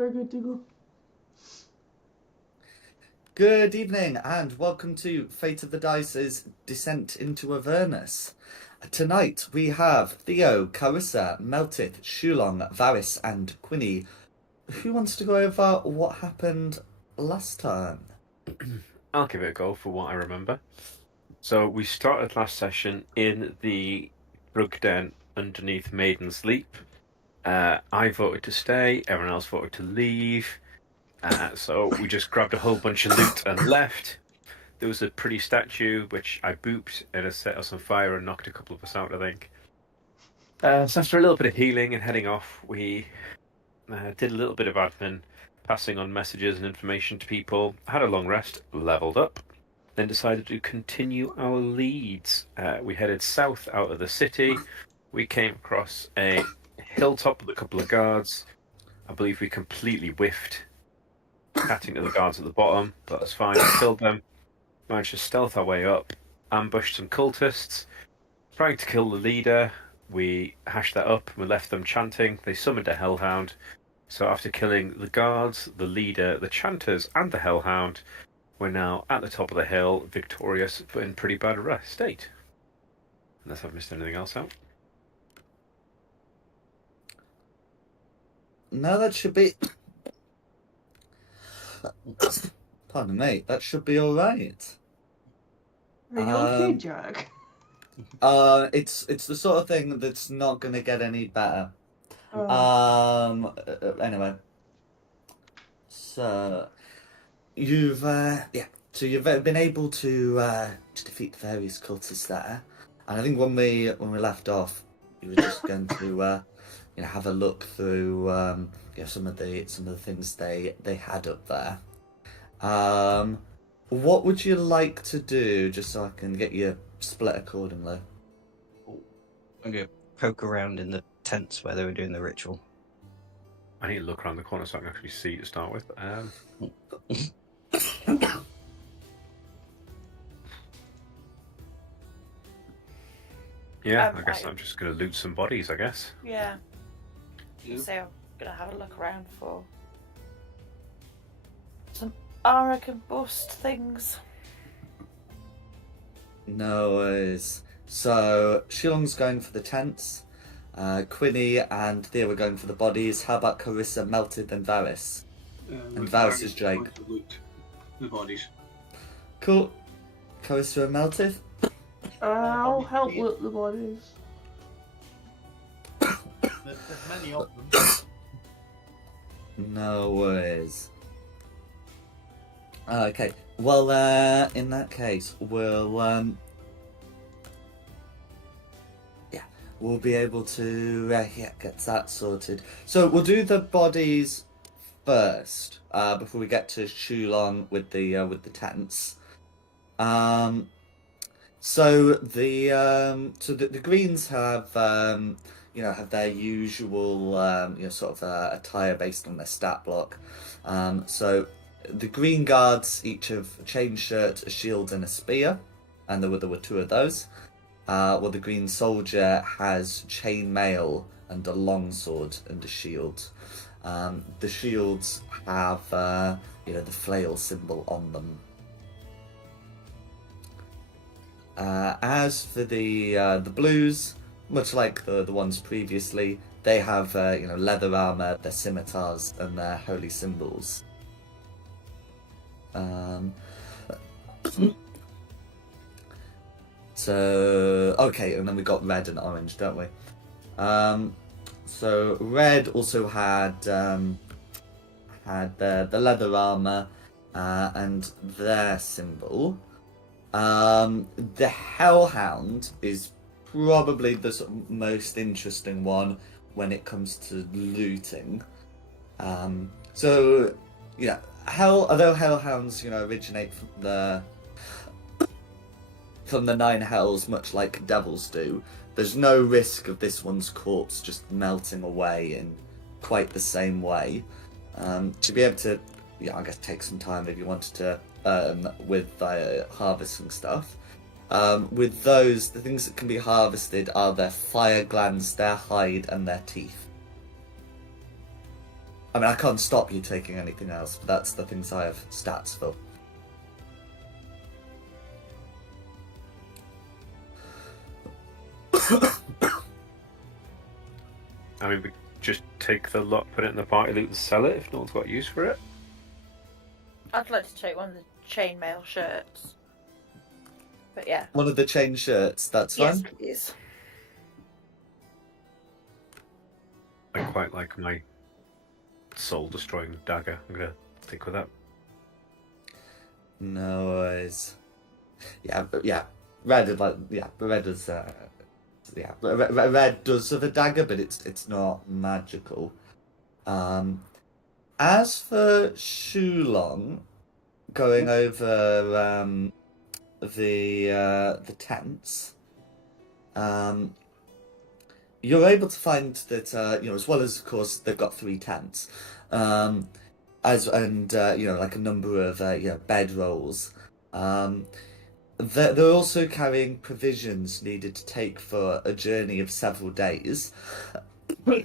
we're good to go. Good evening and welcome to Fate of the Dice's Descent into Avernus. Tonight we have Theo, Carissa, Meltith, Shulong, Varys and Quinny. Who wants to go over what happened last time? I'll give it a go for what I remember. So we started last session in the drug den underneath Maiden's Leap. I voted to stay, everyone else voted to leave. So we just grabbed a whole bunch of loot and left. There was a pretty statue which I booped and it set us on fire and knocked a couple of us out, I think. So after a little bit of healing and heading off, we did a little bit of admin, passing on messages and information to people, had a long rest, leveled up, then decided to continue our leads. We headed south out of the city. We came across a hilltop with a couple of guards. I believe we completely whiffed, catching to the guards at the bottom, but that's fine. We killed them, managed to stealth our way up, ambushed some cultists, trying to kill the leader. We hashed that up, we left them chanting. They summoned a hellhound. So after killing the guards, the leader, the chanters, and the hellhound, we're now at the top of the hill, victorious, but in pretty bad state. Unless I've missed anything else out. No, that should be... Pardon me, that should be alright. Are you okay, Jack? It's the sort of thing that's not going to get any better. Anyway, so you've been able to defeat various cultists there, and I think when we left off, you were just going to have a look through some of the things they had up there. What would you like to do, just so I can get you split accordingly? I'm gonna poke around in the tents where they were doing the ritual. I need to look around the corner so I can actually see to start with. Yeah, I guess I'm just going to loot some bodies, I guess. Yeah. So I'm going to have a look around for some aura can bust things. No worries. So Shilong's going for the tents. Quinny and Thea are going for the bodies. How about Carissa, Melted, and Varys? And Varys is Drake. Loot the bodies. Cool. Carissa and Melted? I'll help loot the bodies. There's many of them. No worries. Okay. Well, in that case, we'll be able to get that sorted. So we'll do the bodies first before we get to Shulong with the tents. So the Greens have have their usual sort of attire based on their stat block. So the Green Guards each have a chain shirt, a shield, and a spear, and there were two of those. Well, the Green Soldier has chain mail and a longsword and a shield. The shields have the flail symbol on them. As for the Blues, much like the ones previously, they have leather armor, their scimitars, and their holy symbols. So okay, and then we got red and orange, don't we? So red also had the leather armor and their symbol. The Hellhound is probably the sort of most interesting one when it comes to looting. So yeah, although Hellhounds originate from the Nine Hells, much like devils do, there's no risk of this one's corpse just melting away in quite the same way. To be able to, I guess, take some time if you wanted to with harvesting stuff. With those, the things that can be harvested are their fire glands, their hide, and their teeth. I mean, I can't stop you taking anything else, but that's the things I have stats for. I mean, we just take the lot, put it in the party loot and sell it if no one's got use for it. I'd like to take one of the chainmail shirts. But yeah. One of the chain shirts, that's Yes, fine. please. I quite like my soul-destroying dagger. I'm gonna stick with that. No worries. Yeah, but yeah, red is like red is red does have a dagger, but it's not magical. As for Shulong going over the tents, you're able to find that as well as, of course, they've got 3 tents, like a number of bed rolls. They're also carrying provisions needed to take for a journey of several days. You're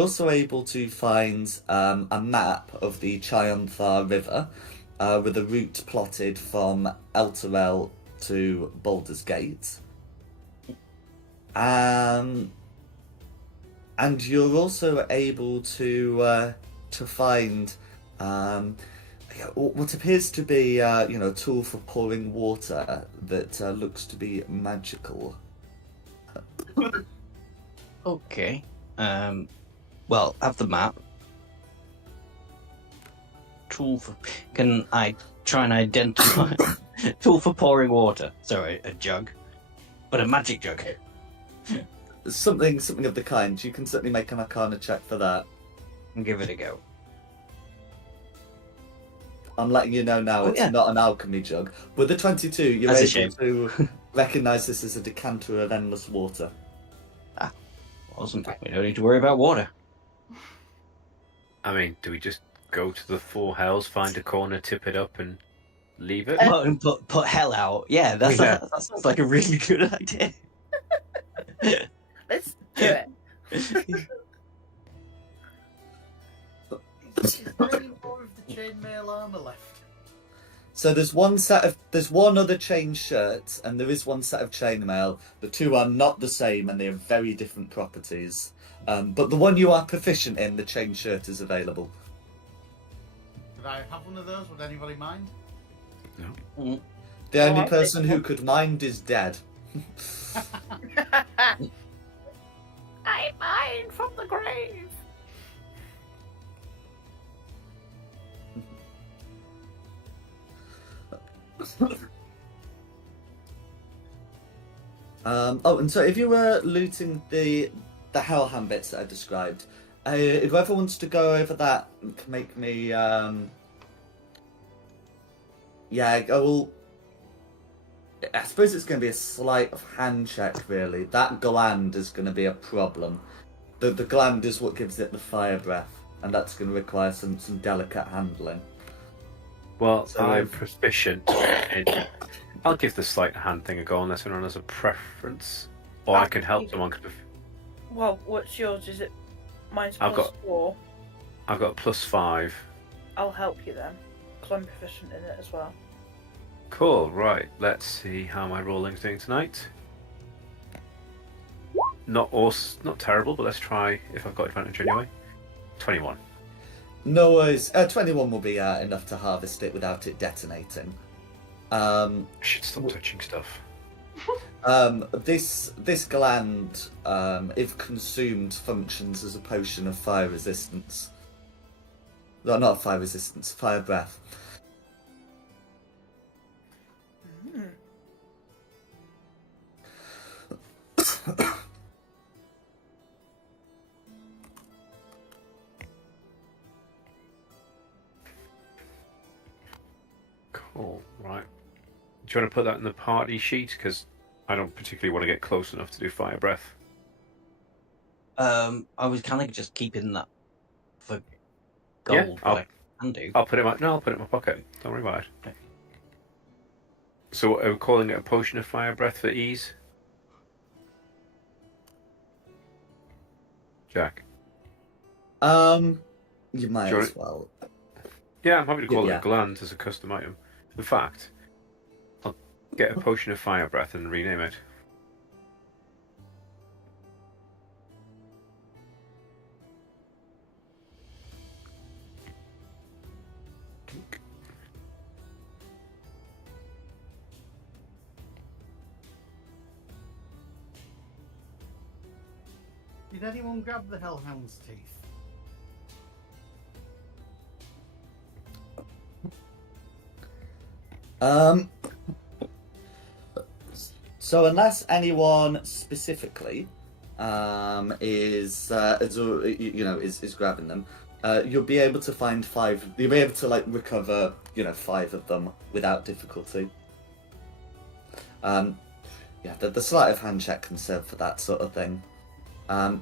also able to find a map of the Chionthar River with a route plotted from Elturel to Baldur's Gate. And you're also able to find what appears to be a tool for pouring water that looks to be magical. Okay. Well, have the map. Tool for. Can I try and identify? Tool for pouring water. Sorry, a jug, but a magic jug. Something of the kind. You can certainly make an Arcana check for that. And give it a go. I'm letting you know now, it's not an alchemy jug. With the 22, you're That's a able to recognise this as a decanter of endless water. Awesome. We don't need to worry about water. I mean, do we just go to the 4 hells, find a corner, tip it up, and leave it? Well, and put hell out. Yeah, that sounds like a really good idea. Let's do it. Is there any more of the chainmail armor left? So there's one other chain shirt, and there is one set of chainmail. The 2 are not the same, and they have very different properties. But the one you are proficient in, the chain shirt, is available. Could I have one of those? Would anybody mind? No. The only I person think- who could mind is dead. I mine from the grave. And so if you were looting the Hellhand bits that I described, if whoever wants to go over that can make me I suppose it's going to be a sleight of hand check, really. That gland is going to be a problem. The gland is what gives it the fire breath, and that's going to require some delicate handling. Well, So I'm if- proficient in... I'll give the sleight of hand thing a go unless anyone has a preference. Or I can help someone. Well, what's yours? Is it mine's I've plus got- 4? I've got a +5. I'll help you then, because I'm proficient in it as well. Cool, right. Let's see how my rolling's doing tonight. Not terrible, but let's try if I've got advantage anyway. 21. No worries. 21 will be enough to harvest it without it detonating. I should stop touching stuff. This gland, if consumed, functions as a potion of fire resistance. No, not fire resistance, fire breath. Cool, right. Do you want to put that in the party sheet? Because I don't particularly want to get close enough to do fire breath. I was kind of just keeping that for Yeah, gold. I'll- but I can do. I'll put it in my pocket. Don't worry about it. Okay. So are we calling it a potion of fire breath for ease? Jack. You might Sure. as well. Yeah, I'm happy to call it Yeah. a gland as a custom item. In fact, I'll get a potion of fire breath and rename it. Did anyone grab the Hellhound's teeth? So unless anyone specifically is is grabbing them, you'll be able to find 5. You'll be able to recover 5 of them without difficulty. The sleight of hand check can serve for that sort of thing,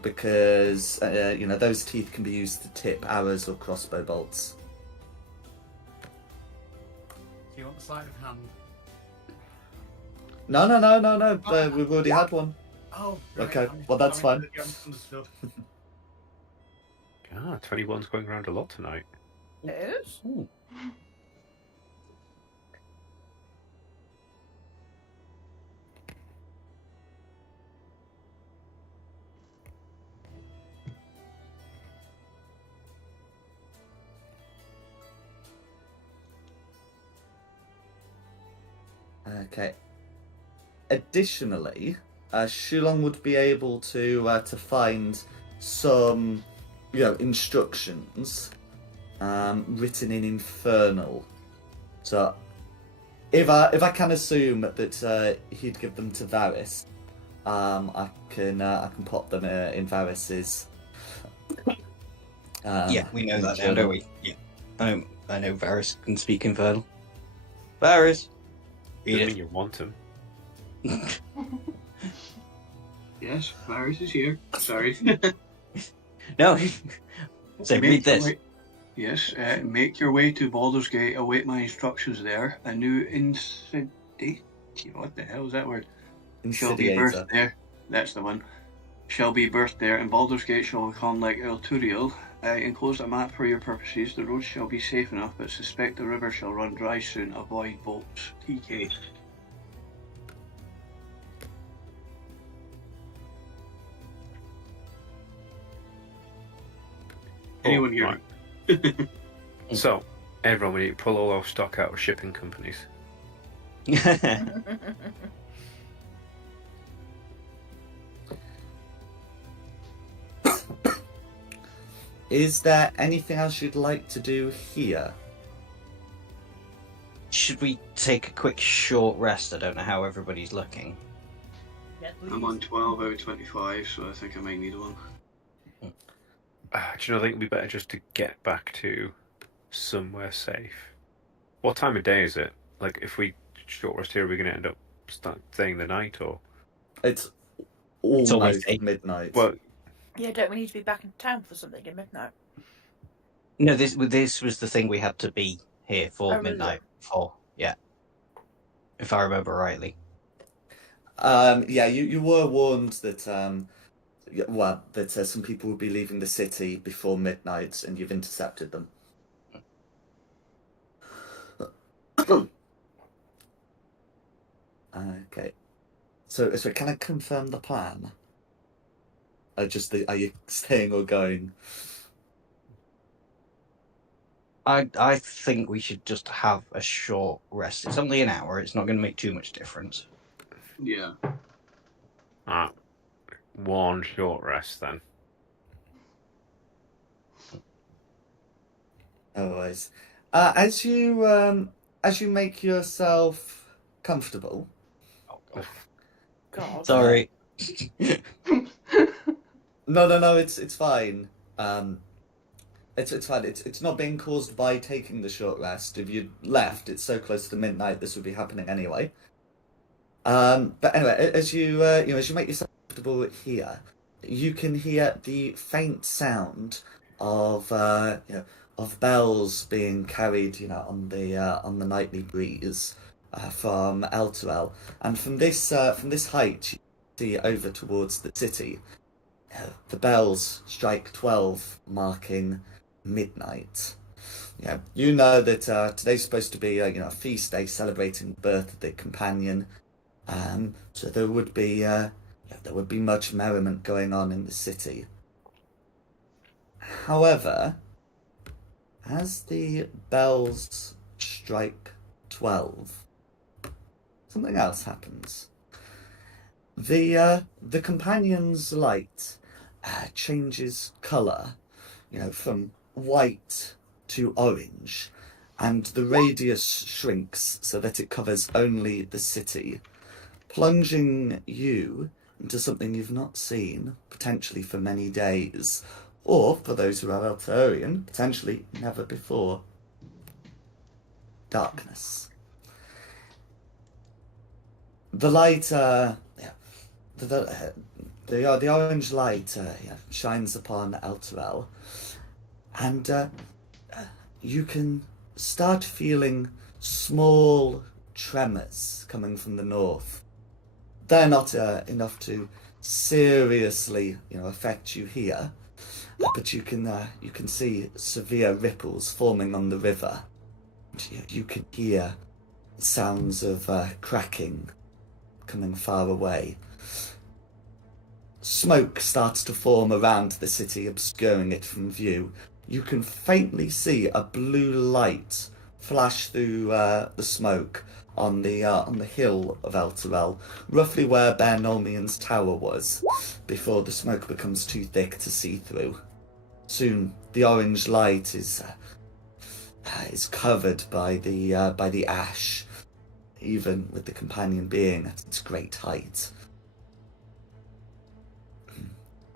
because those teeth can be used to tip arrows or crossbow bolts. Do you want the sleight of hand? No. We've already had one. Oh, Okay, well, that's fine. Understood. 21's going around a lot tonight. It is. Ooh. Okay. Additionally, Shulong would be able to find some, instructions written in Infernal. So, if I can assume that he'd give them to Varys, I can pop them in Varys's. Yeah, we know that now, don't we? Yeah. I know Varys can speak Infernal. Varys! Doesn't Read mean you want him. it. Yes, Varys is here. Sorry. No. So read Make your this. way- Yes, make your way to Baldur's Gate. Await my instructions there. A new what the hell is that word? Shall be birthed Insidiator. there. That's the one. Shall be birthed there, and Baldur's Gate shall become like El Turiel. Enclose a map for your purposes. The roads shall be safe enough, but suspect the river shall run dry soon. Avoid boats. TK. Anyone here? Right. So, everyone, we need to pull all our stock out of shipping companies. Is there anything else you'd like to do here? Should we take a quick short rest? I don't know how everybody's looking. Yeah, I'm on 12 out of 25, so I think I might need one. Do you know, I think it'd be better just to get back to somewhere safe. What time of day is it? Like, if we short rest here, are we going to end up staying the night, or? It's always almost eight. midnight. Well, Yeah, don't we need to be back in town for something at midnight? No, this was the thing we had to be here for Oh, really? midnight for. Yeah. If I remember rightly. You were warned that some people would be leaving the city before midnight, and you've intercepted them. Okay. So can I confirm the plan? Are you staying or going? I think we should just have a short rest. It's only an hour. It's not going to make too much difference. Yeah. one short rest then. Always. As you make yourself comfortable. Oh, God. God. Sorry. No, it's fine. It's fine. It's not being caused by taking the short rest. If you left, it's so close to midnight, this would be happening anyway. But anyway, as you make yourself comfortable here, you can hear the faint sound of of bells being carried, on the nightly breeze from Elturel, and from this height, you see over towards the city. the bells strike 12, marking midnight. You know that today's supposed to be a feast day celebrating the birth of the companion. So there would be much merriment going on in the city. However, as the bells strike 12, something else happens. The companion's light changes colour, from white to orange, and the radius shrinks so that it covers only the city, plunging you into something you've not seen, potentially for many days, or, for those who are Altarian, potentially never before. Darkness. The light, the orange light shines upon Elturel, and you can start feeling small tremors coming from the north. They're not enough to seriously, affect you here, but you can see severe ripples forming on the river. You can hear sounds of cracking coming far away. Smoke starts to form around the city, obscuring it from view. You can faintly see a blue light flash through the smoke on the hill of Elturel, roughly where Bear Nolmian's tower was, before the smoke becomes too thick to see through. Soon, the orange light is covered by the ash, even with the companion being at its great height.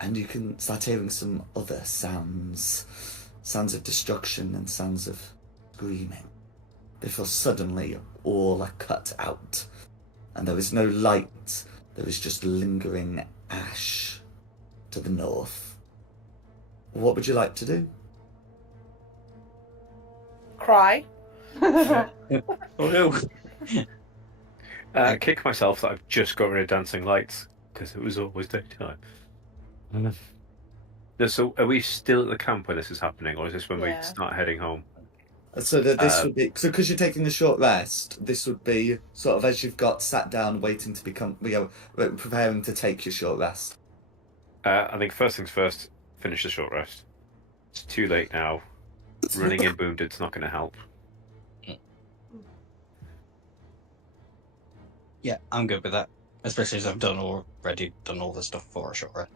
And you can start hearing some other sounds of destruction and sounds of screaming, before suddenly all are cut out, and there is no light, there is just lingering ash to the north. What would you like to do? Cry. Oh no! Kick myself that I've just got rid of dancing lights, because it was always daytime. So are we still at the camp when this is happening, or is this when we start heading home? So this would be because you're taking a short rest. This would be sort of as you've got sat down, waiting to become, preparing to take your short rest. I think first things first, finish the short rest. It's too late now. Running in wounded's not going to help. Yeah, I'm good with that. Especially as I've done all the stuff for a short rest.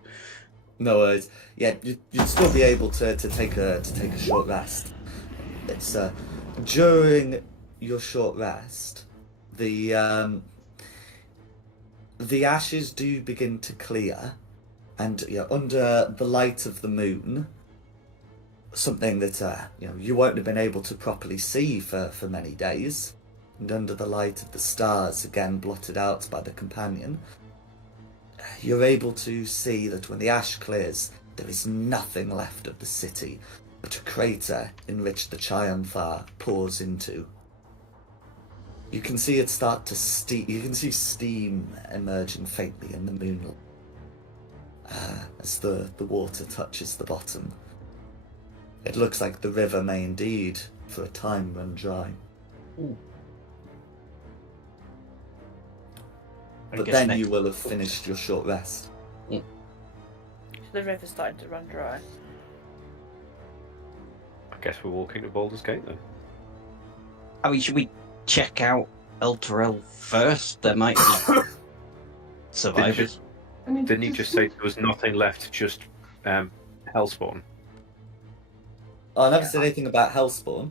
No worries. Yeah, you'd still be able to take a short rest. It's during your short rest, the ashes do begin to clear, and under the light of the moon, something that you won't have been able to properly see for many days, and under the light of the stars, again blotted out by the companion, you're able to see that when the ash clears, there is nothing left of the city but a crater in which the Chianthar pours into. You can see it start to steam. You can see steam emerging faintly in the moonlight as the water touches the bottom. It looks like the river may indeed, for a time, run dry. Ooh. But then you will have finished your short rest. So the river's starting to run dry. I guess we're walking to Baldur's Gate then. I mean, should we check out Elturel first? There might be survivors. Didn't you just say there was nothing left, just Hellspawn? Oh, I never said anything about Hellspawn.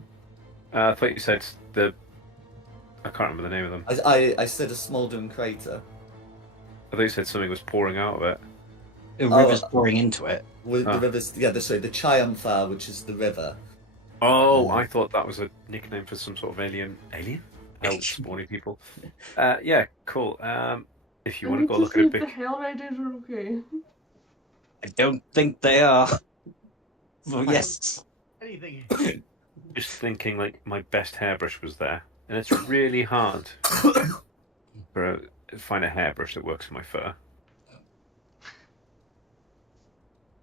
I thought you said I can't remember the name of them. I said a smouldering crater. I thought you said something was pouring out of it. The river's pouring into it. The river's, the Chianthar, which is the river. Oh, I thought that was a nickname for some sort of alien? Hellspawny people. Yeah, cool. If you want to go look at a big... the Hell Riders are okay. I don't think they are. Well, yes. Anything. Just thinking, like, my best hairbrush was there. And it's really hard to find a hairbrush that works for my fur.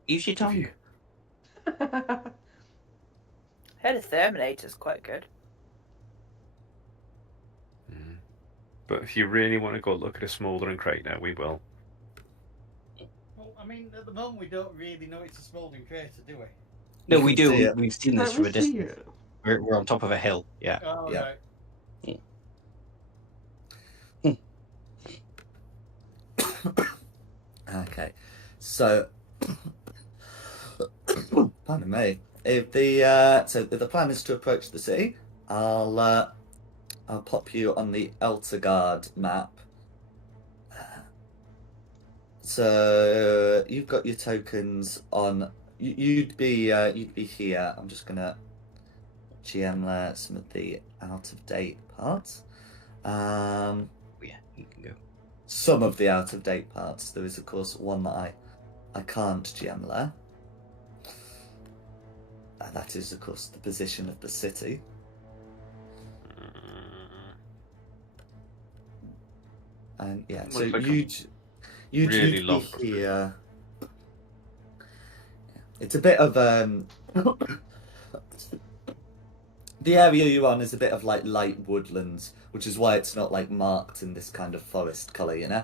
Use your tongue. you- Head of Terminator's quite good. But if you really want to go look at a smouldering crater, we will. Well, I mean, at the moment we don't really know it's a smouldering crater, do we? No, You we can see do. it. We've seen Let this me from a see distance. it. We're on top of a hill. Yeah. Oh, Yeah. right. Okay, so pardon me. If the if the plan is to approach the city, I'll pop you on the Eltergard map. So you've got your tokens on. You'd be here. I'm just gonna GM some of the out of date parts. Yeah, you can go. Some of the out of date parts. There is of course one that I can't GM there. That is of course the position of the city. And yeah, so Looks like you'd really be long here. It's a bit of the area you're on is a bit of like light woodlands, which is why it's not like marked in this kind of forest color, you know.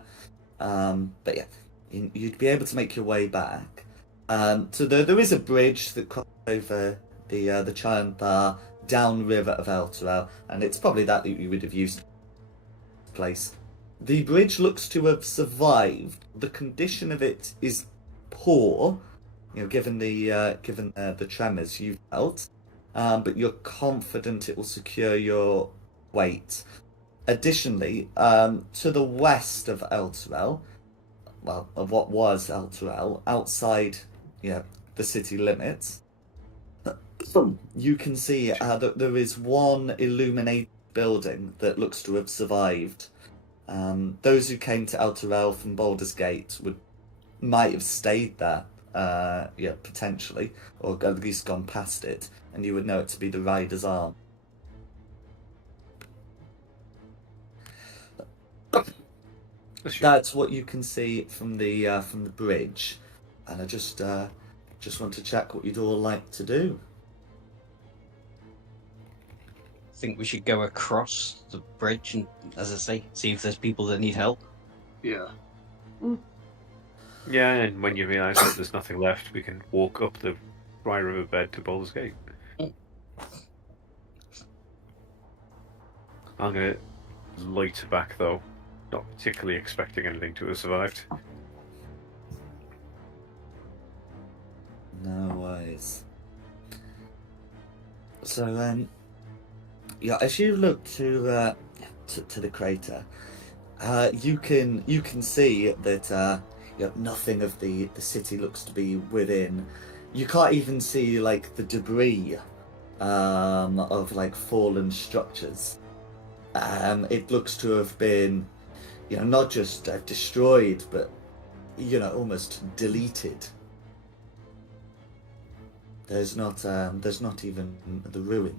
But yeah, you'd be able to make your way back. So there is a bridge that crosses over the Giant Bar downriver of Elturel, and it's probably that you would have used place. The bridge looks to have survived. The condition of it is poor, you know, given the tremors you felt, but you're confident it will secure your weight. Additionally, to the west of Elturel, well, of what was Elturel, outside, you know, the city limits, you can see that there is one illuminated building that looks to have survived. Those who came to Elturel from Baldur's Gate might have stayed there, yeah, potentially, or at least gone past it, and you would know it to be the Rider's Arm. That's what you can see from the bridge, and I just want to check what you'd all like to do. Think we should go across the bridge and, as I say, see if there's people that need help. Yeah. Yeah, and when you realise that there's nothing left, we can walk up the Rye River bed to Baldur's Gate. I'm going to loiter back, though, not particularly expecting anything to have survived. No worries. So yeah, as you look to the crater, you can see that you know, nothing of the city looks to be within. You can't even see like the debris of like fallen structures. It looks to have been, you know, not just destroyed, but you know, almost deleted. There's not even the ruin.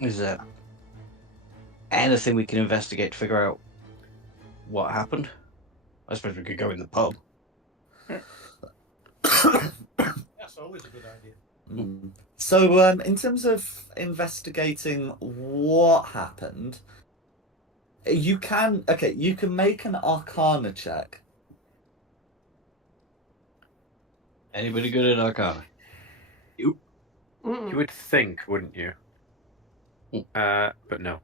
Is there anything we can investigate to figure out what happened? I suppose we could go in the pub. That's always a good idea. Mm. So, in terms of investigating what happened, you can make an Arcana check. Anybody good at Arcana? You would think, wouldn't you? But no.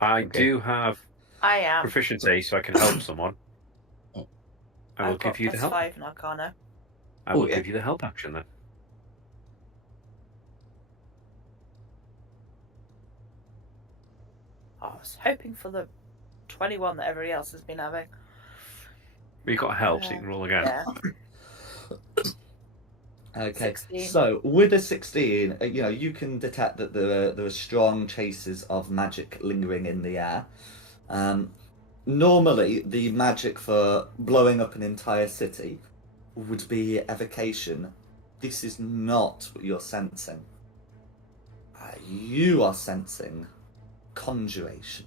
I do have I am. proficiency, so I can help someone. I will I've got give you the help. +5 in Arcana. I will give you the help action then. I was hoping for the 21 that everybody else has been having. But you got help, so you can roll again. Yeah. Okay, 16. so with a 16, you know, you can detect that there are strong traces of magic lingering in the air. Normally, the magic for blowing up an entire city would be evocation. This is not what you're sensing. You are sensing conjuration.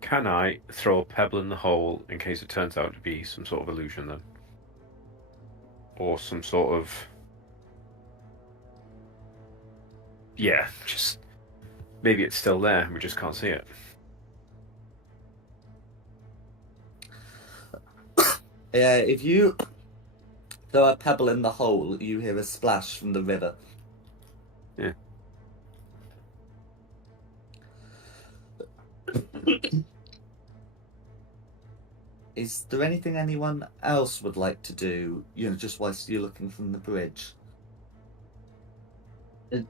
Can I throw a pebble in the hole in case it turns out to be some sort of illusion then? Or some sort of... Yeah, just... Maybe it's still there and we just can't see it. Yeah, if you throw a pebble in the hole, you hear a splash from the river. Yeah. Is there anything anyone else would like to do, just whilst you're looking from the bridge?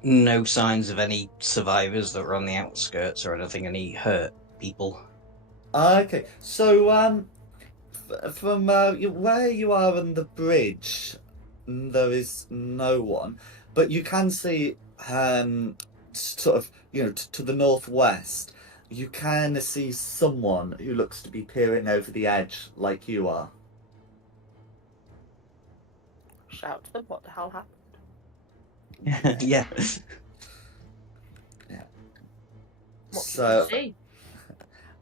No signs of any survivors that were on the outskirts or anything, any hurt people. Okay, so from where you are on the bridge, there is no one, but you can see sort of to the northwest, you can see someone who looks to be peering over the edge like you are. Shout to them, what the hell happened? Yeah. What So, did you see?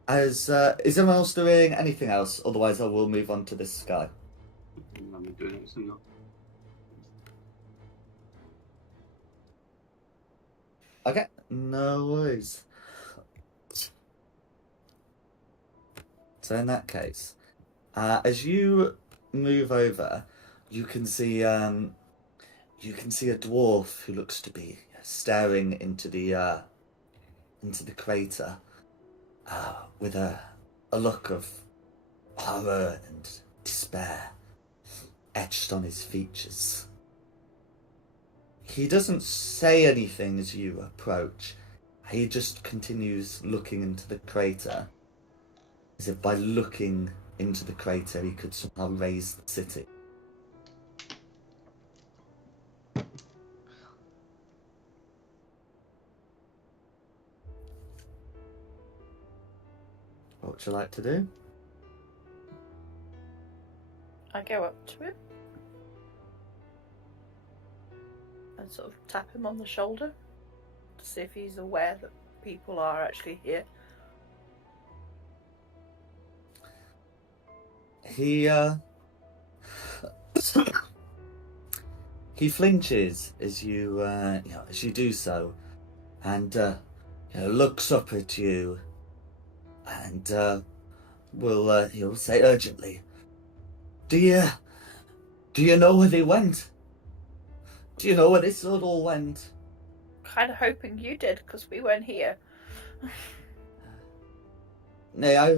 is everyone else doing anything else? Otherwise, I will move on to this guy. I'm not doing anything though. Okay, no worries. So in that case, as you move over, you can see a dwarf who looks to be staring into the crater with a look of horror and despair etched on his features. He doesn't say anything as you approach. He just continues looking into the crater, as if by looking into the crater he could somehow raise the city. What would you like to do? I go up to him and sort of tap him on the shoulder to see if he's aware that people are actually here. He he flinches as you do so, and looks up at you, and he'll say urgently, "Do you know where they went? Do you know where this all went?" Kind of hoping you did, because we weren't here. Nay, I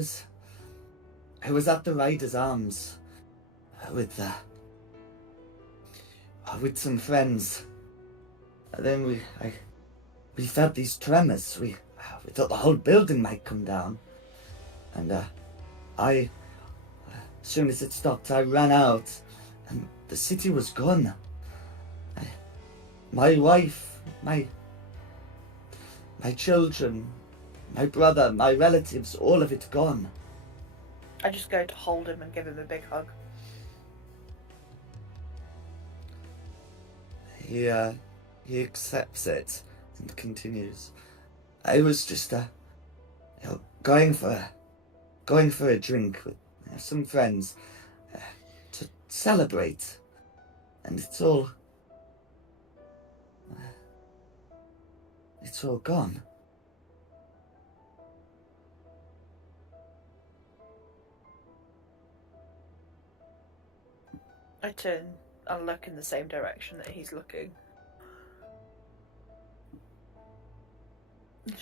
was at the Riders' Arms with some friends. And then we felt these tremors. We thought the whole building might come down. And as soon as it stopped, I ran out, and the city was gone. My wife, my children, my brother, my relatives, all of it gone. I just go to hold him and give him a big hug. He accepts it and continues. I was just going for a drink with some friends to celebrate, and it's all gone. I turn and look in the same direction that he's looking.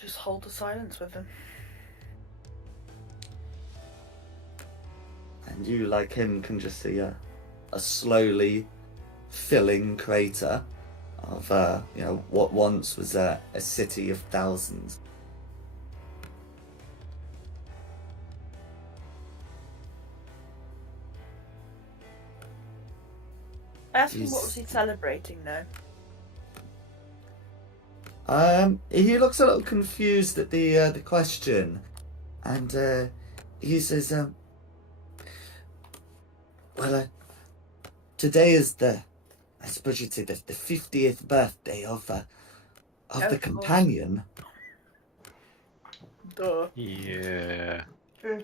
Just hold the silence with him. And you, like him, can just see a slowly filling crater of what once was a city of thousands. I asked him what was he celebrating now. He looks a little confused at the question, and he says, "Well, today is the I suppose you'd say the 50th birthday of the course. companion. Duh. Yeah, Uh,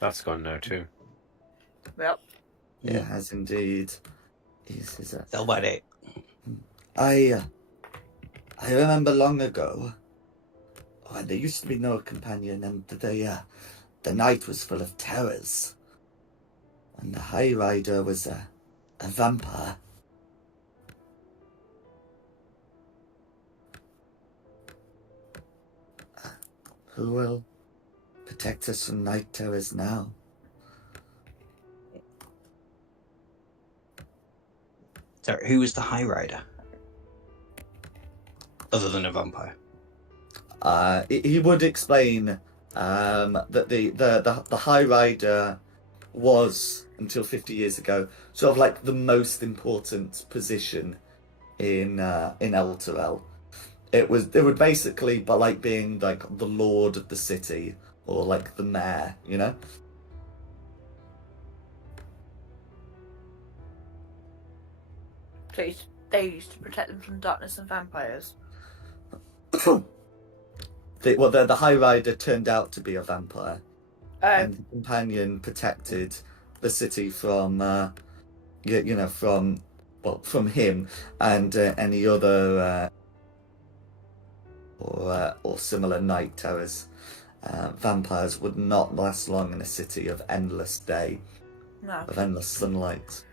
that's gone now too. Yep. It has indeed. Is Sell by date. I remember long ago when there used to be no companion, and the night was full of terrors, and the High Rider was a vampire. Who will protect us from night terrors now? Sorry, who is the High Rider? Other than a vampire. He would explain that the High Rider was, until 50 years ago, sort of like the most important position in Elturel. It would basically be like being like the lord of the city, or like the mayor, you know? So they used to protect them from darkness and vampires. The High Rider turned out to be a vampire, and Oh, the companion protected the city from, from him and any other or similar night terrors. Vampires would not last long in a city of endless day, no. of endless sunlight.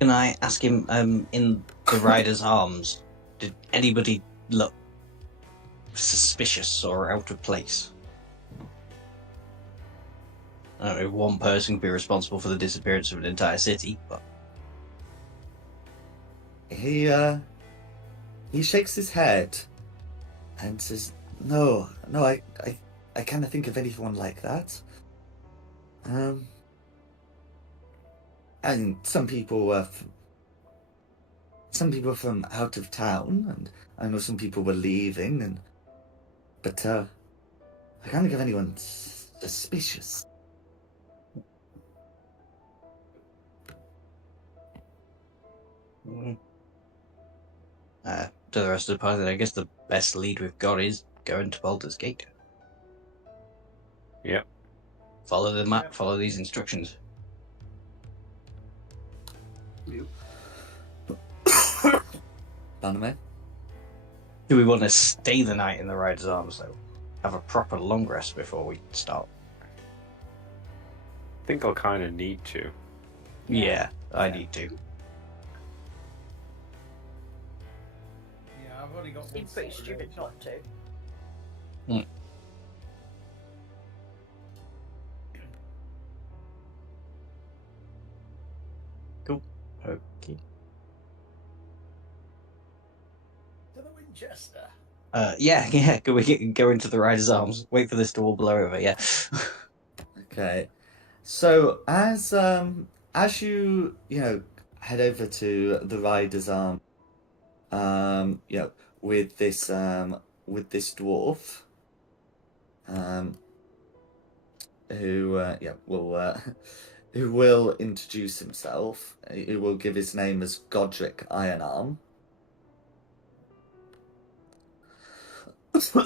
Can I ask him, in the Rider's arms, did anybody look suspicious or out of place? I don't know if one person could be responsible for the disappearance of an entire city, but He shakes his head and says, "No, I can't think of anyone like that. And some people were from out of town, and I know some people were leaving, but I can't think of anyone suspicious." to the rest of the party, I guess the best lead we've got is going to Baldur's Gate. Yep. Follow the map, follow these instructions. Anime? Do we want to stay the night in the Rider's arms, though? Have a proper long rest before we start? I think I'll kind of need to. Yeah, I need to. Yeah, I've only got one. Seems pretty slot stupid available. not to. Cool. Okay. To the Winchester. Yeah. Can we go into the Rider's arms? Wait for this to all blow over. Yeah. Okay, so as you head over to the Rider's Arm, with this dwarf, who will introduce himself. He will give his name as Godric Ironarm. There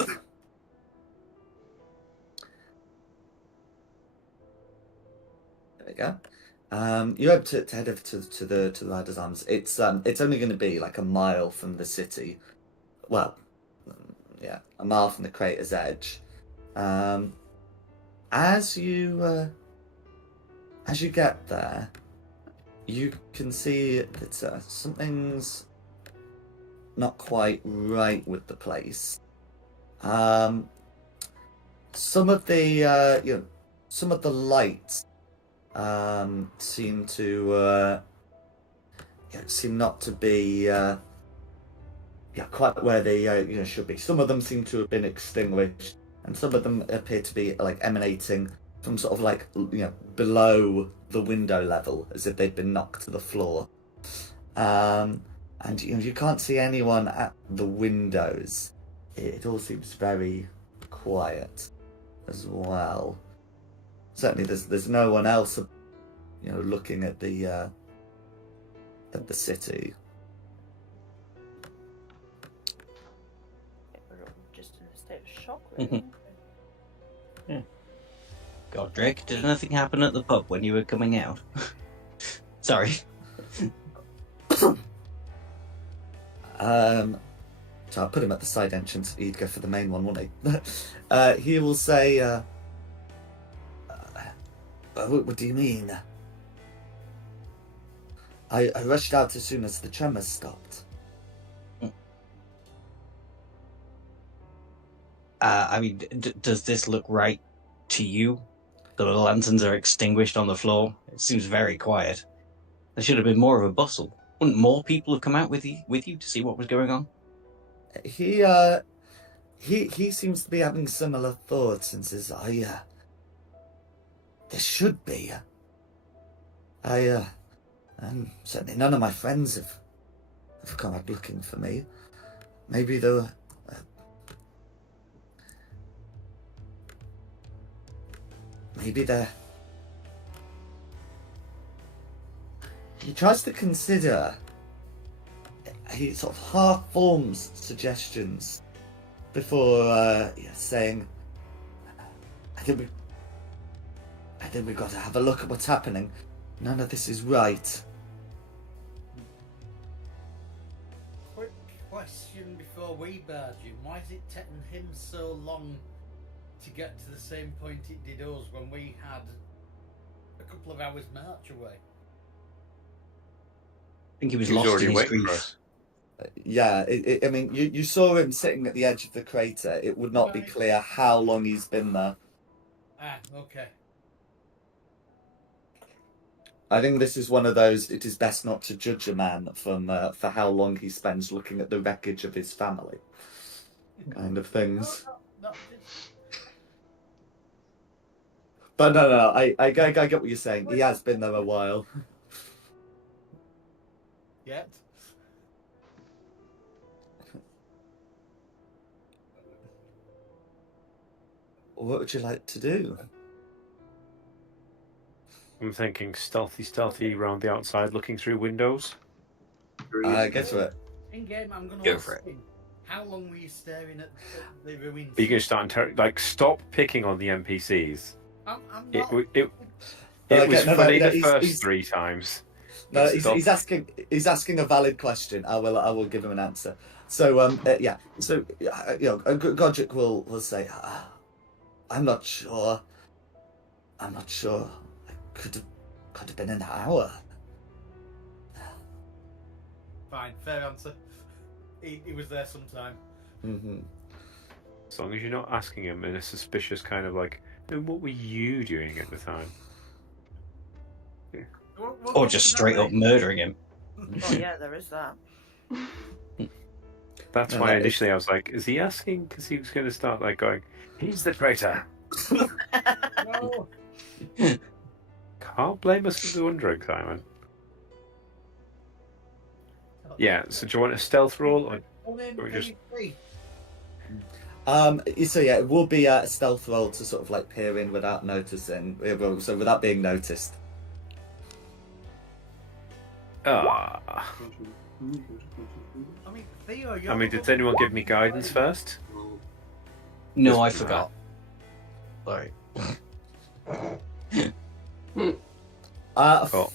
we go. You're able to head over to the Rider's Arms. It's only going to be like a mile from the city. Well, yeah, a mile from the crater's edge. As you get there, you can see that something's not quite right with the place. Some of the lights seem not to be quite where they should be. Some of them seem to have been extinguished, and some of them appear to be like emanating from sort of like below the window level, as if they'd been knocked to the floor. And you can't see anyone at the windows. It all seems very quiet as well. certainly there's no one else, looking at the city. We're all just in a state of shock, really. Godric, did anything happen at the pub when you were coming out? Sorry. So I'll put him at the side entrance. He'd go for the main one, wouldn't he? He will say, what do you mean? I rushed out as soon as the tremors stopped. I mean, does this look right to you? The lanterns are extinguished on the floor. It seems very quiet. There should have been more of a bustle. Wouldn't more people have come out with you to see what was going on? He seems to be having similar thoughts and says, there should be. Certainly none of my friends have come out looking for me. Maybe they're... He tries to consider. He sort of half forms suggestions before saying, I think we've got to have a look at what's happening. None of this is right. Quick question before we barge in. Why is it taking him so long to get to the same point it did us when we had a couple of hours march away? I think he was He was lost already in his waiting for grief. us. Yeah, I mean, you saw him sitting at the edge of the crater. It would not be Right. clear how long he's been there. Ah, okay. I think this is one of those, it is best not to judge a man from for how long he spends looking at the wreckage of his family kind of things. No, But no, I get what you're saying. He has been there a while. yet. What would you like to do? I'm thinking stealthy around the outside, looking through windows. Get to it. In game, I'm going Go to for ask him, how long were you staring at the ruins? Are you going to start stop picking on the NPCs? I'm It not. was funny the first he's- 3 times. No, Stop. he's asking a valid question. I will give him an answer. So yeah. So Godric will say, I'm not sure. Could have been an hour. Fine, fair answer. He was there sometime. Mm-hmm. As long as you're not asking him in a suspicious kind of like, "And what were you doing at the time?" Or just straight up murdering him. Oh yeah, there is that. That's No, why that is- initially I was like, is he asking because he was going to start like going, he's the traitor. No. Can't blame us for wondering, Simon. Yeah, so do you want a stealth roll? Or... Or just- So yeah, it will be a stealth roll to sort of like peer in without noticing. So without being noticed. Ah. I mean, Theo, I mean, did anyone give me guidance first? No, I forgot. Sorry. Cool.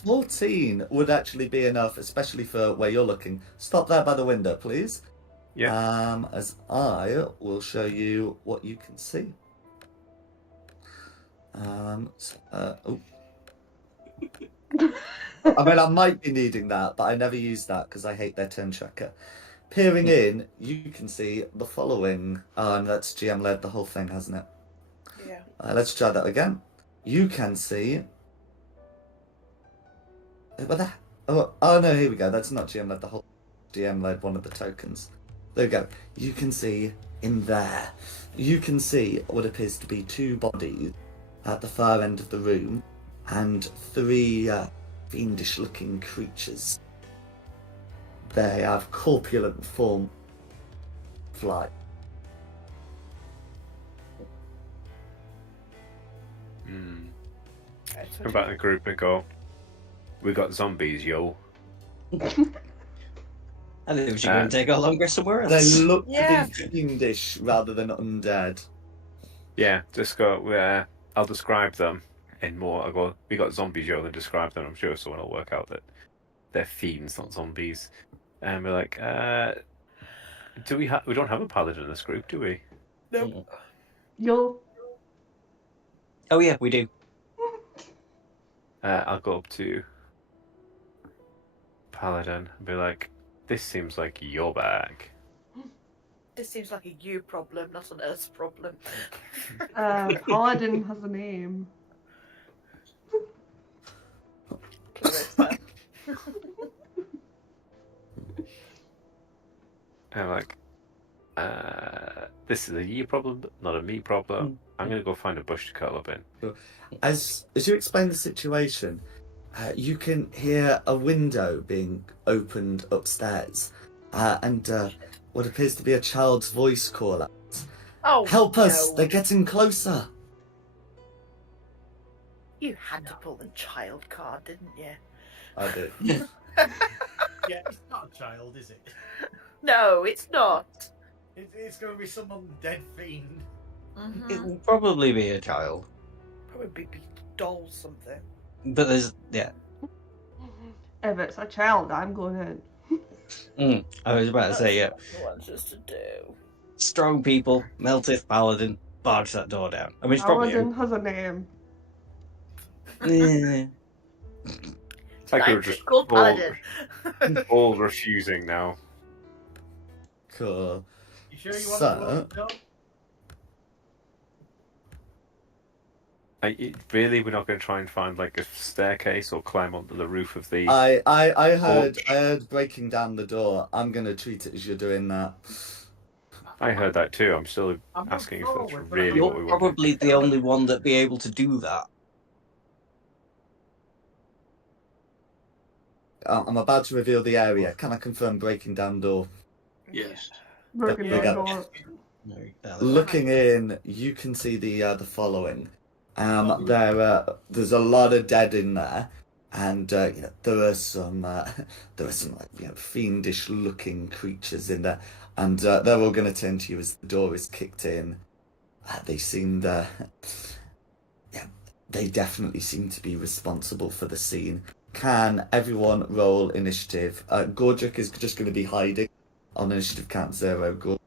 14 would actually be enough, especially for where you're looking. Stop there by the window, please. Yeah. As I will show you what you can see. Oh. I mean, I might be needing that, but I never use that because I hate their turn tracker. Peering in, you can see the following. And that's GM led the whole thing, hasn't it? Yeah. Let's try that again. You can see. What the? Oh no, here we go. That's not GM led the whole. GM led one of the tokens. There we go. You can see in there. You can see what appears to be 2 bodies at the far end of the room, and 3 fiendish-looking creatures. They have corpulent form. Fly. Come back in the group and go, we got zombies, yo. I think we should go and take our long rest somewhere They else. look Yeah. to be fiendish rather than undead. Yeah, just go, I'll describe them in more. I'll go, we got zombies, yo, then describe them. I'm sure someone will work out that they're fiends, not zombies. And we're like, we don't have a paladin in this group, do we? Nope. Yo. Oh yeah, we do. I'll go up to paladin and be like, this seems like your bag. This seems like a you problem, not an us problem. Paladin has a name. Clarissa. And I'm like, this is a you problem, not a me problem. I'm going to go find a bush to curl up in. As you explain the situation, you can hear a window being opened upstairs, and what appears to be a child's voice call out. Oh, Help us! no. They're getting closer! You had to pull the child card, didn't you? I did. Yeah, it's not a child, is it? No, it's not. It's going to be some undead fiend. It will probably be a child, Probably be doll something. but there's If it's a child, I'm going in. I was about to say That's what he wants us to do. strong people, melteth paladin, barge that door down. I mean, it's probably Paladin has a name. It's like we were Right, just called Paladin. all refusing now. Cool. You sure you want So- to roll the dog? Really, we're not going to try and find like a staircase or climb onto the roof of the. I heard breaking down the door. I'm gonna treat it as you're doing that. I heard that too. I'm still I'm asking if not that's forward, but really I'm what we You're want. probably the only one that'd be able to do that. I'm about to reveal the area. Can I confirm breaking down door? Yes. Broken Yeah. down door. Looking in, you can see the following. There's a lot of dead in there, and there are some like, fiendish-looking creatures in there, and they're all going to turn to you as the door is kicked in. They seem they definitely seem to be responsible for the scene. Can everyone roll initiative? Gorgic is just going to be hiding on initiative count 0. Gorgic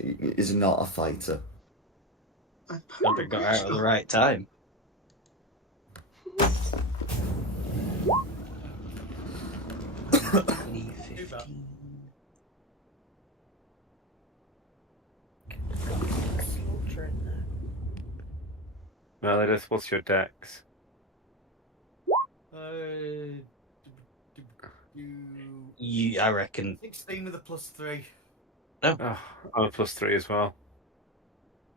is not a fighter. Hope it got out at the right time. Slaughter in there. Melodis, what's your dex? I reckon. 16 with a +3. Oh, I'm a +3 as well.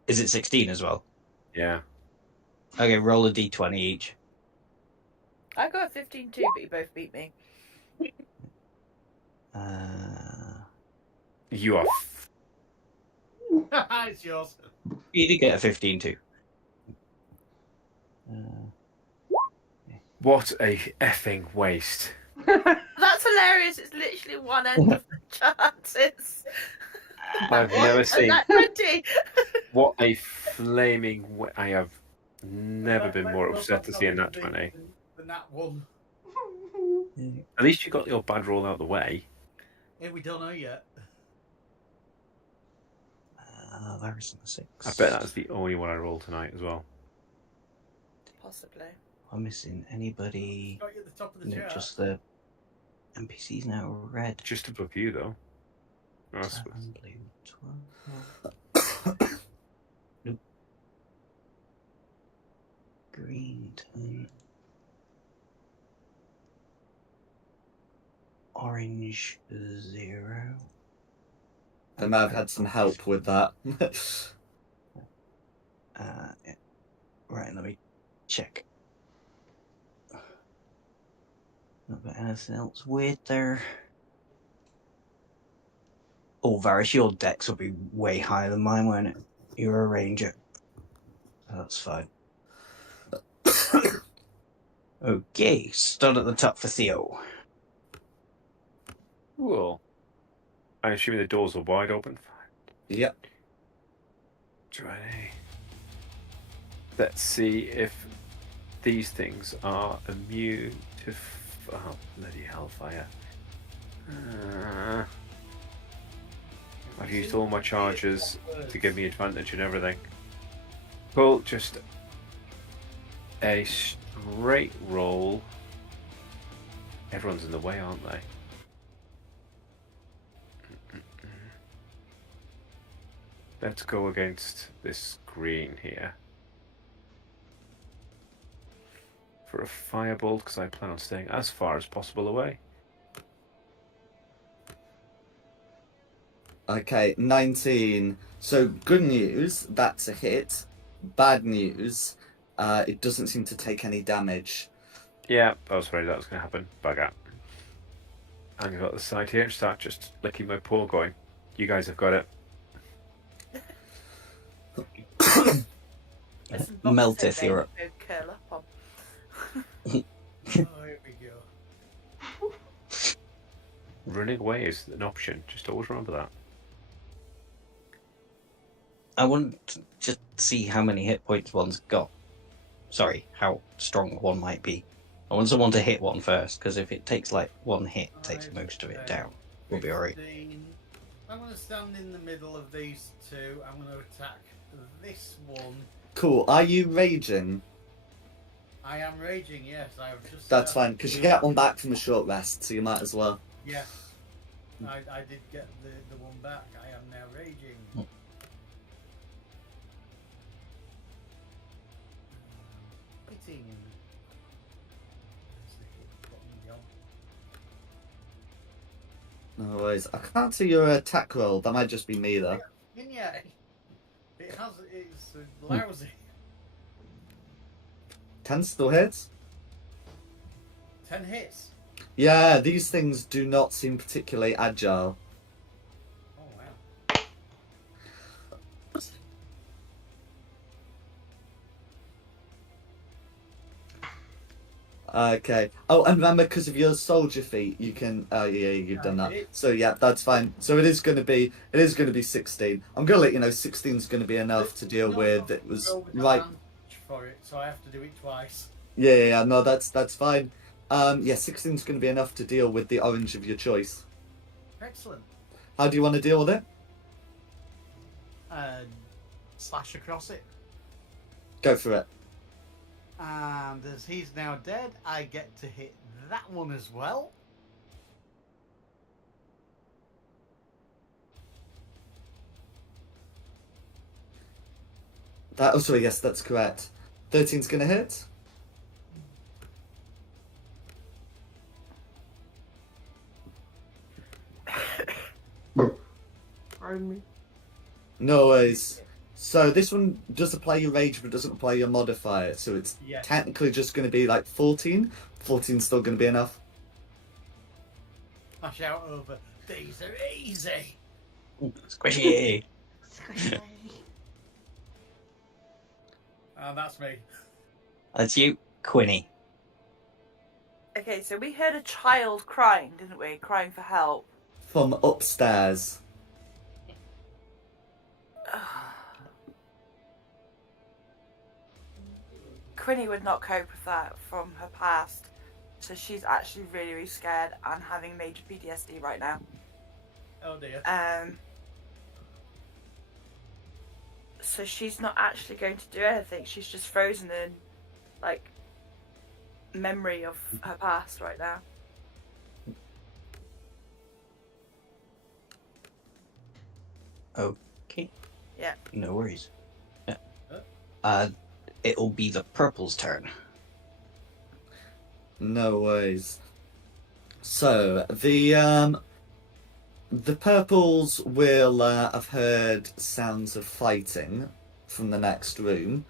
Is it 16 as well? Yeah. Okay, roll a d20 each. I got a 15 too, but you both beat me. You are. It's yours. You did get a 15 too. What a effing waste. That's hilarious. It's literally one end of the chances. I've never seen. That 20. What a flaming. I have never been more upset to see a nat 20. The nat 1. At least you got your bad roll out of the way. Yeah, we don't know yet. There's a 6. I bet that's the only one I rolled tonight as well. Possibly. I'm missing anybody. Got you at the top of the No, chart. just the NPCs now red. Just above you, though. Oh, I suppose. 7, blue, 12. Nope. Green, 10. Orange, 0. I might have had some help with that. Yeah. Right, let me check. Not got anything else weird there. Oh, Varys, your dex will be way higher than mine, won't it? You're a ranger. That's fine. Okay, start at the top for Theo. Cool. I'm assuming the doors are wide open. Yep. 20. Let's see if these things are immune to. Oh, bloody hellfire. I've used all my charges to give me advantage and everything. Cool, just a straight roll. Everyone's in the way, aren't they? Let's go against this green here. For a firebolt, because I plan on staying as far as possible away. Okay, 19. So good news, that's a hit. Bad news, it doesn't seem to take any damage. Yeah, I was afraid that was going to happen. Bugger. I'm going to go to the side here and start just licking my paw going, you guys have got it. Melteth, you're up. Curl up on. Oh, here we go. Running away is an option. Just always remember that. I want to just see how many hit points one's got. Sorry, how strong one might be. I want someone to hit one first, because if it takes like one hit, it takes most of it down. We'll be alright. 15. I'm going to stand in the middle of these two. I'm going to attack this one. Cool, are you raging? I am raging, yes. I have just. That's fine, because you get one back from a short rest, so you might as well. Yeah. I did get the one back. I am now raging. Hitting. That's the hit button, John. No worries. I can't see your attack roll. That might just be me, though. Yeah. It's lousy. 10 still hits? 10 hits. Yeah, these things do not seem particularly agile. Oh wow. Okay. Oh, and remember, because of your soldier feat, you can. Oh, yeah, you've done that. So yeah, that's fine. So it is going to be 16. I'm going to let you know 16 is going to be enough to deal with. It was right. For it, so I have to do it twice. Yeah. No, that's fine. Yeah, 16 is going to be enough to deal with the orange of your choice. Excellent. How do you want to deal with it? Slash across it. Go for it. And as he's now dead, I get to hit that one as well. Oh, sorry, yes, that's correct. 13's going to hit. Pardon me. No worries. So this one does apply your rage, but doesn't apply your modifier. So it's technically just going to be like 14. 14's still going to be enough. I shout over, these are easy. Squishy! And that's me. That's you, Quinny. Okay, so we heard a child crying, didn't we? Crying for help. From upstairs. Quinny would not cope with that from her past, so she's actually really, really scared and having major PTSD right now. Oh dear. So she's not actually going to do anything. She's just frozen in, like, memory of her past right now. Okay. Yeah. No worries. Yeah. It'll be the purple's turn. No worries. So the purples will have heard sounds of fighting from the next room,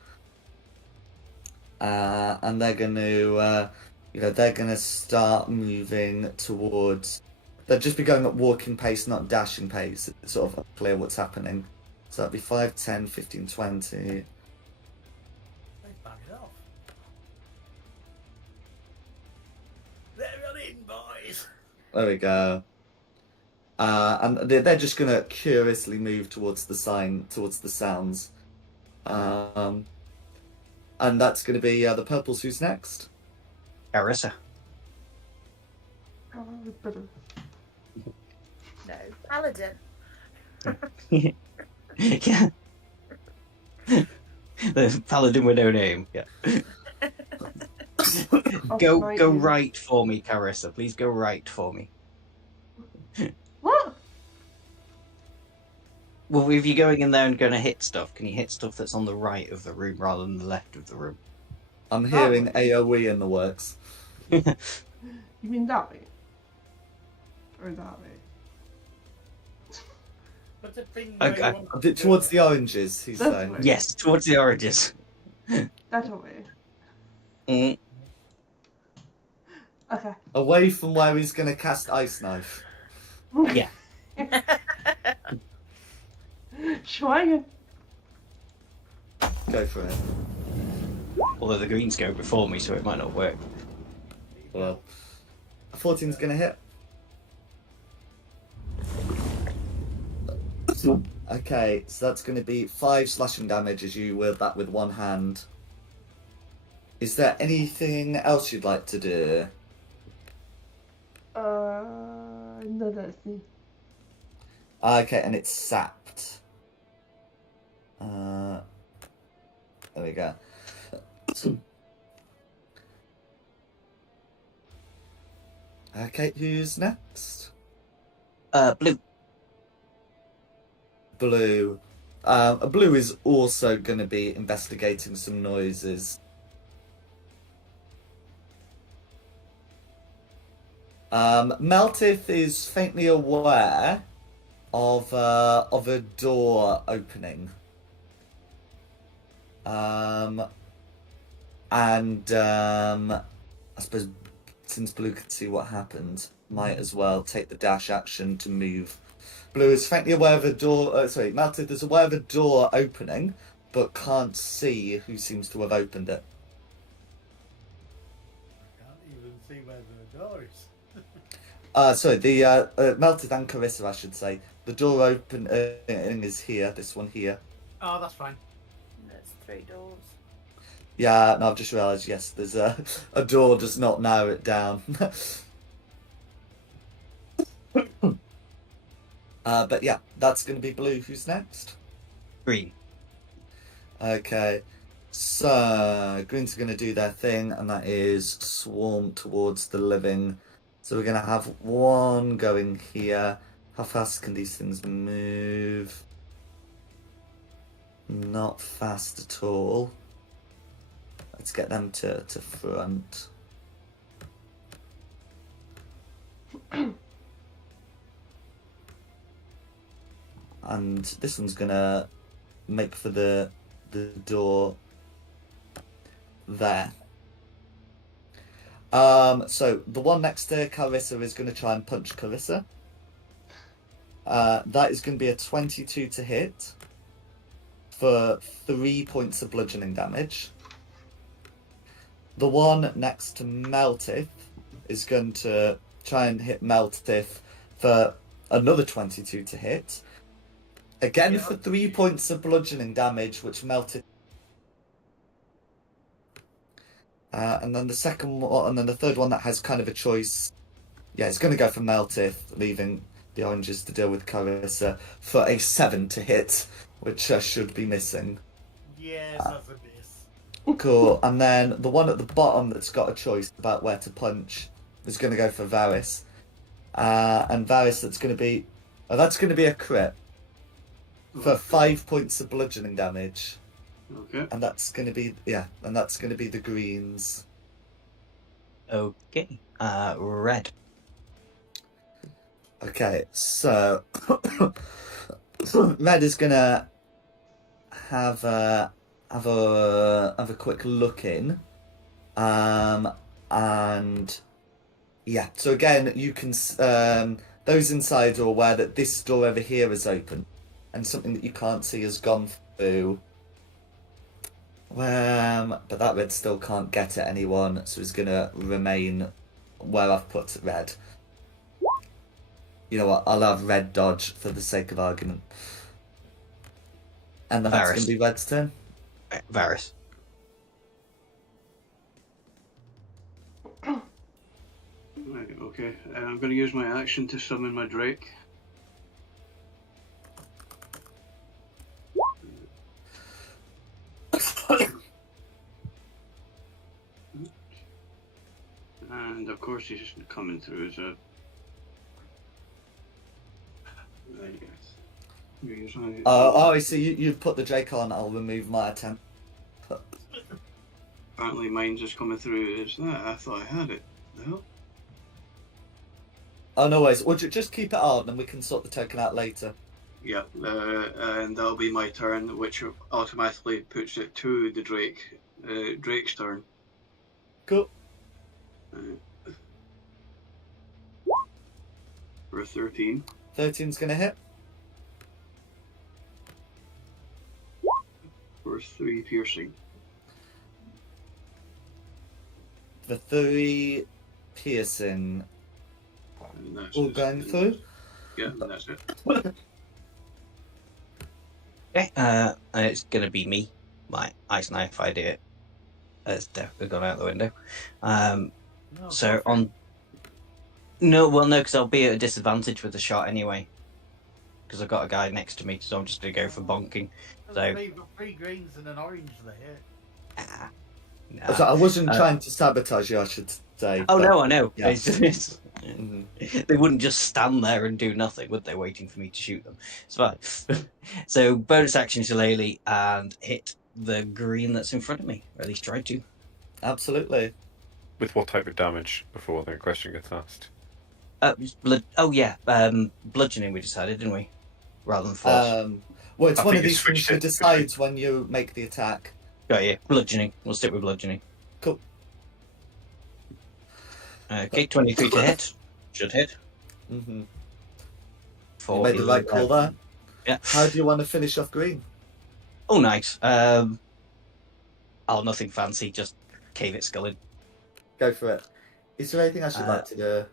and they're going to, they're going to start moving towards. They'll just be going at walking pace, not dashing pace. It's sort of unclear what's happening. So that'd be 5, 10, 15, 20. They bag it off. in, boys. There we go. And they're just gonna curiously move towards the sounds. And that's gonna be the purples. Who's next? Carissa. Oh, better. No, Paladin. Yeah. The paladin with no name. Yeah. Go right for me, Carissa. Please go right for me. What? Well, if you're going in there and going to hit stuff, can you hit stuff that's on the right of the room rather than the left of the room? I'm hearing AOE in the works. You mean that way? Or that way? But the thing Okay. Towards the oranges, he's That's saying. right. Yes, towards the oranges. That way. Mm. Okay. Away from where he's going to cast Ice Knife. Yeah. Schweigen. Go for it. Although the greens go before me, so it might not work. Well, 14's going to hit. Okay, so that's going to be 5 slashing damage as you wield that with one hand. Is there anything else you'd like to do? No, that's me. Okay, and it's sapped. There we go. Okay, who's next? Blue. Blue. Blue is also going to be investigating some noises. Meltith is faintly aware of a door opening. I suppose since Blue could see what happened, might as well take the dash action to move. Blue is faintly aware of a door. Meltith is aware of a door opening, but can't see who seems to have opened it. I can't even see where the door is. Meltith and Carissa, I should say. The door opening is here. This one here. Oh, that's fine. There's 3 doors. Yeah, no, I've just realised. Yes, there's a door. Does not narrow it down. But yeah, that's going to be Blue. Who's next? Green. Okay, so Green's are going to do their thing, and that is swarm towards the living. So we're going to have one going here. How fast can these things move? Not fast at all. Let's get them to front. And this one's gonna make for the door there. So the one next to Carissa is gonna try and punch Carissa. That is gonna be a 22 to hit for 3 points of bludgeoning damage. The one next to Meltith is going to try and hit Meltith for another 22 to hit. Again for 3 points of bludgeoning damage, which Meltith. And then the second one, and then the third one that has kind of a choice. Yeah, it's going to go for Meltith, leaving the oranges to deal with Carissa for a 7 to hit, which should be missing. Yes, that's a miss. Cool. And then the one at the bottom that's got a choice about where to punch is going to go for Varys. And Varys, that's going to be a crit for 5 points of bludgeoning damage. Okay. And that's going to be the greens. Okay. Red. Okay, so Red is gonna have a quick look in, and yeah. So again, you can those inside are aware that this door over here is open, and something that you can't see has gone through. But that Red still can't get at anyone, so he's gonna remain where I've put red. You know what? I'll have red dodge for the sake of argument. And that's going Varys. to be red's turn. Varys. Right, okay. I'm going to use my action to summon my Drake. And of course he's just coming through as a... Right, yes. I see. You've put the Drake on. I'll remove my attempt. Apparently mine's just coming through as that. I thought I had it. No? Oh, no worries. Well, just keep it on and we can sort the token out later. Yeah, and that'll be my turn, which automatically puts it to the Drake. Drake's turn. Cool. For a 13. 13's going to hit. For 3 piercing. The 3 piercing. And that's All it. going through? Yeah, and that's it. Okay, and it's gonna be me. My ice knife idea has definitely gone out the window. So on. No, because I'll be at a disadvantage with the shot anyway. Because I've got a guy next to me, so I'm just gonna go for bonking. So. You've got 3 greens and an orange there. Nah. So I wasn't trying to sabotage you, I should say. Oh but- no, I know. Yeah. It's- they wouldn't just stand there and do nothing, would they? Waiting for me to shoot them. It's fine. So bonus action Shillelagh and hit the green that's in front of me. Or at least try to. Absolutely. With what type of damage before the question gets asked? Bludgeoning we decided, didn't we? Rather than force. Well, it's I one think of you these things switched that it. decides when you make the attack. Got you. Bludgeoning. We'll stick with bludgeoning. Cool. Okay, 23 to hit. Should hit. Mm-hmm. You For made the right call there. Yeah. How do you want to finish off green? Oh, nice. Nothing fancy. Just cave it skull in. Go for it. Is there anything I should like to do?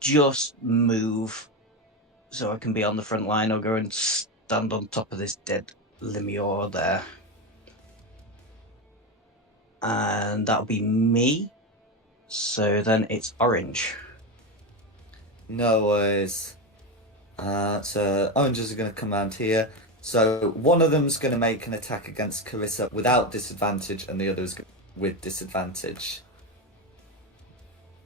Just move so I can be on the front line or go and stand on top of this dead Lemure there. And that'll be me. So then it's orange. No worries. So oranges are going to come around here. So one of them's going to make an attack against Carissa without disadvantage, and the other's with disadvantage.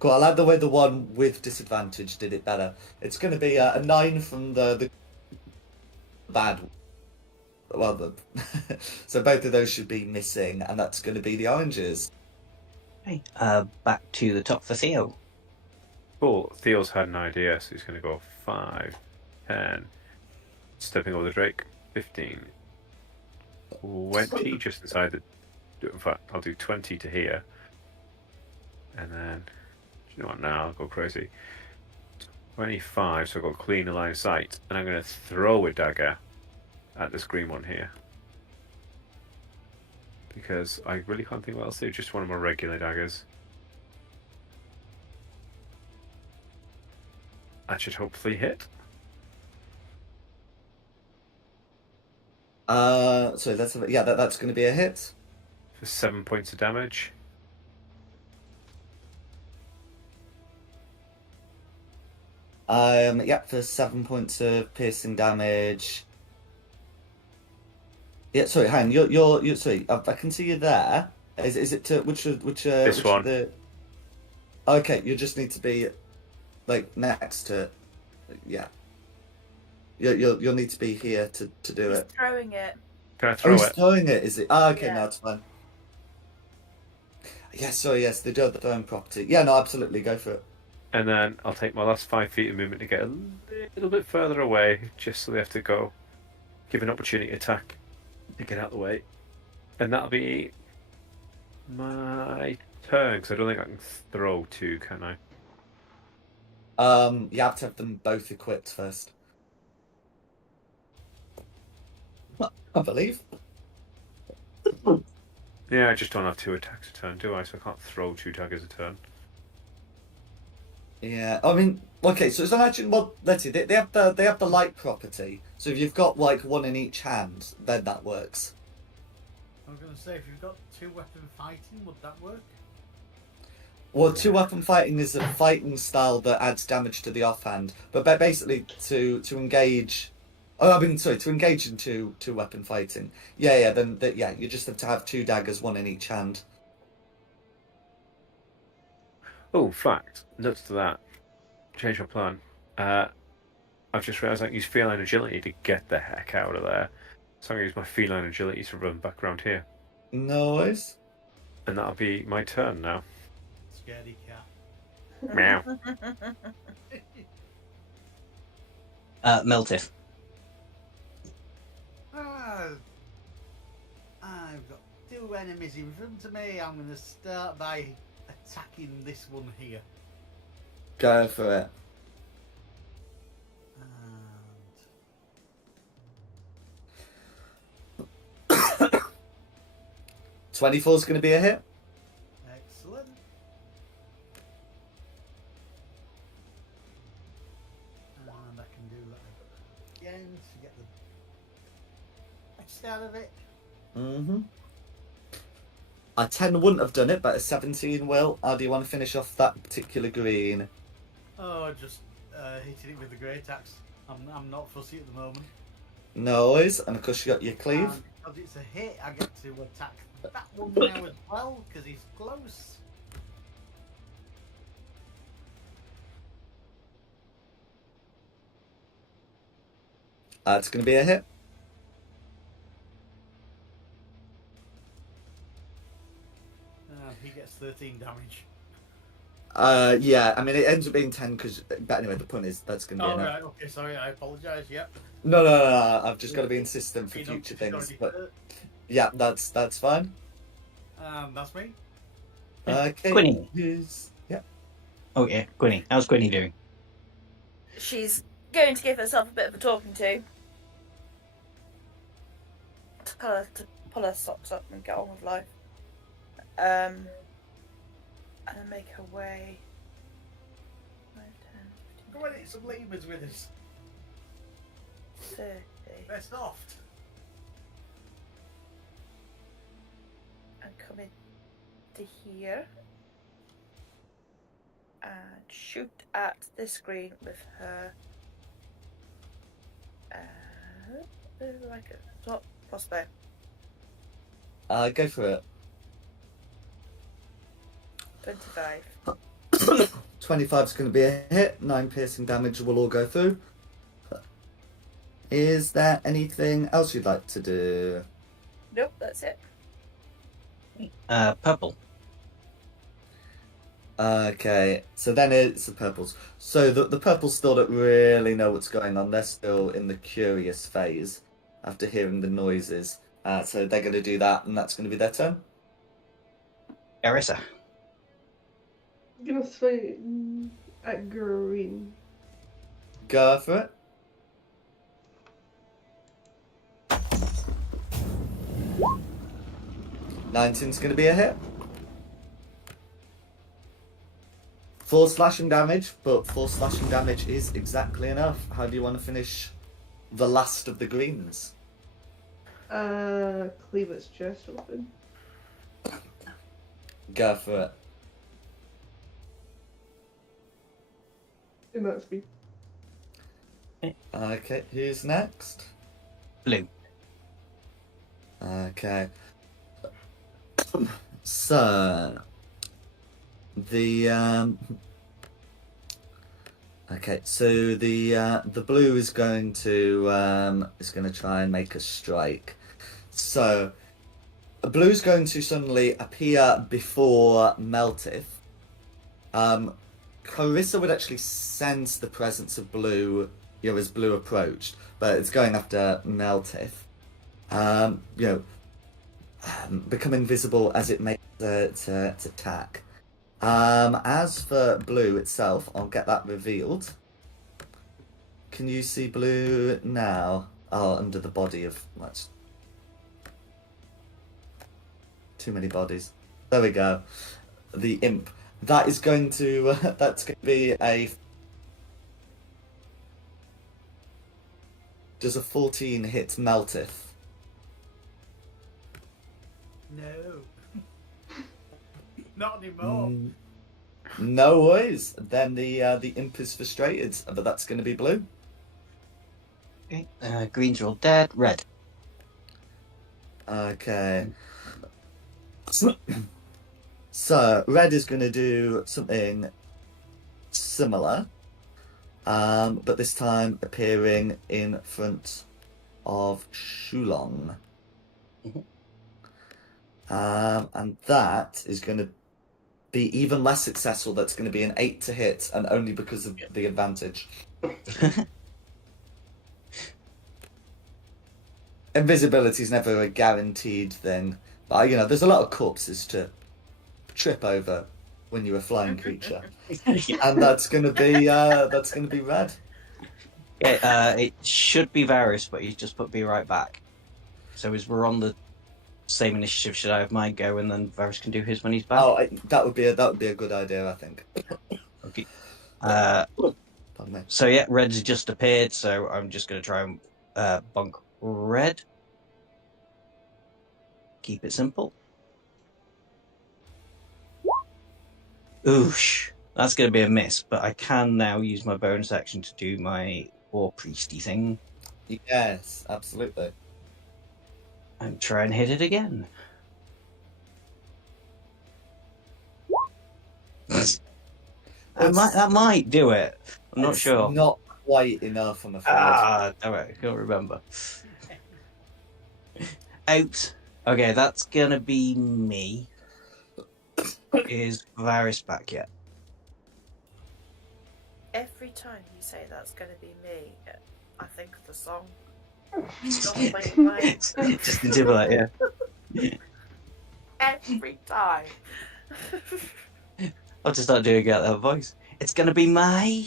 Cool. I like the way the one with disadvantage did it better. It's going to be a 9 from the bad. Well, so both of those should be missing, and that's going to be the oranges. Okay. Back to the top for Theo. Cool. Theo's had an idea, so he's going to go 5, 10, stepping over the Drake, 15, 20, just inside the... In fact, I'll do 20 to here. And then, do you know what, now I'll go crazy. 25, so I've got a clean line of sight. And I'm going to throw a dagger at this green one here. Because I really can't think what else to do, just one of my regular daggers. That should hopefully hit. So that's that's going to be a hit. For 7 points of damage. For 7 points of piercing damage. Yeah, sorry, hang on. You're sorry. I can see you there. Is it to which This one. Okay, you just need to be like next to. Yeah. You'll need to be here to do He's it. throwing it. Can I Oh, throw he's it? throwing it, is it? Oh, okay, Yeah. no, it's fine. Yes, sorry, yes, they do have the throwing property. Yeah, no, absolutely, go for it. And then I'll take my last 5 feet of movement to get a little bit further away, just so they have to go. Give an opportunity to attack to get out of the way. And that'll be my turn, because I don't think I can throw 2, can I? You have to have them both equipped first. I believe. Yeah, I just don't have 2 attacks a turn, do I? So I can't throw 2 daggers a turn. Yeah, I mean, okay, so it's not actually, well, let's see, they have the light property. So if you've got like one in each hand, then that works. I was going to say, if you've got 2-weapon fighting, would that work? Well, two-weapon fighting is a fighting style that adds damage to the offhand, but basically to engage. Oh, I mean, sorry, to engage in two-weapon fighting. Yeah, then yeah, you just have to have 2 daggers, one in each hand. Oh, fact. Notes to that. Change my plan. I've just realised I can use feline agility to get the heck out of there. So I'm going to use my feline agility to run back around here. No worries. And that'll be my turn now. Scaredy cat. Meow. Meltif. I've got 2 enemies in front of me. I'm going to start by attacking this one here. Go for it. And 24 is going to be a hit. excellent. And I can do that again to get the best out of it. Mm-hmm. A 10 wouldn't have done it, but a 17 will. How do you want to finish off that particular green? Oh, just hitting it with the great axe. I'm not fussy at the moment. No worries. And of course you got your cleave. And because it's a hit, I get to attack that one now as well, because he's close. It's going to be a hit. He gets 13 damage. Yeah, I mean, it ends up being 10 because... But anyway, the point is that's going to be Oh, enough. right, okay, sorry, I apologise, yep. No. I've just got to be insistent for You know, future she's things. already But hurt. yeah, that's fine. That's me. Okay. Quinny. Yeah. Oh yeah, Quinny. How's Quinny doing? She's going to give herself a bit of a talking to pull her socks up and get on with life. And then make her way. 5, 10, Come on, eat some lemurs with us. 15, 30. They're soft. And come in to here. And shoot at this screen with her. Like a top crossbow. Go for it. 25. 25 is going to be a hit. 9 piercing damage will all go through. Is there anything else you'd like to do? Nope, that's it. Purple. Okay, so then it's the purples. So the purples still don't really know what's going on. They're still in the curious phase after hearing the noises. So they're going to do that, and that's going to be their turn. Erisa. I'm gonna swing at green. Go for it. Nineteen's going to be a hit. 4 slashing damage, but 4 slashing damage is exactly enough. How do you want to finish the last of the greens? Cleave its chest open. Go for it. And that's me. Okay, who's next? Blue. Okay. So the okay, so the blue is going to try and make a strike. So blue's going to suddenly appear before Meltif. Carissa would actually sense the presence of blue, as blue approached, but it's going after Meltif. Become invisible as it makes its attack. As for blue itself, I'll get that revealed. Can you see blue now? Oh, under the body of... That's too many bodies. There we go. The imp. That is going to that's going to be a. Does a 14 hit Meltith? No. Not anymore. No worries. Then the imp is frustrated, but that's going to be blue. Okay. Greens are all dead. Red. Okay. So red is going to do something similar, but this time appearing in front of Shulong. Mhm. And that is going to be even less successful. That's going to be an 8 to hit, and only because of the advantage. Invisibility is never a guaranteed thing, but there's a lot of corpses to trip over when you're a flying creature, and that's going to be red. Yeah, it should be Varys, but he's just put be right back. So as we're on the same initiative, should I have mine go and then Varys can do his when he's back? Oh, that would be a good idea, I think. Okay. Pardon me. So yeah, red's just appeared, so I'm just going to try and bonk red. Keep it simple. Oosh. That's going to be a miss, but I can now use my bonus action to do my War Priesty thing Yes, absolutely. and try and hit it again. That might do it. I'm not It's sure. Not quite enough, I'm afraid. Damn it, I can't remember. Out. Okay, that's gonna be me. Is Varys back yet? Every time you say that's going to be me, I think of the song. Stop playing mine. Justin Timberlake, yeah. Every time. I'll just start doing that voice. It's gonna be my.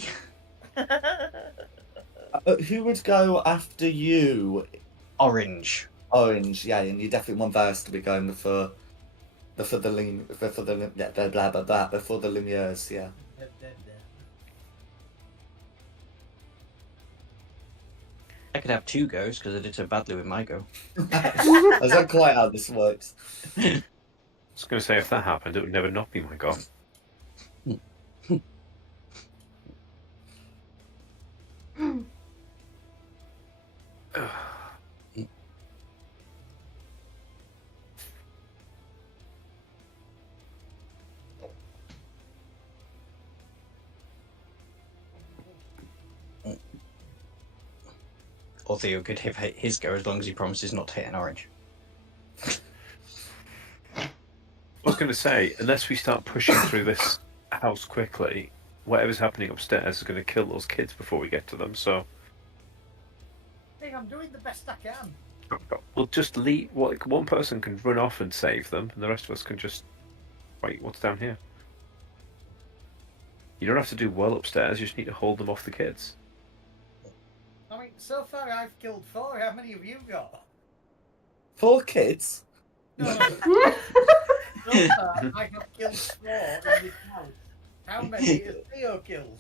Who would go after you? Orange. Orange, yeah, and you definitely want Varys to be going before the Lumières, yeah. I could have two goes because I did so badly with my go. That's not quite how this works. I was going to say, if that happened, it would never not be my goal. Or Theo could have his go as long as he promises not to hit an orange. I was going to say, unless we start pushing through this house quickly, whatever's happening upstairs is going to kill those kids before we get to them, so... I think I'm doing the best I can. We'll just leave... one person can run off and save them, and the rest of us can just... Wait, what's down here? You don't have to do well upstairs, you just need to hold them off the kids. I mean, so far I've killed 4. How many have you got? 4 kids? No. So far I have killed 4 in this house. How many has Theo killed?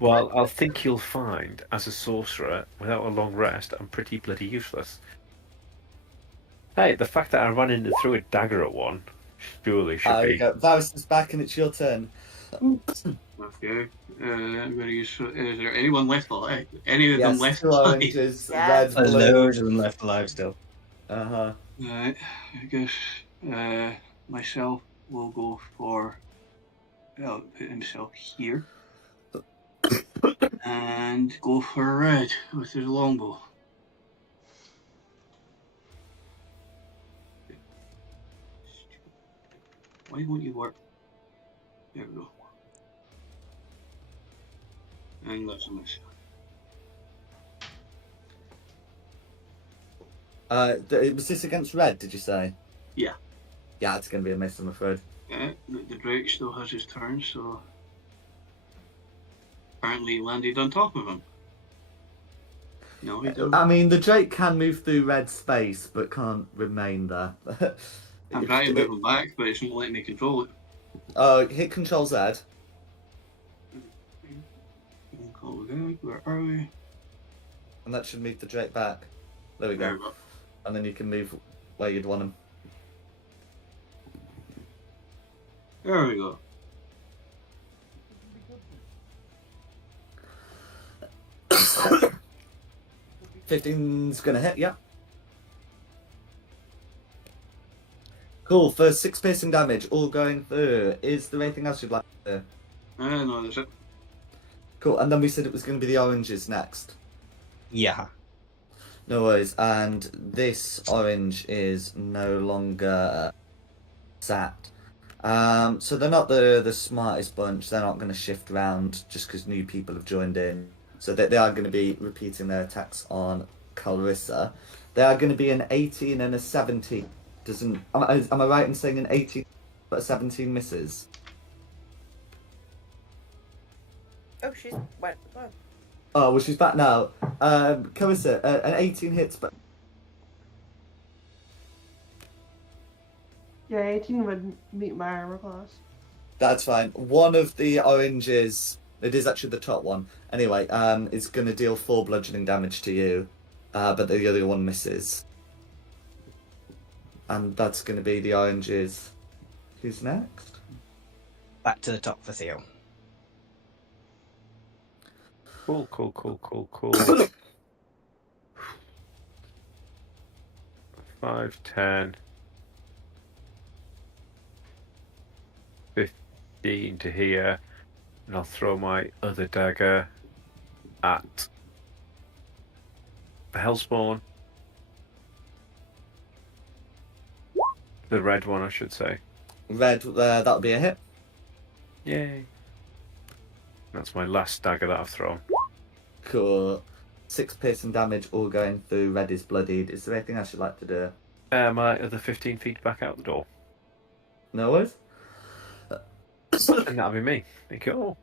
Well, I'll think you'll find, as a sorcerer, without a long rest, I'm pretty bloody useless. Hey, the fact that I ran in and threw a dagger at one surely should be... Varys is back and it's your turn. Okay. I'm going to use. Is there anyone left alive? Any of them Yes, left 2 alive? oranges, Yeah. red, There's blue. loads of them left alive still. Uh-huh. Right. I guess myself will go for. Well, put himself here. And go for red with his longbow. Why won't you work? There we go. And that's a miss. Was this against red, did you say? Yeah. Yeah, it's going to be a miss, I'm afraid. Yeah, the Drake still has his turn, so apparently he landed on top of him. No, he didn't. I mean, the Drake can move through red space, but can't remain there. I'm trying to move him back, but it's not letting me control it. Oh, hit Control Z. Where are we? And that should move the Drake back. There we There go. we go. And then you can move where you'd want him. There we go. 15's gonna hit, yeah. Cool, for 6 piercing damage, all going through. Is there anything else you'd like to do? No, that's it. Cool, and then we said it was going to be the oranges next. Yeah. No worries, and this orange is no longer sat. So they're not the smartest bunch. They're not going to shift around just because new people have joined in. So they are going to be repeating their attacks on Clarissa. They are going to be an 18 and a 17. Am I right in saying an 18 but a 17 misses? Oh, she's went. Oh. Oh, well, she's back now. Clarissa, an 18 hits, but Yeah, 18 would meet my armor class. that's fine. One of the oranges, it is actually the top one. Anyway, is going to deal 4 bludgeoning damage to you, but the other one misses. And that's going to be the oranges. Who's next? Back to the top for Theo. Cool. 5, 10, 15 to here, and I'll throw my other dagger at the Hellspawn. The red one, I should say. Red, that'll be a hit. Yay. That's my last dagger that I've thrown. Cool. 6 piercing damage, all going through. Red is bloodied. Is there anything else you'd like to do? My other 15 feet back out the door. No worries. And that'll be me. Thank you all.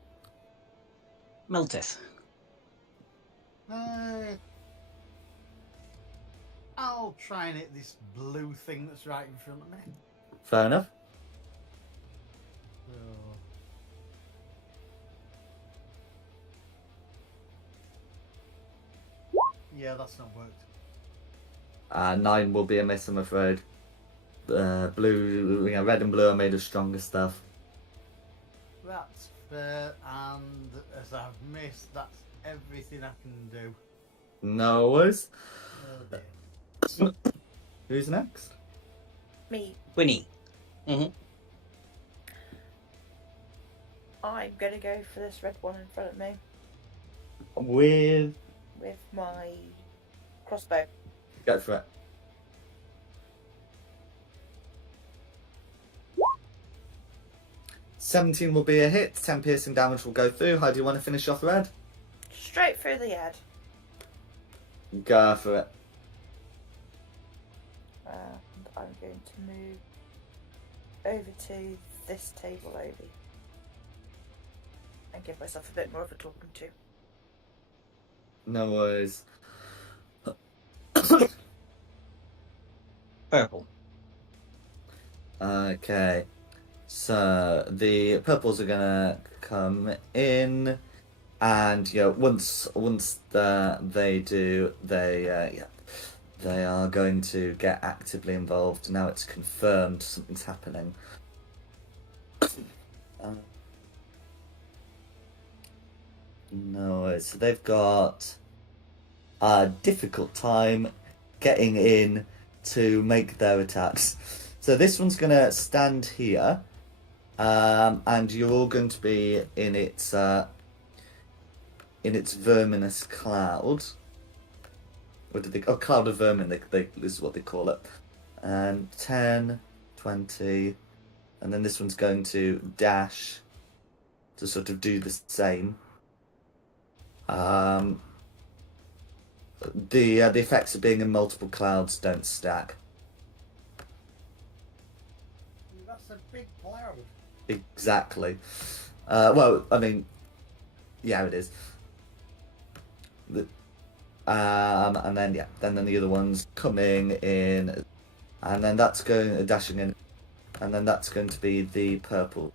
Meltith. I'll try and hit this blue thing that's right in front of me. Fair enough. So... yeah, that's not worked. 9 will be a miss, I'm afraid. Blue, red and blue are made of stronger stuff. That's fair, and as I've missed, that's everything I can do. No worries. Oh dear. Who's next? Me. Winnie. I'm gonna go for this red one in front of me With... with my crossbow. Go for it. $17 will be a hit. 10 piercing damage will go through. How do you want to finish off red? Straight through the head. Go for it. And I'm going to move over to this table over here and give myself a bit more of a talking to. No worries. Purple. Okay. So the purples are gonna come in, and once they do, they are going to get actively involved. Now it's confirmed something's happening. No, so they've got a difficult time getting in to make their attacks. So this one's gonna stand here, and you're all going to be in its verminous cloud. What do they? Oh, cloud of vermin. This is what they call it. And 10, 20, and then this one's going to dash to sort of do the same. The effects of being in multiple clouds don't stack. That's a big cloud. Exactly. Well, I mean, yeah, it is. And then then the other one's coming in, and then that's going dashing in, and then that's going to be the purple.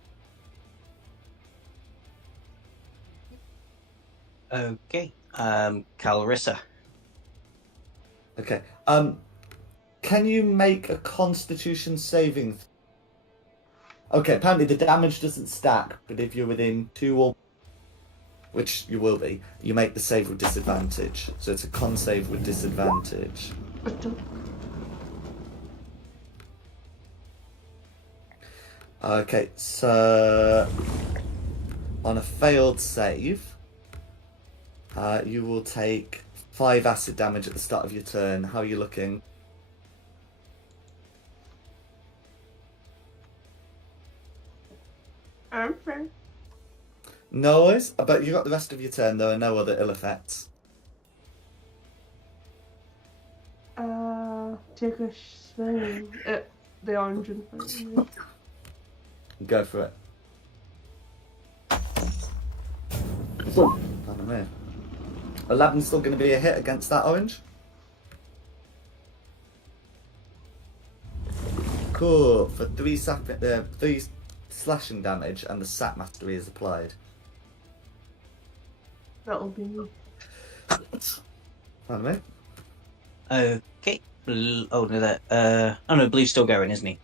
Okay. Calrissa. Okay. Can you make a Constitution saving? Okay. Apparently the damage doesn't stack, but if you're within 2 or which you will be, you make the save with disadvantage. So it's a con save with disadvantage. Okay, so on a failed save, you will take 5 acid damage at the start of your turn. How are you looking? I'm fair. No worries, but you got the rest of your turn. There are no other ill effects. Take a swing at the orange in front of me. Go for it. Pardon me. 11's still going to be a hit against that orange. Cool. For 3 slashing damage, and the sap mastery is applied. That'll be me. Pardon me. Okay. Oh no, Blue's still going, isn't he?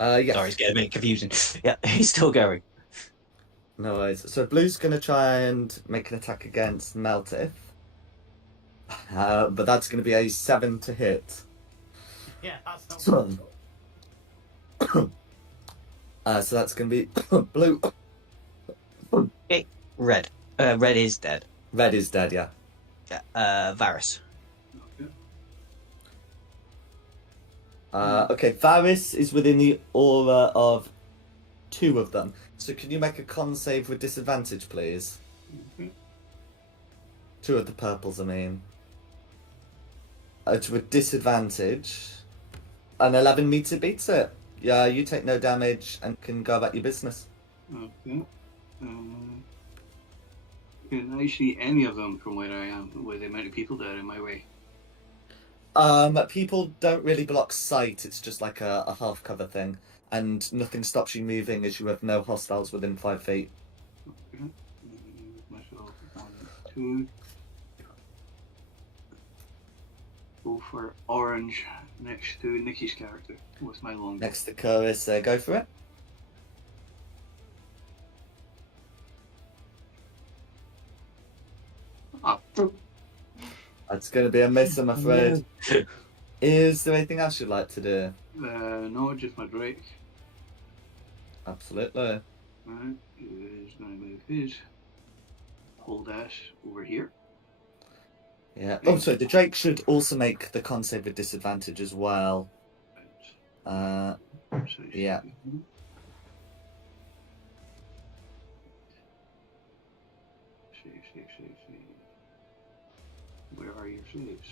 Yes. Sorry, it's getting a bit confusing. Yeah, he's still going. No worries. So Blue's going to try and make an attack against Meltith. But that's going to be a 7 to hit. Yeah, that's not So, good. so that's going to be Blue. Okay. Red. Red is dead. Red is dead, yeah. Yeah. Varus. Okay, Varys is within the aura of 2 of them. So can you make a con save with disadvantage, please? 2 of the purples, I mean. It's with disadvantage. An 11 meter beats it. Yeah, you take no damage and can go about your business. Okay. Can I see any of them from where I am, with the amount of people that are in my way? People don't really block sight. It's just like a half cover thing, and nothing stops you moving as you have no hostiles within 5 feet. Okay. Myself 1, 2. Go for orange next to Nikki's character with my long. Next to Chorus, go for it. Ah, That's going to be a miss, I'm afraid. Is there anything else you'd like to do? no, just my Drake. Absolutely. Right, he's going to move his whole dash over here. Yeah. Oh, sorry, the Drake should also make the con save with disadvantage as well. So Yeah. Save. Where are your saves?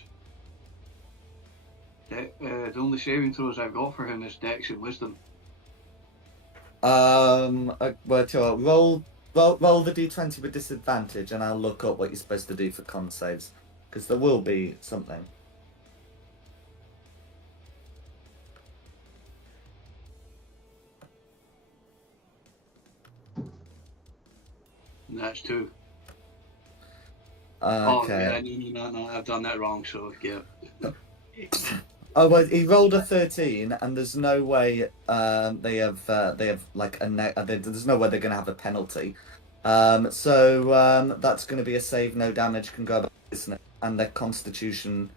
The only saving throws I've got for him is Dex and Wisdom. Well, tell you what, roll the d20 with disadvantage, and I'll look up what you're supposed to do for con saves, because there will be something. And that's 2. Okay. Oh, yeah, no, I've done that wrong, so yeah. Oh well, he rolled a 13, and there's no way they have like there's no way they're gonna have a penalty. So that's gonna be a save, no damage, can go about business, and their Constitution.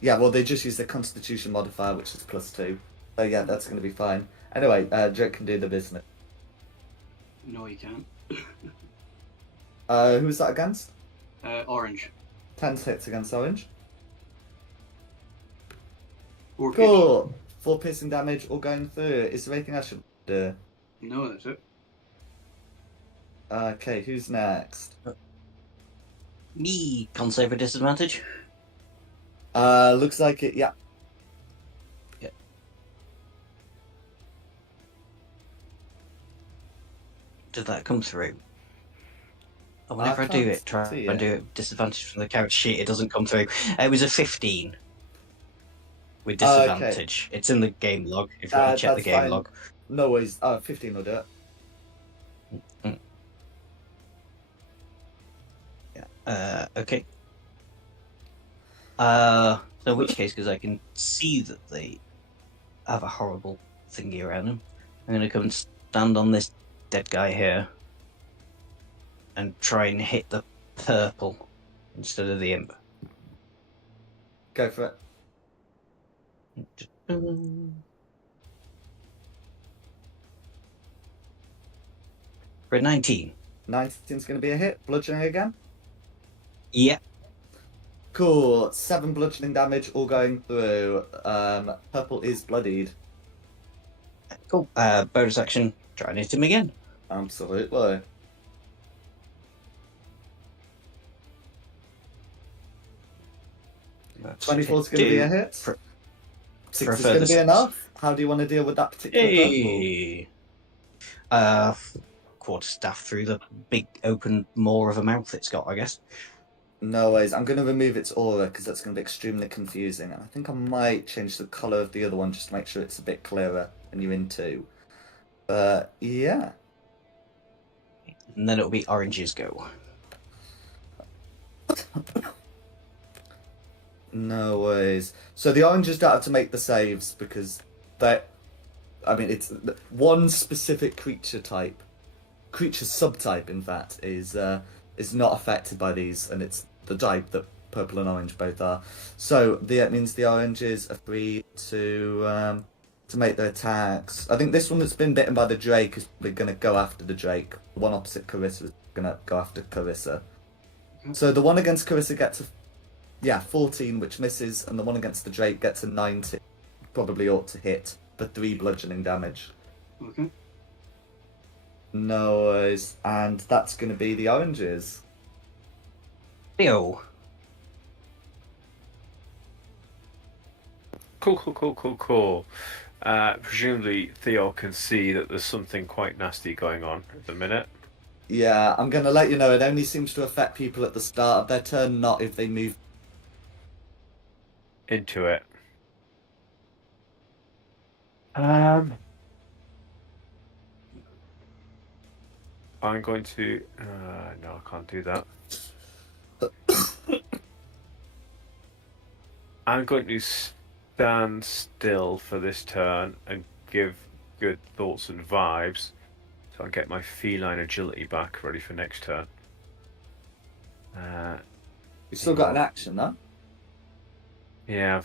Yeah, well they just use their Constitution modifier, which is +2. So yeah, that's gonna be fine. Anyway, Drake can do the business. No, you can't. Who's that against? Orange. 10 hits against Orange. 4 Cool. 4 piercing damage, all going through. Is there anything I should do? No, that's it. Okay, who's next? Me. Con save with disadvantage. Looks like it. Yeah. Did that come through? Oh, whenever I do can't it, try see and it. do it disadvantage from the character sheet, it doesn't come through. It was a 15 with disadvantage. It's in the game log if you want to check the That's game fine. log. No worries. 15 will do it. Okay. So in which case, because I can see that they have a horrible thingy around them, I'm going to come and stand on this dead guy here and try and hit the purple instead of the imp. Go for it. For a 19. 19's going to be a hit. Bludgeoning again. Yep. Cool. 7 bludgeoning damage, all going through. Purple is bloodied. Cool. Bonus action. Try and hit him again. Absolutely. That's 24 is going to be a hit. 6 is going to be six. enough. How do you want to deal with that particular purple? Hey. Quarterstaff through the big open maw of a mouth it's got, I guess. No ways. I'm going to remove its aura because that's going to be extremely confusing. And I think I might change the colour of the other one just to make sure it's a bit clearer and you're in 2. But yeah. And then it'll be oranges go. No ways. So the oranges don't have to make the saves because it's one specific creature subtype, in fact, is not affected by these, and it's the type that purple and orange both are. So that means the oranges are free to make their attacks. I think this one that's been bitten by the Drake is going to go after the Drake. The one opposite Carissa is going to go after Carissa. So the one against Carissa gets a 14, which misses, and the one against the Drake gets a 19. Probably ought to hit for 3 bludgeoning damage. Okay. No worries. And that's going to be the oranges. Theo. Cool. Presumably Theo can see that there's something quite nasty going on at the minute. Yeah, I'm going to let you know it only seems to affect people at the start of their turn, not if they move into it. I'm going to... no, I can't do that. I'm going to stand still for this turn and give good thoughts and vibes so I get my feline agility back ready for next turn. You've still got an action, though? Yeah,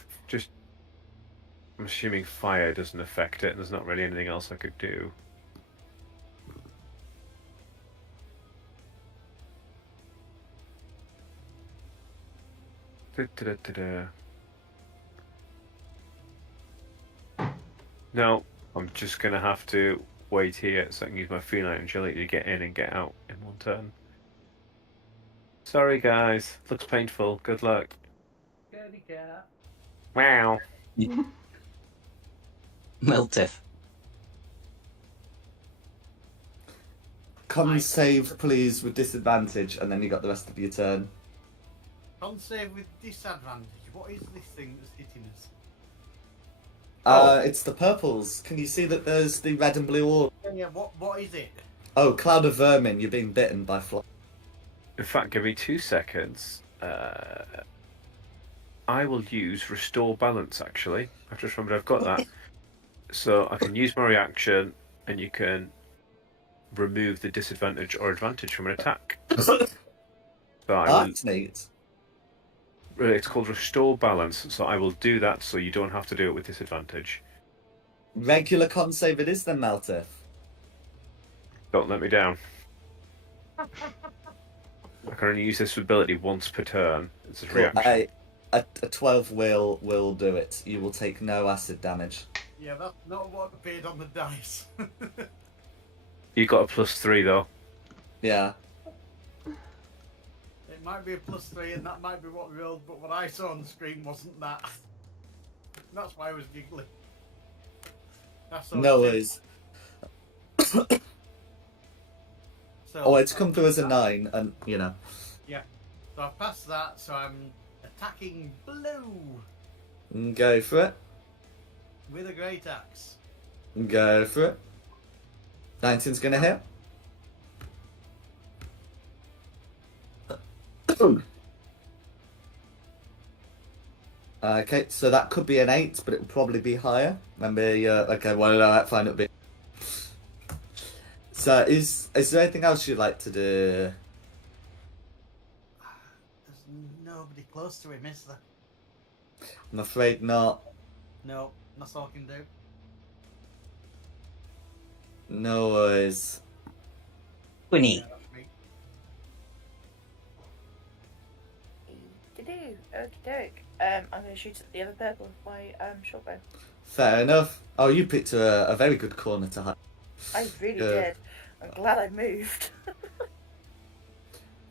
I'm assuming fire doesn't affect it, and there's not really anything else I could do. No, I'm just going to have to wait here so I can use my feline agility to get in and get out in one turn. Sorry guys, looks painful. Good luck. Scaredy cat. Wow. Meltif. Con save, please, with disadvantage, and then you got the rest of your turn. Con save with disadvantage. What is this thing that's hitting us? It's the purples. Can you see that there's the red and blue orb? Yeah, what is it? Oh, cloud of vermin. You're being bitten by flies. In fact, give me 2 seconds. I will use Restore Balance, actually. I've just remembered I've got that. So I can use my reaction, and you can remove the disadvantage or advantage from an attack. So That's neat. It's called Restore Balance, so I will do that so you don't have to do it with disadvantage. Regular con save it is then, Maltif. Don't let me down. I can only use this ability once per turn. It's a reaction. A 12 will do it. You will take no acid damage. Yeah, that's not what appeared on the dice. You got a +3 though. Yeah. It might be a +3 and that might be what we rolled, but what I saw on the screen wasn't that. That's why I was giggling. No worries. So, Oh, it's come through as a 9, and, you know. Yeah. So I've passed that, so I'm attacking blue Go for it. with a great axe. Go for it. 19's gonna hit. Okay, so that could be an 8, but it would probably be higher. Remember, okay, well, fine, it'll be. So, is there anything else you'd like to do? There's nobody close to him, is there? I'm afraid not. No, that's all I can do. No worries. Winnie. Yeah, that's me. Do okie doke. I'm going to shoot at the other purple with my shotgun. Fair enough. Oh, you picked a very good corner to hide. I really Good. did. I'm glad I moved.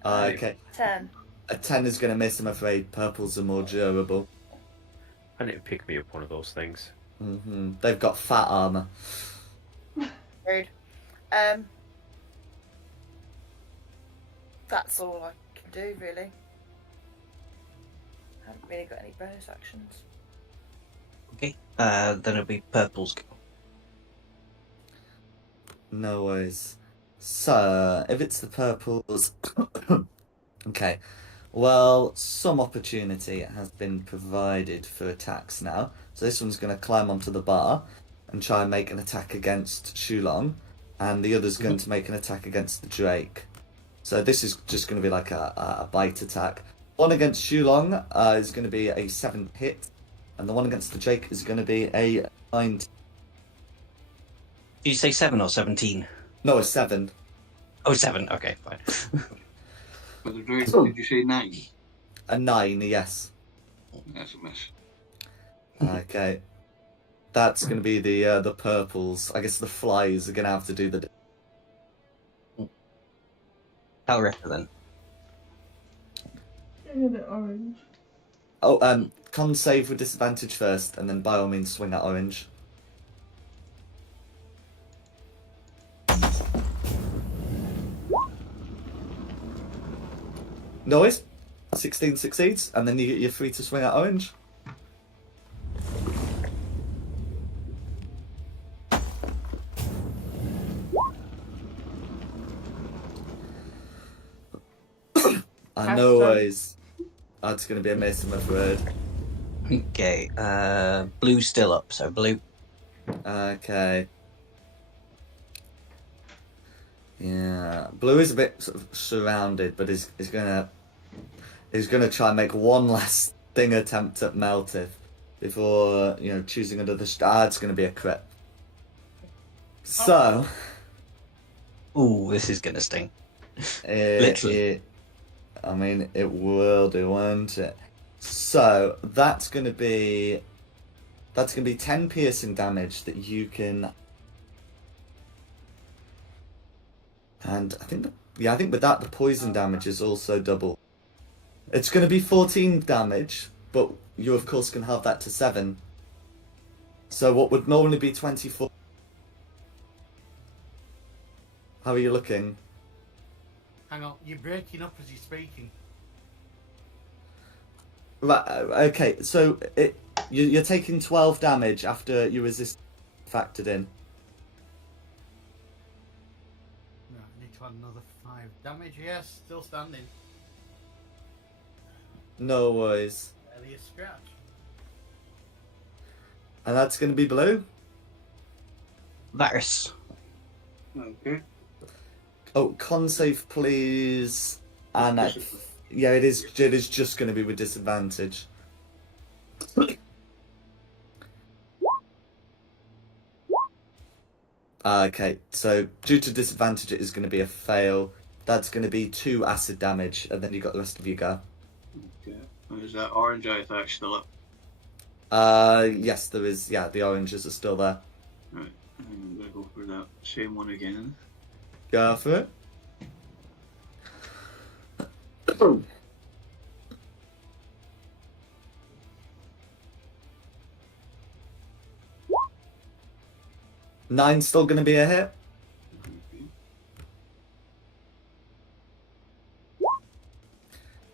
Okay. 10. A 10 is going to miss, I'm afraid. Purples are more durable. I need to pick me up one of those things. They've got fat armor. Rude. That's all I can do, really. I haven't really got any bonus actions. Okay. Then it'll be purple's go. No worries. So, if it's the purples... Okay. Well, some opportunity has been provided for attacks now. So this one's going to climb onto the bar and try and make an attack against Shulong. And the other's going to make an attack against the Drake. So this is just going to be like a bite attack. One against Shulong is going to be a 7 hit. And the one against the Drake is going to be a 9. Did you say 7 or 17? No, a 7. Oh, 7. Okay, fine. For the Drake, did you say 9? A 9, yes. That's a miss. Okay. That's going to be the purples. I guess the flies are going to have to do the... Calretta then. Yeah, the orange. Oh, con save with disadvantage first, and then by all means swing at orange. Noise. 16 succeeds, and then you're free to swing at orange. I know ways. That's going to be a miss, I'm afraid. Okay, blue's still up, so blue. Okay. Yeah, blue is a bit sort of surrounded, but is gonna try and make one last thing attempt at Meltith before choosing another. It's gonna be a crit. So, Ooh, this is gonna sting. Literally. I mean, it will do, won't it? So that's gonna be 10 piercing damage that you can. And I think with that the poison damage is also double. It's going to be 14 damage, but you of course can have that to 7. So what would normally be 24. How are you looking? Hang on, you're breaking up as you're speaking. Right. Okay. So you're taking 12 damage after your resist factored in. No, I need to add another 5 damage. Yes, still standing. No worries. Barely a scratch. And that's going to be blue. Varus. Okay. Oh, con save, please. And yeah, it is just going to be with disadvantage. Okay, so due to disadvantage, it is going to be a fail. That's going to be 2 acid damage, and then you got the rest of your go. Okay. Is that orange eye attack still up? Yes, there is. Yeah, the oranges are still there. Right. I'm gonna go for that same one again. Go for it. Nine's still going to be a hit. Okay.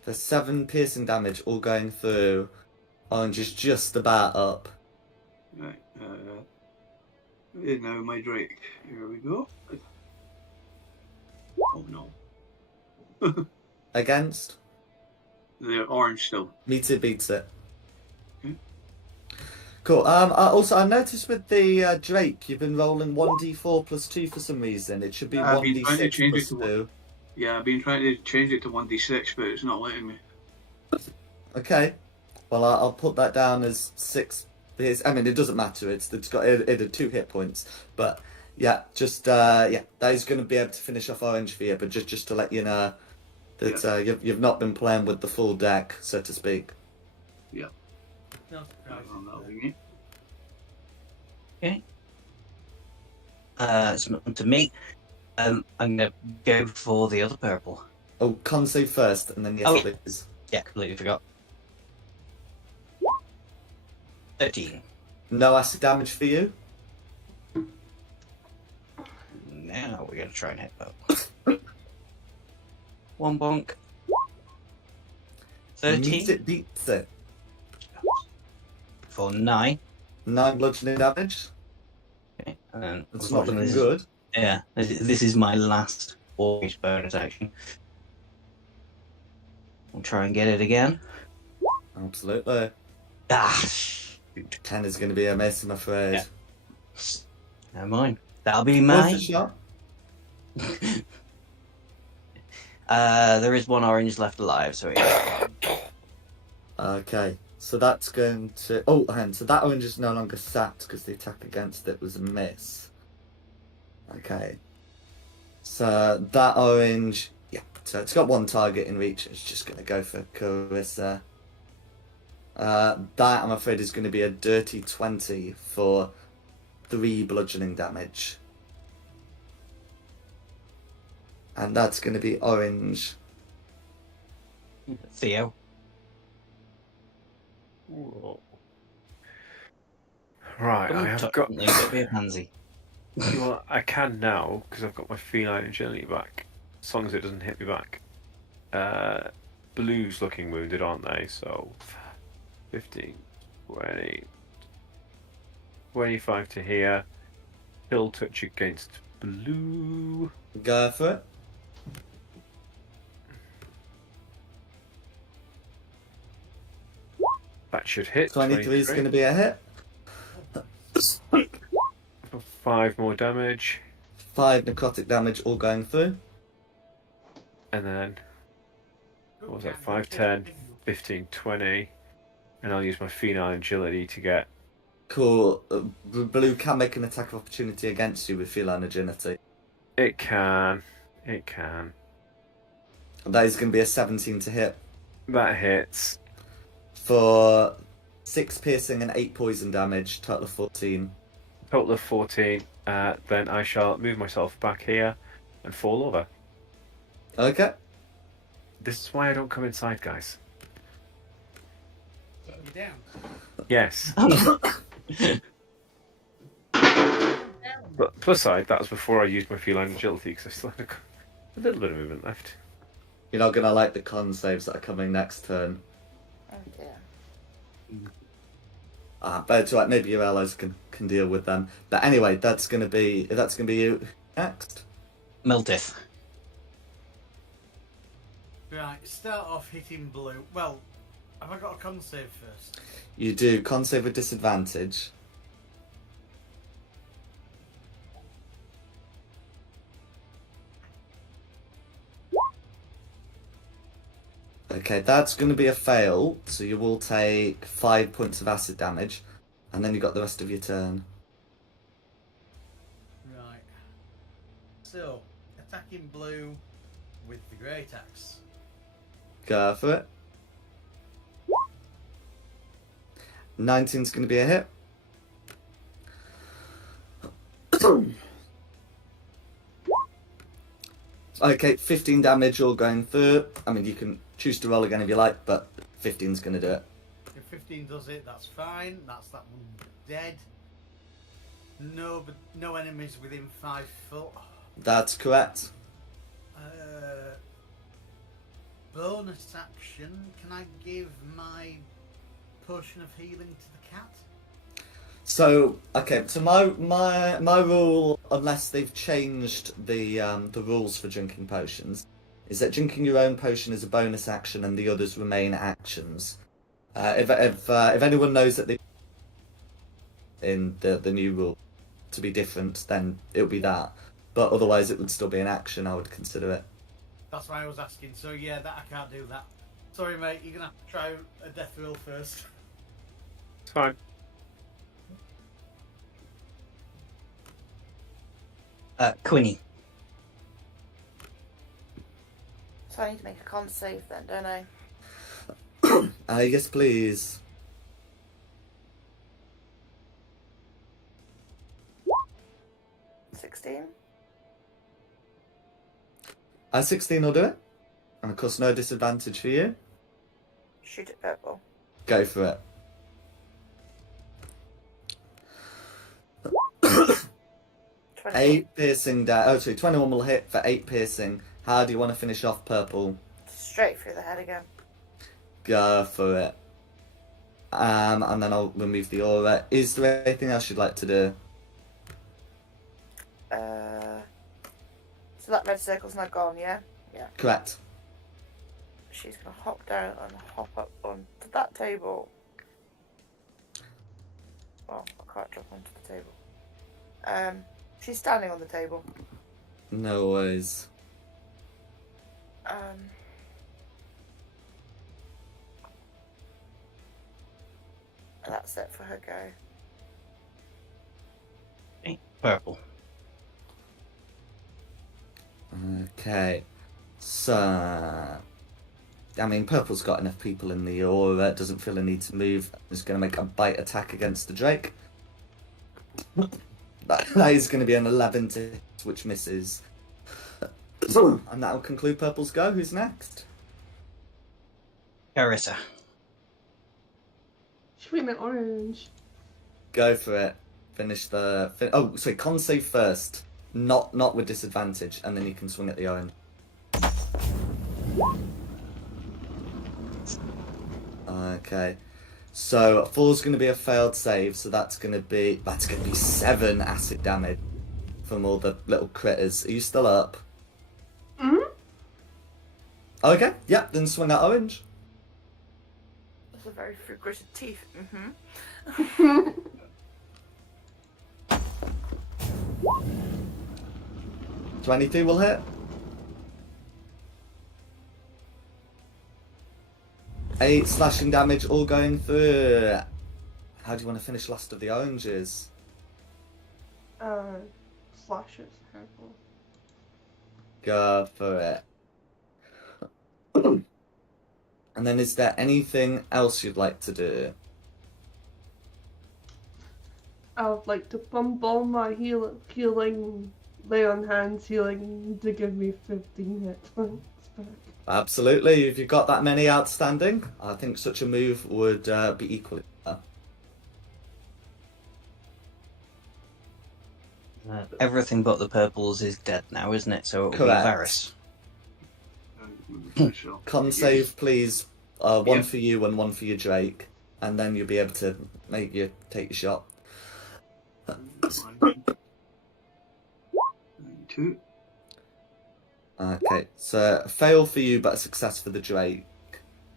For 7 piercing damage, all going through. Orange is just about up. Right. And now my Drake. Here we go. Oh no. Against? The orange still. Meets it, beats it. Okay. Cool. I noticed with the Drake, you've been rolling 1d4 plus 2 for some reason. It should be I've been trying to 1d6 change plus it to 2. Yeah, I've been trying to change it to 1d6, but it's not letting me. Okay. Well, I'll put that down as 6. I mean, it doesn't matter. It's got it 2 hit points, but yeah, just that is going to be able to finish off orange for you. But just to let you know that you've not been playing with the full deck, so to speak. No That'll be surprise. me. Okay. It's up to me. I'm gonna go for the other purple. Oh, con save first, and then yes, Oh. please. Yeah, completely forgot. 13. No acid damage for you. Now we're gonna try and hit that. One bonk. 13 Meets it, beats it. for 9. 9 bludgeoning damage. Okay, and then That's not looking this- good. Yeah, this is my last orange bonus action. I'll try and get it again. Absolutely. Ah, shoot. 10 is going to be a miss, I'm afraid. Yeah. Never mind. That'll be Worth mine. a shot. There is one orange left alive, so yeah. Okay, so that's going to... Oh, and so that orange is no longer sat because the attack against it was a miss. Okay. So that orange... Yeah, so it's got one target in reach. It's just going to go for Carissa. That, I'm afraid, is going to be a dirty 20 for 3 bludgeoning damage. And that's going to be orange. Theo. Right, I have got. Don't be a pansy. Well, I can now because I've got my feline agility back. As long as it doesn't hit me back. Blue's looking wounded, aren't they? So 15, 20, 25 to here. Hill touch against blue. Go for it. That should hit. 23 is going to be a hit. For 5 more damage. 5 necrotic damage all going through. And then, what was that? 5, 10, 15, 20. And I'll use my feline agility to get. Cool. Blue can make an attack of opportunity against you with feline agility. It can. It can. That is going to be a 17 to hit That hits. for 6 piercing and 8 poison damage, total of 14. Total of 14. Then I shall move myself back here and fall over. Okay. This is why I don't come inside, guys. You down? Yes. But plus side, that was before I used my feline agility because I still had a little bit of movement left. You're not going to like the con saves that are coming next turn. Oh dear. But it's right, maybe your allies can deal with them. But anyway, that's gonna be you next. Meltith. Right, start off hitting blue. Well, have I got a con save first? You do con save with disadvantage. Okay, that's going to be a fail, so you will take 5 points of acid damage, and then you got the rest of your turn. Right. So, attacking blue with the great axe. Go for it. 19's going to be a hit. Okay, 15 damage all going through. I mean, you can choose to roll again if you like, but 15's going to do it. If 15 does it, that's fine. That's that one dead. No enemies within 5 foot. That's correct. Bonus action. Can I give my potion of healing to the cat? So, okay, so my rule, unless they've changed the rules for drinking potions, is that drinking your own potion is a bonus action and the others remain actions. If anyone knows that they in the new rule to be different, then it would be that. But otherwise, it would still be an action. I would consider it. That's why I was asking. So yeah, that I can't do that. Sorry, mate. You're gonna have to try a death roll first. It's fine. Quinny. So I need to make a con save then, don't I? Yes, please. 16. 16 will do it. And of course, no disadvantage for you. Shoot at purple. Go for it. 8 piercing damage. 21 will hit for 8 piercing. How do you want to finish off purple? Straight through the head again. Go for it. And then I'll remove the aura. Is there anything else you'd like to do? So that red circle's now gone, yeah? Yeah. Correct. She's gonna hop down and hop up onto that table. Well, I can't drop onto the table. She's standing on the table. No worries. That's it for her go. Okay, purple. Okay. So, I mean, purple's got enough people in the aura. Doesn't feel a need to move. Is going to make a bite attack against the Drake. That is going to be an 11 to hit, which misses. And that will conclude purple's go. Who's next? Carissa. Should we make orange? Go for it. Finish the. Oh, sorry. Con save first. Not with disadvantage, and then you can swing at the orange. Okay. So 4's going to be a failed save, so that's going to be 7 acid damage from all the little critters. Are you still up? Mm-hmm. Okay. Yeah. Then swing at orange. Those are very gritted teeth. Mm-hmm. 22 will hit. 8 slashing damage, all going through. How do you want to finish last of the oranges? Slashes, purple. Go for it. And then is there anything else you'd like to do? I would like to pump all my healing, lay on hands healing to give me 15 hit points back. Absolutely. If you've got that many outstanding, I think such a move would be equally fair. Everything but the purples is dead now, isn't it? So it will Correct. be Varys. Con save, please. One Yeah. for you and one for your Drake. And then you'll be able to make you take your shot. 2. Okay, so a fail for you, but a success for the Drake.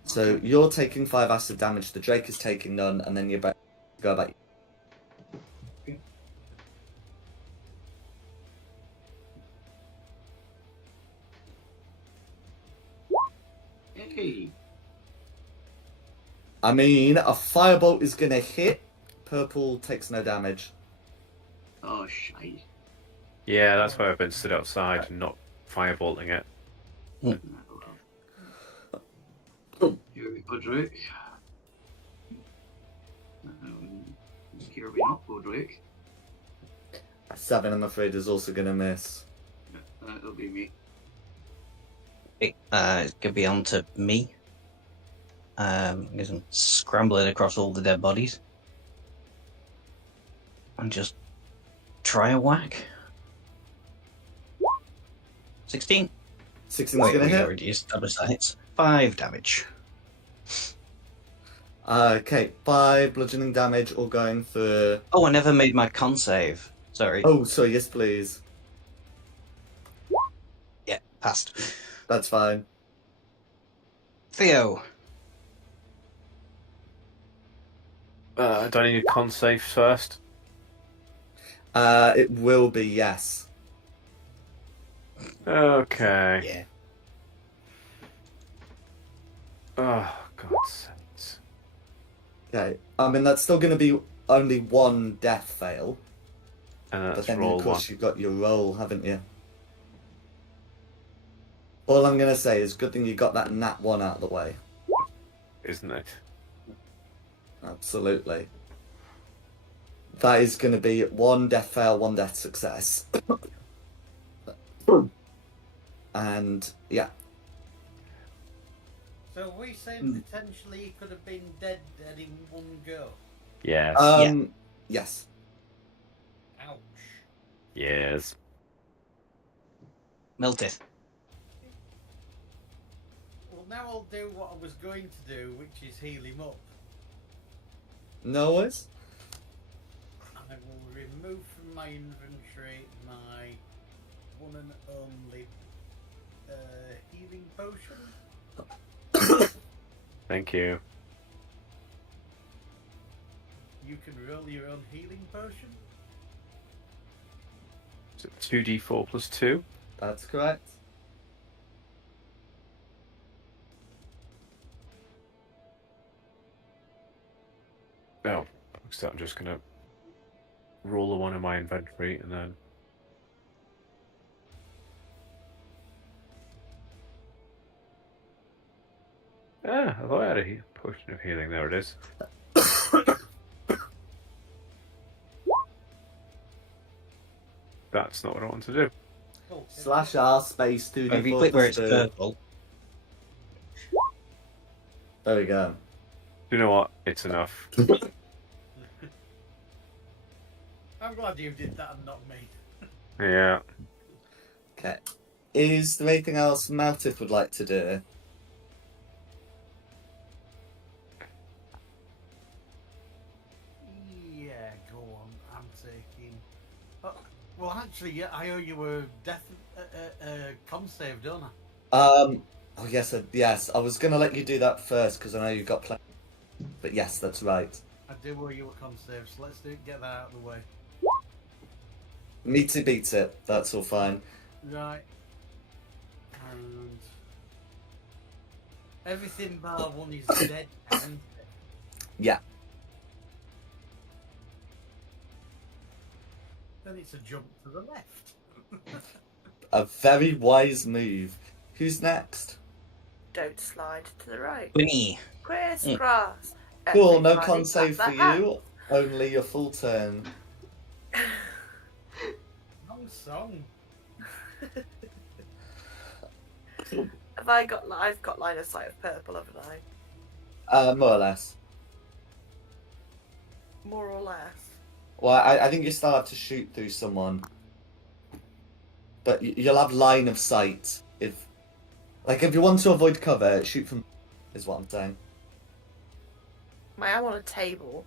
So you're taking 5 acid damage, the Drake is taking none, and then you're about to go back. Hey. I mean, a firebolt is gonna hit. Purple takes no damage. Oh, shite. Yeah, that's why I've been stood outside and not firebolting it. Here we go, Drake. Here we not go, Drake. A 7, I'm afraid, is also gonna miss. That'll be me. Okay, it's going to be on to me. Because I'm scrambling across all the dead bodies. And just try a whack. 16. 16's Wait, gonna we hit. already established that hits. 5 damage. Okay, 5 bludgeoning damage, all going for. Oh, I never made my con save. Sorry. Oh, sorry, yes, please. Yeah, passed. That's fine. Theo. Do I need a con save first? It will be, yes. Okay. Yeah. Oh, God's sakes. Okay. I mean, that's still going to be only one death fail. And But let's then, roll of course, one. you've got your roll, haven't you? All I'm going to say is good thing you got that nat 1 out of the way. Isn't it? Absolutely. That is going to be 1 death fail, 1 death success. And, yeah. So are we saying potentially he could have been dead in one go? Yes. Yes. Ouch. Yes. Melted. Well, now I'll do what I was going to do, which is heal him up. No worries. I will remove from my inventory my one and only healing potion. Thank you. You can roll your own healing potion. Is it 2d4 plus 2? That's correct. Oh, so I'm just going to roll the one in my inventory and then... Ah, I thought I had a potion of healing. There it is. That's not what I want to do. Oh, Slash R space 2d4 If you click where it's plus 2. purple, There we go. You know what? It's enough. I'm glad you did that and not me. Yeah. Okay. Is there anything else Maltif would like to do? Yeah, go on. I'm taking. Oh, well, actually, yeah, I owe you a death con save, don't I? Oh yes, yes. I was gonna let you do that first because I know you've got plenty. But yes, that's right. I do owe you a con save, so let's get that out of the way. Meets it beats it. That's all fine. Right. And everything bar one is dead. And Yeah. then it's a jump to the left. A very wise move. Who's next? Don't slide to the right. me. Crisscross. Cool, no Everybody con save clap for their you. Only your full turn. Wrong song. Have I got? I've got line of sight of purple, haven't I? More or less. More or less. Well, I think you still have to shoot through someone. But you'll have line of sight if... Like, if you want to avoid cover, shoot from... is what I'm saying. I am on a table.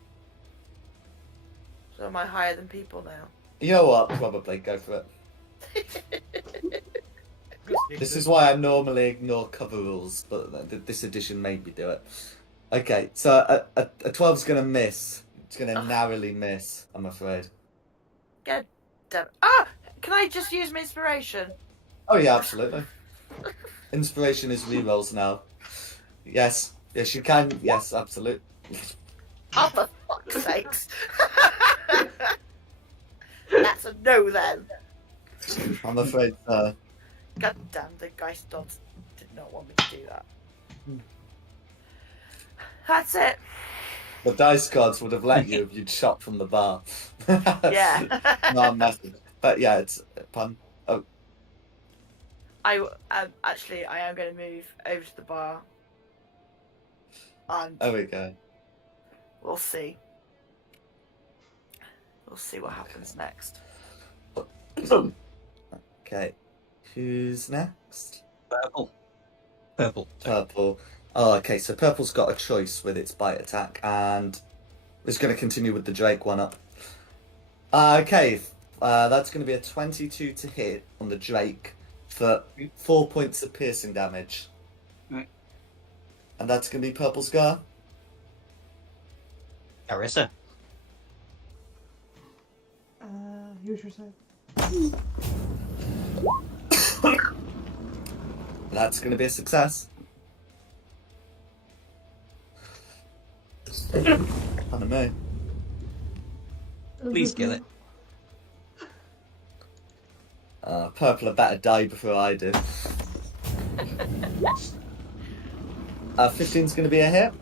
So am I higher than people now? You know what? Probably. Go for it. This is why I normally ignore cover rules, but this edition made me do it. Okay, so a 12's going to miss. It's going to narrowly miss, I'm afraid. Get damn. Ah! Can I just use my inspiration? Oh yeah, absolutely. Inspiration is rerolls now. Yes. Yes, you can. Yes, absolutely. Oh, for fuck's sakes. That's a no then. I'm afraid God damn, the Geist Dogs did not want me to do that. That's it. the dice gods would have let you if you'd shot from the bar. Yeah. No, I'm messing. But yeah, it's pun. Oh, I am going to move over to the bar. And there we go. we'll see. We'll see what happens next. Okay. Who's next? Purple. Purple. Purple. Oh, okay, so Purple's got a choice with its bite attack, and it's going to continue with the Drake one up. Okay, that's going to be a 22 to hit on the Drake, for 4 points of piercing damage. Right. And that's going to be Purple Scar. Carissa. Here's your side. That's going to be a success. Pardon me. Please kill it. Purple had better die before I do. 15's going to be a hit.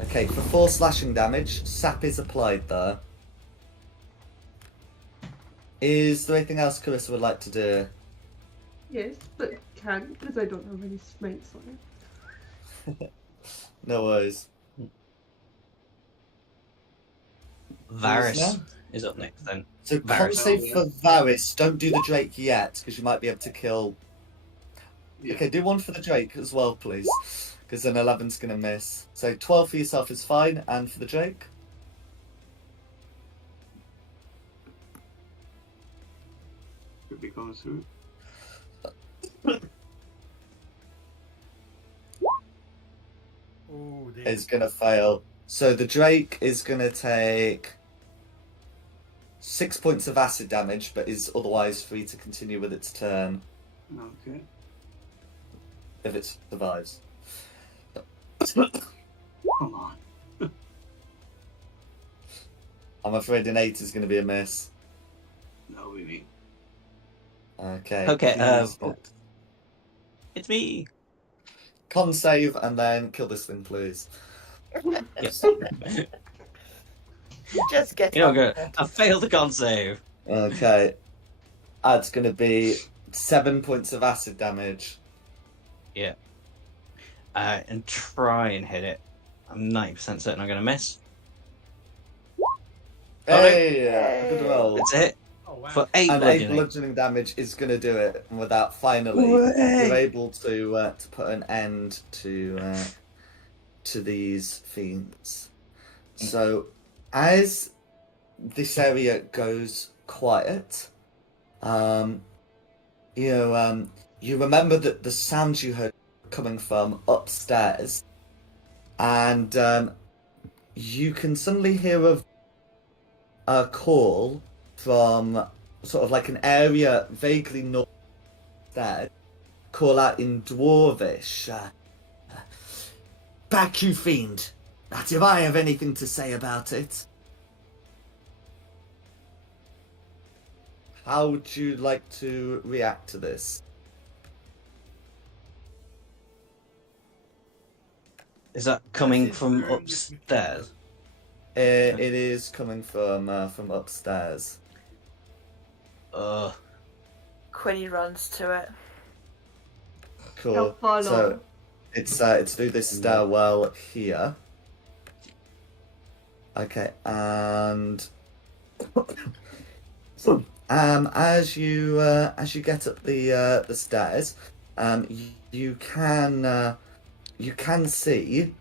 Okay, for 4 slashing damage, sap is applied there. Is there anything else Carissa would like to do? Yes, but can't because I don't have any smites left. No worries. Varys now? is up next then. So con Varys. save for Varys. Don't do the Drake yet, because you might be able to kill... Yeah. Okay, do one for the Drake as well, please. Because then 11's going to miss. So 12 for yourself is fine, and for the Drake? Could be going through. Oh, dear. Is going to fail. So the Drake is going to take 6 points of acid damage, but is otherwise free to continue with its turn Okay. if it survives. Come on. I'm afraid an 8 is going to be a miss. No, we mean. Okay. Okay, please, it's me. con save and then kill this thing, please. Yes. Just get You know, on go. with it. I failed the con save. Okay. That's going to be 7 points of acid damage. And try and hit it. I'm 90% certain I'm going to miss. Hey! Good roll. It's a hit Oh, wow. for 8 And 8 bludgeoning. bludgeoning damage is going to do it. And with that, finally, Way. you're able to put an end to these fiends. So, as this area goes quiet, you remember that the sounds you heard coming from upstairs, and you can suddenly hear a call from sort of like an area vaguely north there, call out in Dwarvish. Back, you fiend! Do I have anything to say about it? How would you like to react to this? Is that coming This is from very much- upstairs? It is coming from upstairs. Quinny runs to it. Cool. I'll follow. So it's through this stairwell here. Okay, and as you get up the stairs, you can see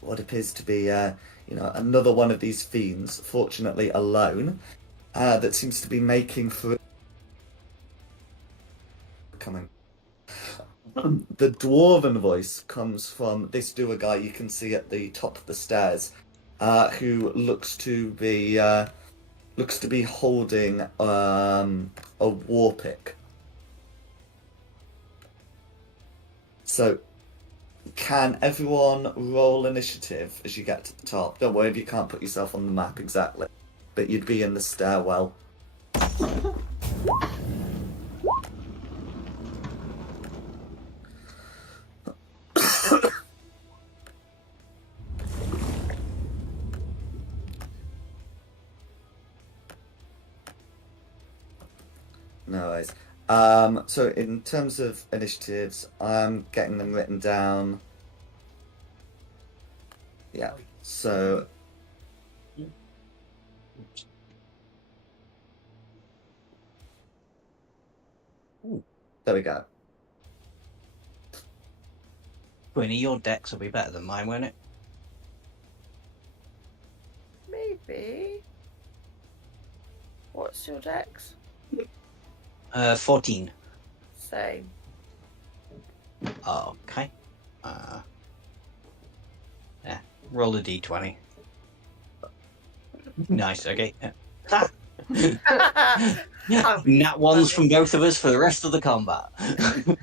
what appears to be another one of these fiends, fortunately alone, that seems to be making for coming. The dwarven voice comes from this doer guy you can see at the top of the stairs, who looks to be holding a war pick. So, can everyone roll initiative as you get to the top? Don't worry if you can't put yourself on the map exactly, but you'd be in the stairwell. No worries. So in terms of initiatives, I'm getting them written down. Yeah. So there we go. Quinny, your decks will be better than mine, won't it? Maybe. What's your dex? 14. Same. Okay. Yeah. Roll a d20. Nice. Okay. That would be Nat ones funny. from both of us for the rest of the combat. That would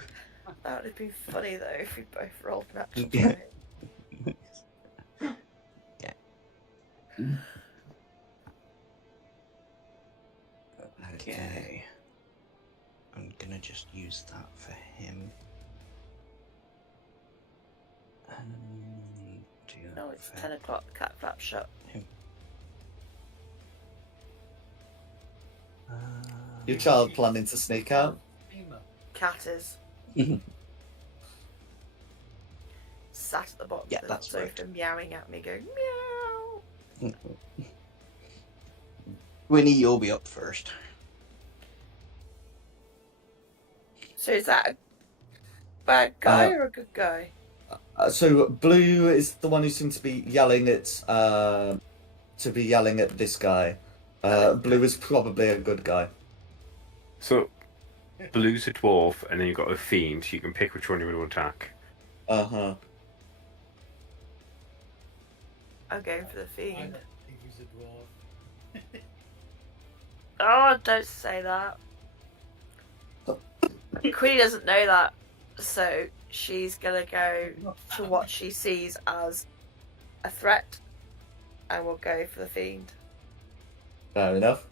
have been funny though if we both rolled natural Yeah. 20. Okay. I'm gonna just use that for him. Do that No, it's for 10 o'clock. The cat flap shut. him. Your child planning to sneak out? Cat is sat at the bottom Yeah, of the that's sofa, right. meowing at me, going meow. Winnie, you'll be up first. So is that a bad guy or a good guy? So Blue is the one who seems to be yelling at this guy. Blue is probably a good guy. So, Blue's a dwarf, and then you've got a fiend, so you can pick which one you want to attack. Uh-huh. I'm going for the I fiend. don't think he's a dwarf. Oh, don't say that. Queenie doesn't know that, so she's gonna go to what she sees as a threat, and we'll go for the fiend. Fair enough.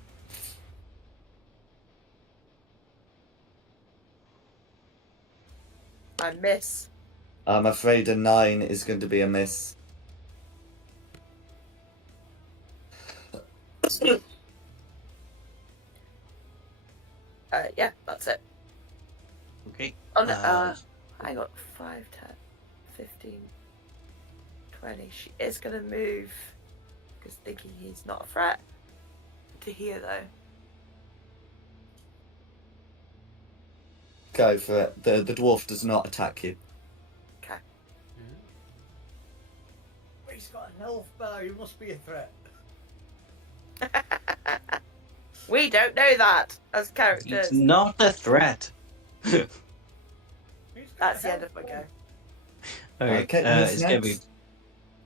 I miss. I'm afraid a 9 is going to be a miss. Yeah, that's it. Okay. Oh no, I got 5, 10, 15, 20. She is gonna move because thinking he's not a threat to here though. Go for it. The dwarf does not attack you. Okay. But he's got a health bar, he must be a threat. We don't know that as It's characters. not a threat. He's got That's a the end of health my go. Okay, who's it's gonna be next?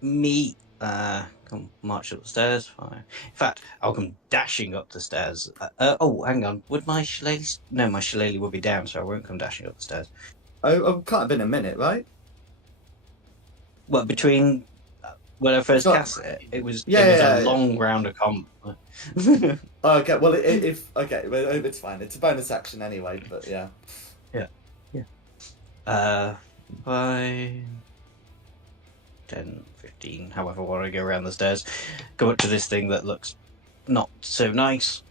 me. Come march up the stairs. Fine. In fact, I'll come dashing up the stairs. Oh, hang on. Would my shillelagh? No, my shillelagh will be down, so I won't come dashing up the stairs. Oh, can't have been a minute, right? Well, between when I first Got- cast it, it was Yeah. a long round of combat. Okay, well, it's fine. It's a bonus action anyway, but yeah. 5, 10, 15, however I want to go around the stairs. Go up to this thing that looks not so nice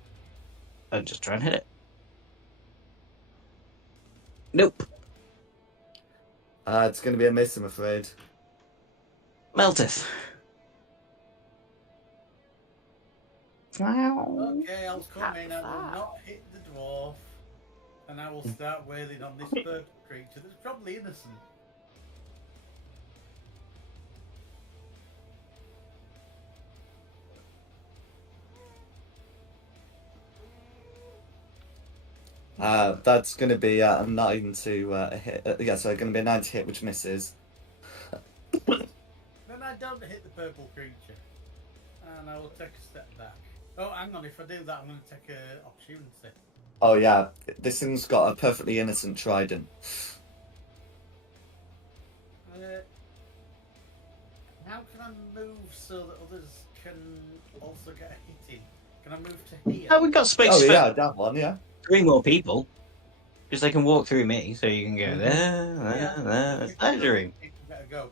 and just try and hit it. Nope. It's going to be a miss, I'm afraid. Melteth. Okay, I'll come in, I will That. not hit the dwarf, and I will start wailing on this bird creature that's probably innocent. That's going to be a 9 to hit. Yeah, so going to be a 9 to hit, which misses. Then I don't hit the purple creature, and I will take a step back. Oh, hang on, if I do that, I'm going to take an opportunity. Oh yeah, this thing's got a perfectly innocent trident. How can I move so that others can also get a hit in? Can I move to here? Oh, we've got space Oh for yeah, that one, yeah. 3 more people. Because they can walk through me, so you can go there. It's pleasuring. You better go.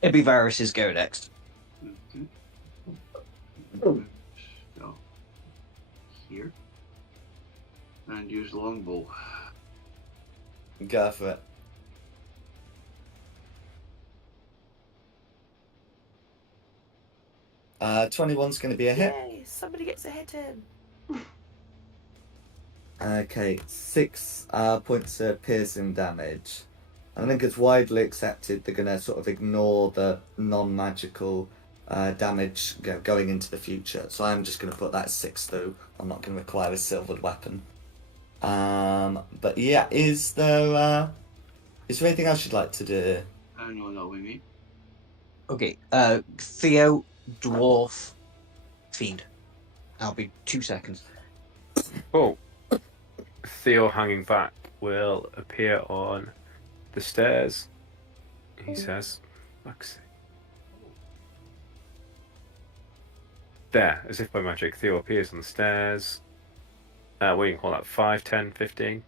It'd be Varys's go next. So, here. And use the longbow. Go for it. Uh, 21's going to be a hit. Yay! Somebody gets a hit in. Okay, 6 points of piercing damage. I think it's widely accepted they're going to sort of ignore the non-magical damage going into the future. So I'm just going to put that as 6 through. I'm not going to require a silvered weapon. But yeah, is there anything else you'd like to do? I know that we mean. Okay, Theo, dwarf, fiend. I'll be 2 seconds. Oh, Theo hanging back will appear on the stairs. He says, "Fuck's sake." There, as if by magic, Theo appears on the stairs. What do you call that? 5, 10, 15?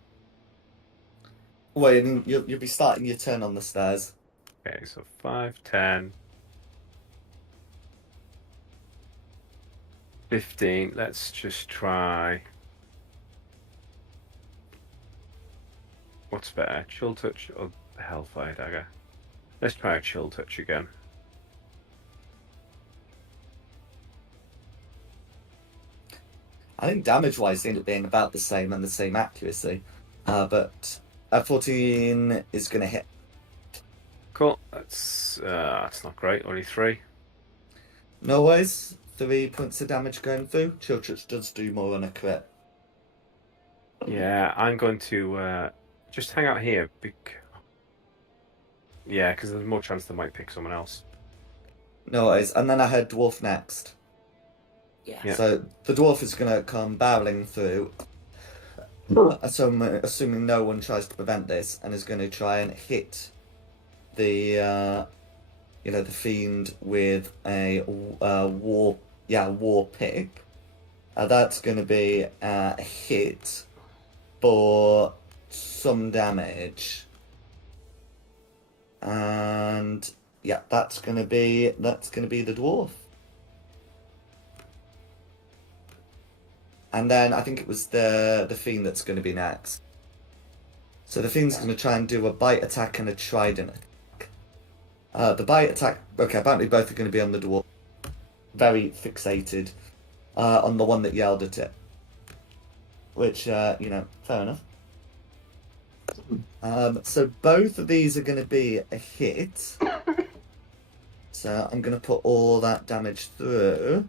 Well, I mean, you'll be starting your turn on the stairs. Okay, so 5, 10, 15. Let's just try. What's better, Chill Touch or Hellfire Dagger? Let's try a Chill Touch again. I think damage-wise, they end up being about the same and the same accuracy. But a 14 is going to hit. Cool. That's not great. Only 3. No worries. 3 points of damage going through. Chill Touch does do more on a crit. Yeah, I'm going to just hang out here. Yeah, because there's more chance they might pick someone else. No worries. And then I had Dwarf next. Yeah. So the Dwarf is going to come barreling through. Assuming no one tries to prevent this, and is going to try and hit the the fiend with a war pick. That's going to be a hit for some damage, and yeah, that's going to be the Dwarf. And then I think it was the fiend that's going to be next. So the fiend's going to try and do a bite attack and a trident attack. The bite attack, okay, apparently both are going to be on the dwarf. Very fixated on the one that yelled at it. Which, fair enough. So both of these are going to be a hit. So I'm going to put all that damage through.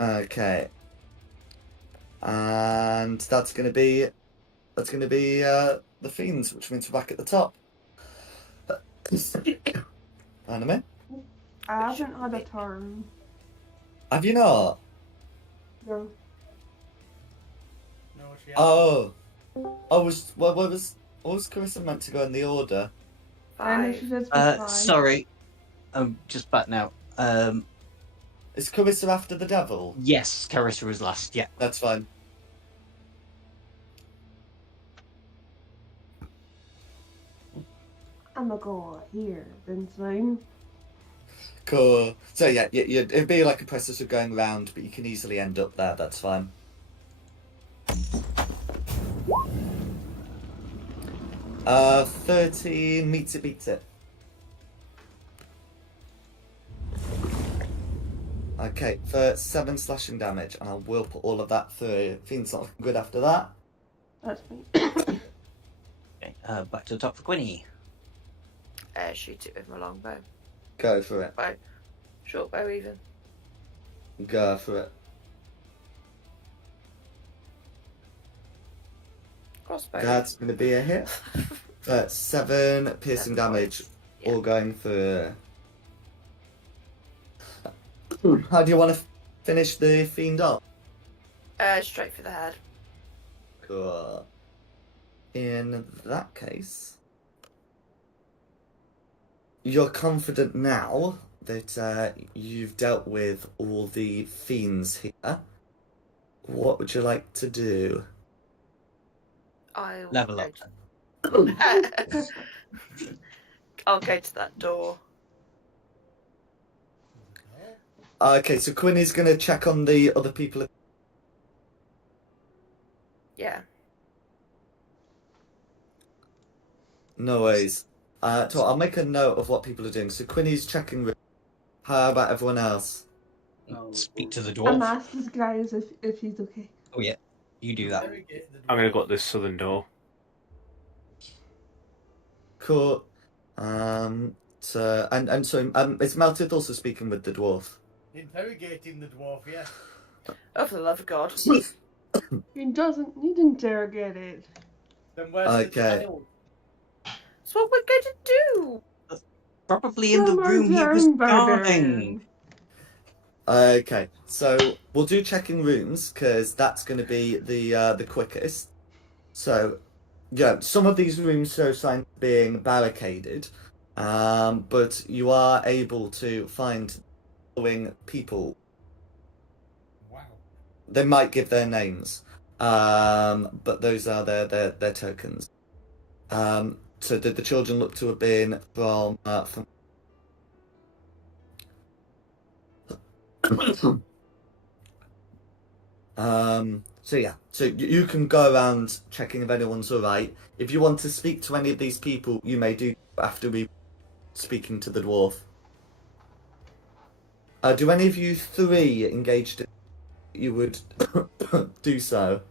Okay. And that's gonna be the fiends, which means we're back at the top. Anime? I haven't had a turn. Have you not? No. No, she hasn't. Oh. What was Carissa meant to go in the order? I know 5. she did five. Sorry, I'm just back now. Is Carissa after the devil? Yes, Carissa was last. Yeah. That's fine. I'm gonna go here, then fine. Cool. So yeah, it'd be like a process of going round, but you can easily end up there. That's fine. 13 meets it, beats it. Okay, for 7 slashing damage, and I will put all of that through. Fiend's not looking good after that. That's me. Okay, back to the top for Quinny. Shoot it with my longbow. Go for it. Bow. Short bow even. Go for it. Crossbow. That's going to be a hit. 7 piercing 7 damage, points. Yeah. all going through. How do you want to finish the fiend up? Straight for the head. Cool. In that case, you're confident now that you've dealt with all the fiends here. What would you like to do? I'll Level go up. to- I'll go to that door. Okay, so Quinny's going to check on the other people. Yeah. No worries. So I'll make a note of what people are doing. So Quinny's checking. How about everyone else? Speak to the I'm dwarf. asked this guy if he's okay. Oh yeah, you do that. I'm going to go at this southern door. Cool. and so is Meltith also speaking with the dwarf? Interrogating the dwarf, yeah. Oh, for the love of God. He doesn't need interrogated. Then where's the Okay. child? That's what we're going to do. Probably in the room he was Summertime guarding. barbarian. Okay, so we'll do checking rooms because that's going to be the quickest. So, yeah, some of these rooms show signs of being barricaded, but you are able to find the following people. Wow. They might give their names, but those are their tokens. So did the children look to have been from so yeah, so you can go around checking if anyone's all right. If you want to speak to any of these people, you may do after we speaking to the dwarf. Do any of you three engaged? You would do so.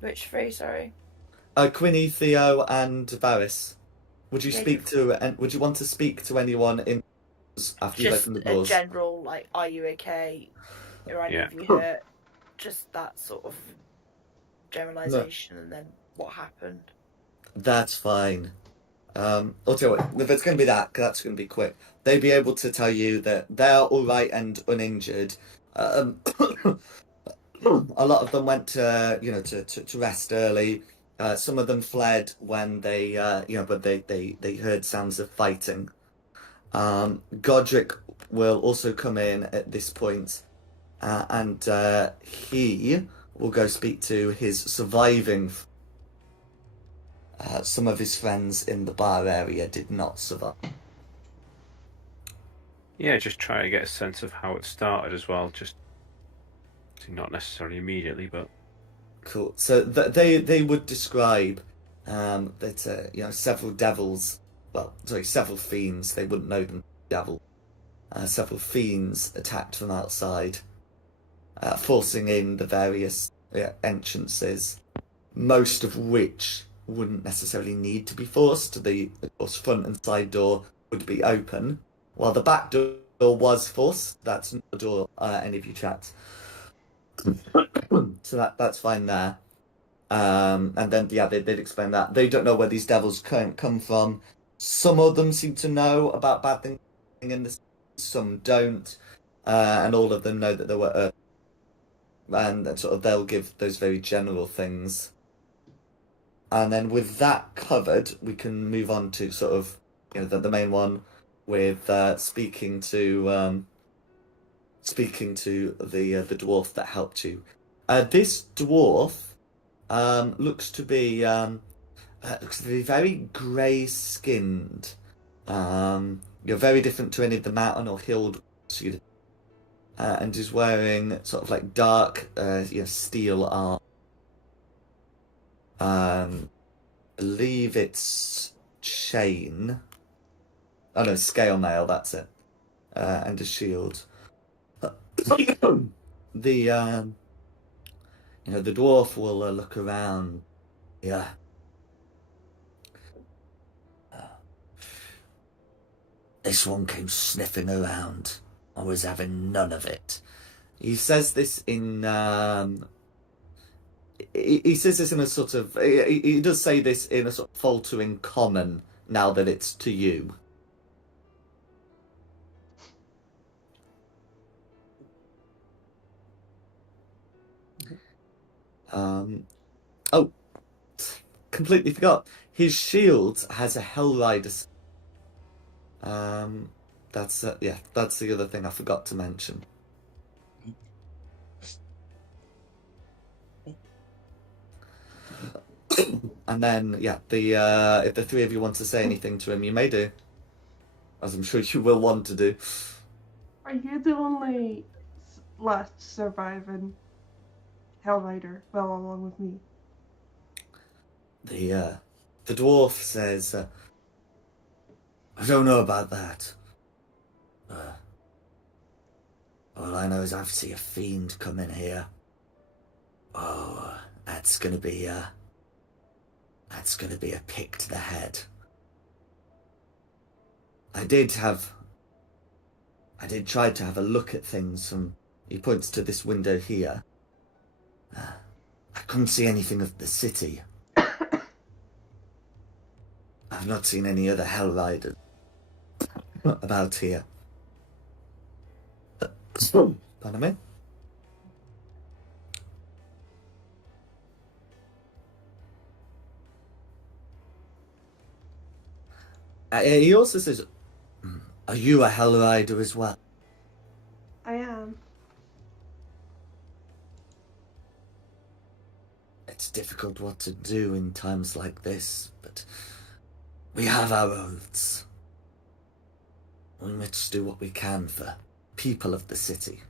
Which three, sorry? Quinny, Theo, and Varys. Would you Yeah, speak to? And would you want to speak to anyone in after you've Just opened the a doors? general, like, are you okay? Are any Yeah. of you hurt? Just that sort of generalisation, and then what happened. That's fine. I'll tell you what, if it's going to be that, 'cause that's going to be quick. They'd be able to tell you that they're all right and uninjured. A lot of them went to rest early. Some of them fled when they but they heard sounds of fighting. Godric will also come in at this point, and he will go speak to his surviving. Some of his friends in the bar area did not survive. Yeah, just try to get a sense of how it started as well. Just not necessarily immediately, but Cool. So they would describe that several devils, several fiends. They wouldn't know them devil. Several fiends attacked from outside, forcing in the various entrances, most of which wouldn't necessarily need to be forced. The of course, front and side door would be open, while the back door was forced. That's not the door any of you chat. So that's fine there. And then they'd explain that they don't know where these devils come from. Some of them seem to know about bad things in this, some don't, and all of them know that there were and sort of they'll give those very general things. And then with that covered, we can move on to sort of the main one with speaking to the dwarf that helped you. This dwarf looks to be very grey-skinned. You're very different to any of the mountain or hill, and is wearing sort of like dark, steel armor. Believe it's chain. Oh no, scale mail. That's it, and a shield. The the dwarf will look around. Yeah. This one came sniffing around. I was having none of it. He says this in he says this in a sort of he does say this in a sort of faltering common now that it's to you. Oh, completely forgot. His shield has a Hell Rider. That's that's the other thing I forgot to mention. And then if the three of you want to say anything to him, you may do, as I'm sure you will want to do. Are you the only last surviving Hell Rider? Well, along with me. The dwarf says, I don't know about that. All I know is I've seen a fiend come in here. Oh, that's gonna be a pick to the head. I did try to have a look at things from. He points to this window here. I couldn't see anything of the city. I've not seen any other Hell Riders about here. Pardon me? He also says, are you a Hell Rider as well? I am. It's difficult what to do in times like this, but we have our oaths. We must do what we can for people of the city.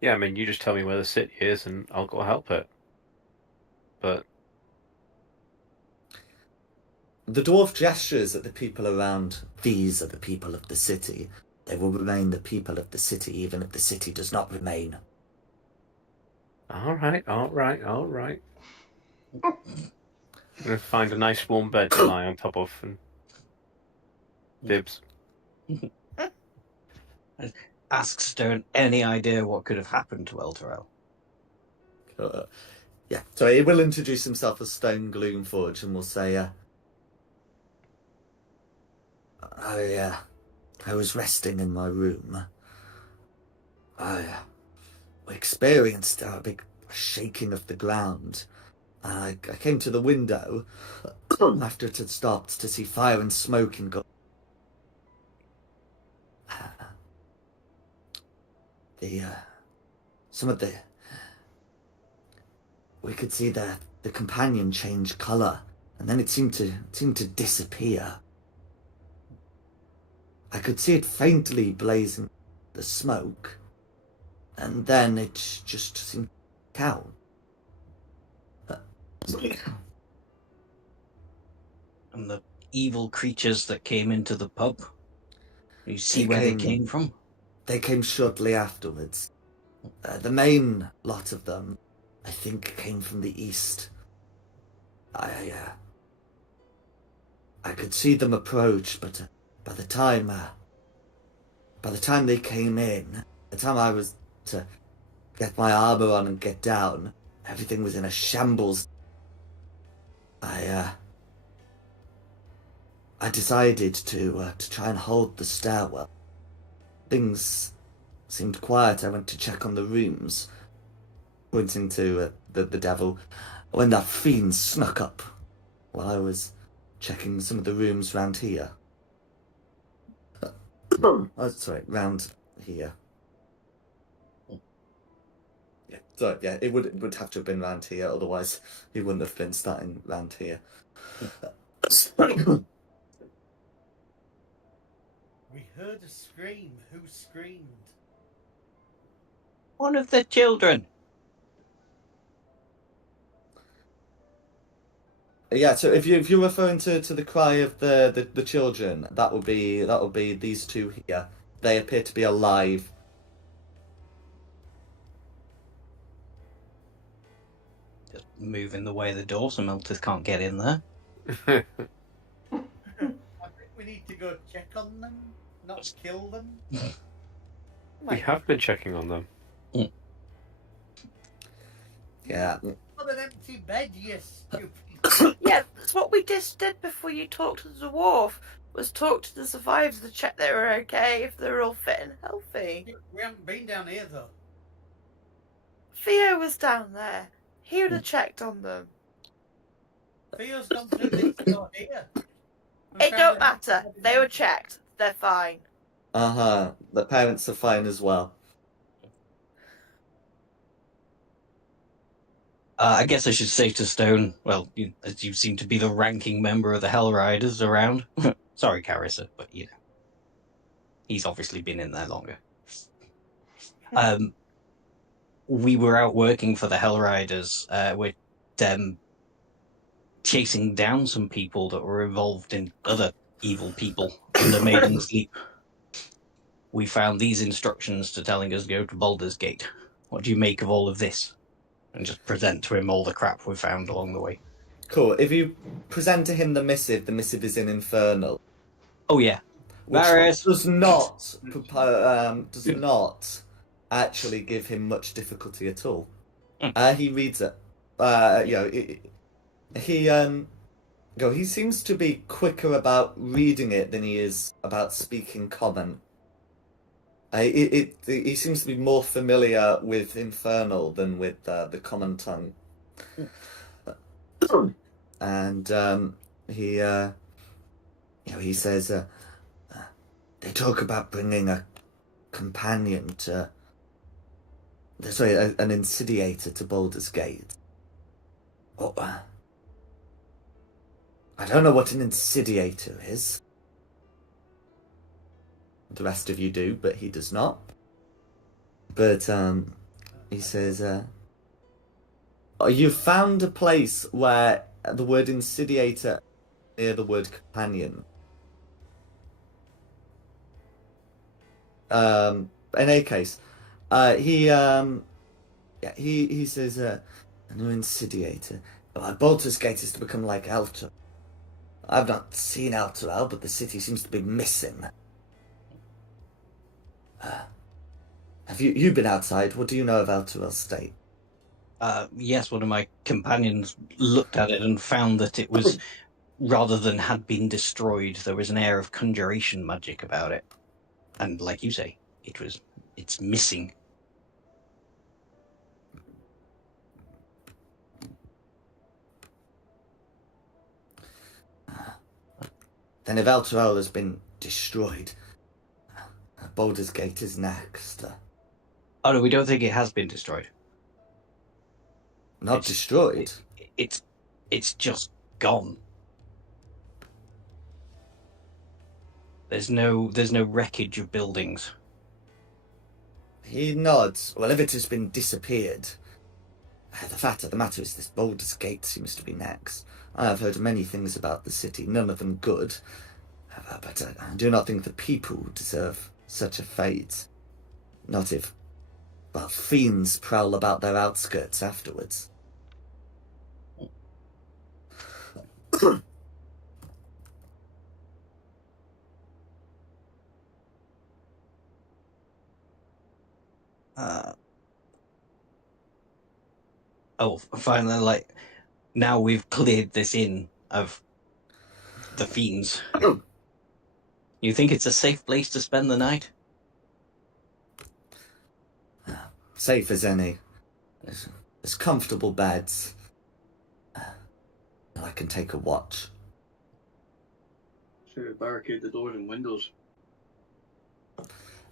Yeah, I mean, you just tell me where the city is and I'll go help it. But the dwarf gestures at the people around. These are the people of the city. They will remain the people of the city even if the city does not remain. all right. I'm gonna find a nice warm bed to lie on top of and dibs. Ask Stone any idea what could have happened to Elturel. Yeah, so he will introduce himself as Stone Gloomforge and will say, I was resting in my room. I experienced a big shaking of the ground. I came to the window after it had stopped to see fire and smoke and go. We could see the companion change colour, and then it seemed to disappear. I could see it faintly blazing the smoke, and then it just seemed out. And the evil creatures that came into the pub, you see where they came from? They came shortly afterwards. The main lot of them, I think, came from the east. I could see them approach, but by the time they came in, the time I was to get my armor on and get down, everything was in a shambles. I decided to try and hold the stairwell. Things seemed quiet. I went to check on the rooms, pointing to the devil, when that fiend snuck up while I was checking some of the rooms round here. Round here. Yeah, sorry, yeah, it would have to have been round here, otherwise he wouldn't have been starting round here. We heard a scream. Who screamed? One of the children. Yeah, so if you're referring to the cry of the children, that would be these two here. They appear to be alive. Just move in the way of the door so Meltith can't get in there. I think we need to go check on them, not kill them. We have been checking on them. Yeah. On an empty bed, you stupid. Yeah, that's what we just did before you talked to the dwarf, was talk to the survivors to check they were okay, if they were all fit and healthy. We haven't been down here, though. Theo was down there. He would have checked on them. Theo's gone through this door here. It don't matter. They were checked. They're fine. The parents are fine as well. I guess I should say to Stone, well, as you seem to be the ranking member of the Hell Riders around. Sorry, Carissa, but he's obviously been in there longer. We were out working for the Hell Riders with chasing down some people that were involved in other evil people under Maiden's Leap. We found these instructions to telling us to go to Baldur's Gate. What do you make of all of this? And just present to him all the crap we found along the way. Cool. If you present to him the missive is in Infernal, Oh yeah. which Varys. does not actually give him much difficulty at all. He reads it. He seems to be quicker about reading it than he is about speaking common. He seems to be more familiar with Infernal than with the common tongue. And he says, they talk about bringing a companion to... Sorry, an insidiator to Baldur's Gate. Oh, I don't know what an insidiator is. The rest of you do, but he does not. But he says, you found a place where the word insidiator near the word companion. In any case, he says, a new insidiator. Baldur's Gate is to become like Elturel. I've not seen Elturel, but the city seems to be missing. Have you been outside? What do you know of Elturel's state? Yes, one of my companions looked at it and found that it was, rather than had been destroyed, there was an air of conjuration magic about it. And like you say, it's missing. Then if Elturel has been destroyed, Baldur's Gate is next. Oh no, we don't think it has been destroyed. Not destroyed? It's just gone. There's no wreckage of buildings. He nods. Well, if it has been disappeared, the fact of the matter is this Baldur's Gate seems to be next. I have heard many things about the city, none of them good. But I do not think the people deserve such a fate. Not if, well, fiends prowl about their outskirts afterwards. Finally, now we've cleared this inn of the fiends. You think it's a safe place to spend the night? Safe as any. There's comfortable beds. I can take a watch. So barricade the doors and windows.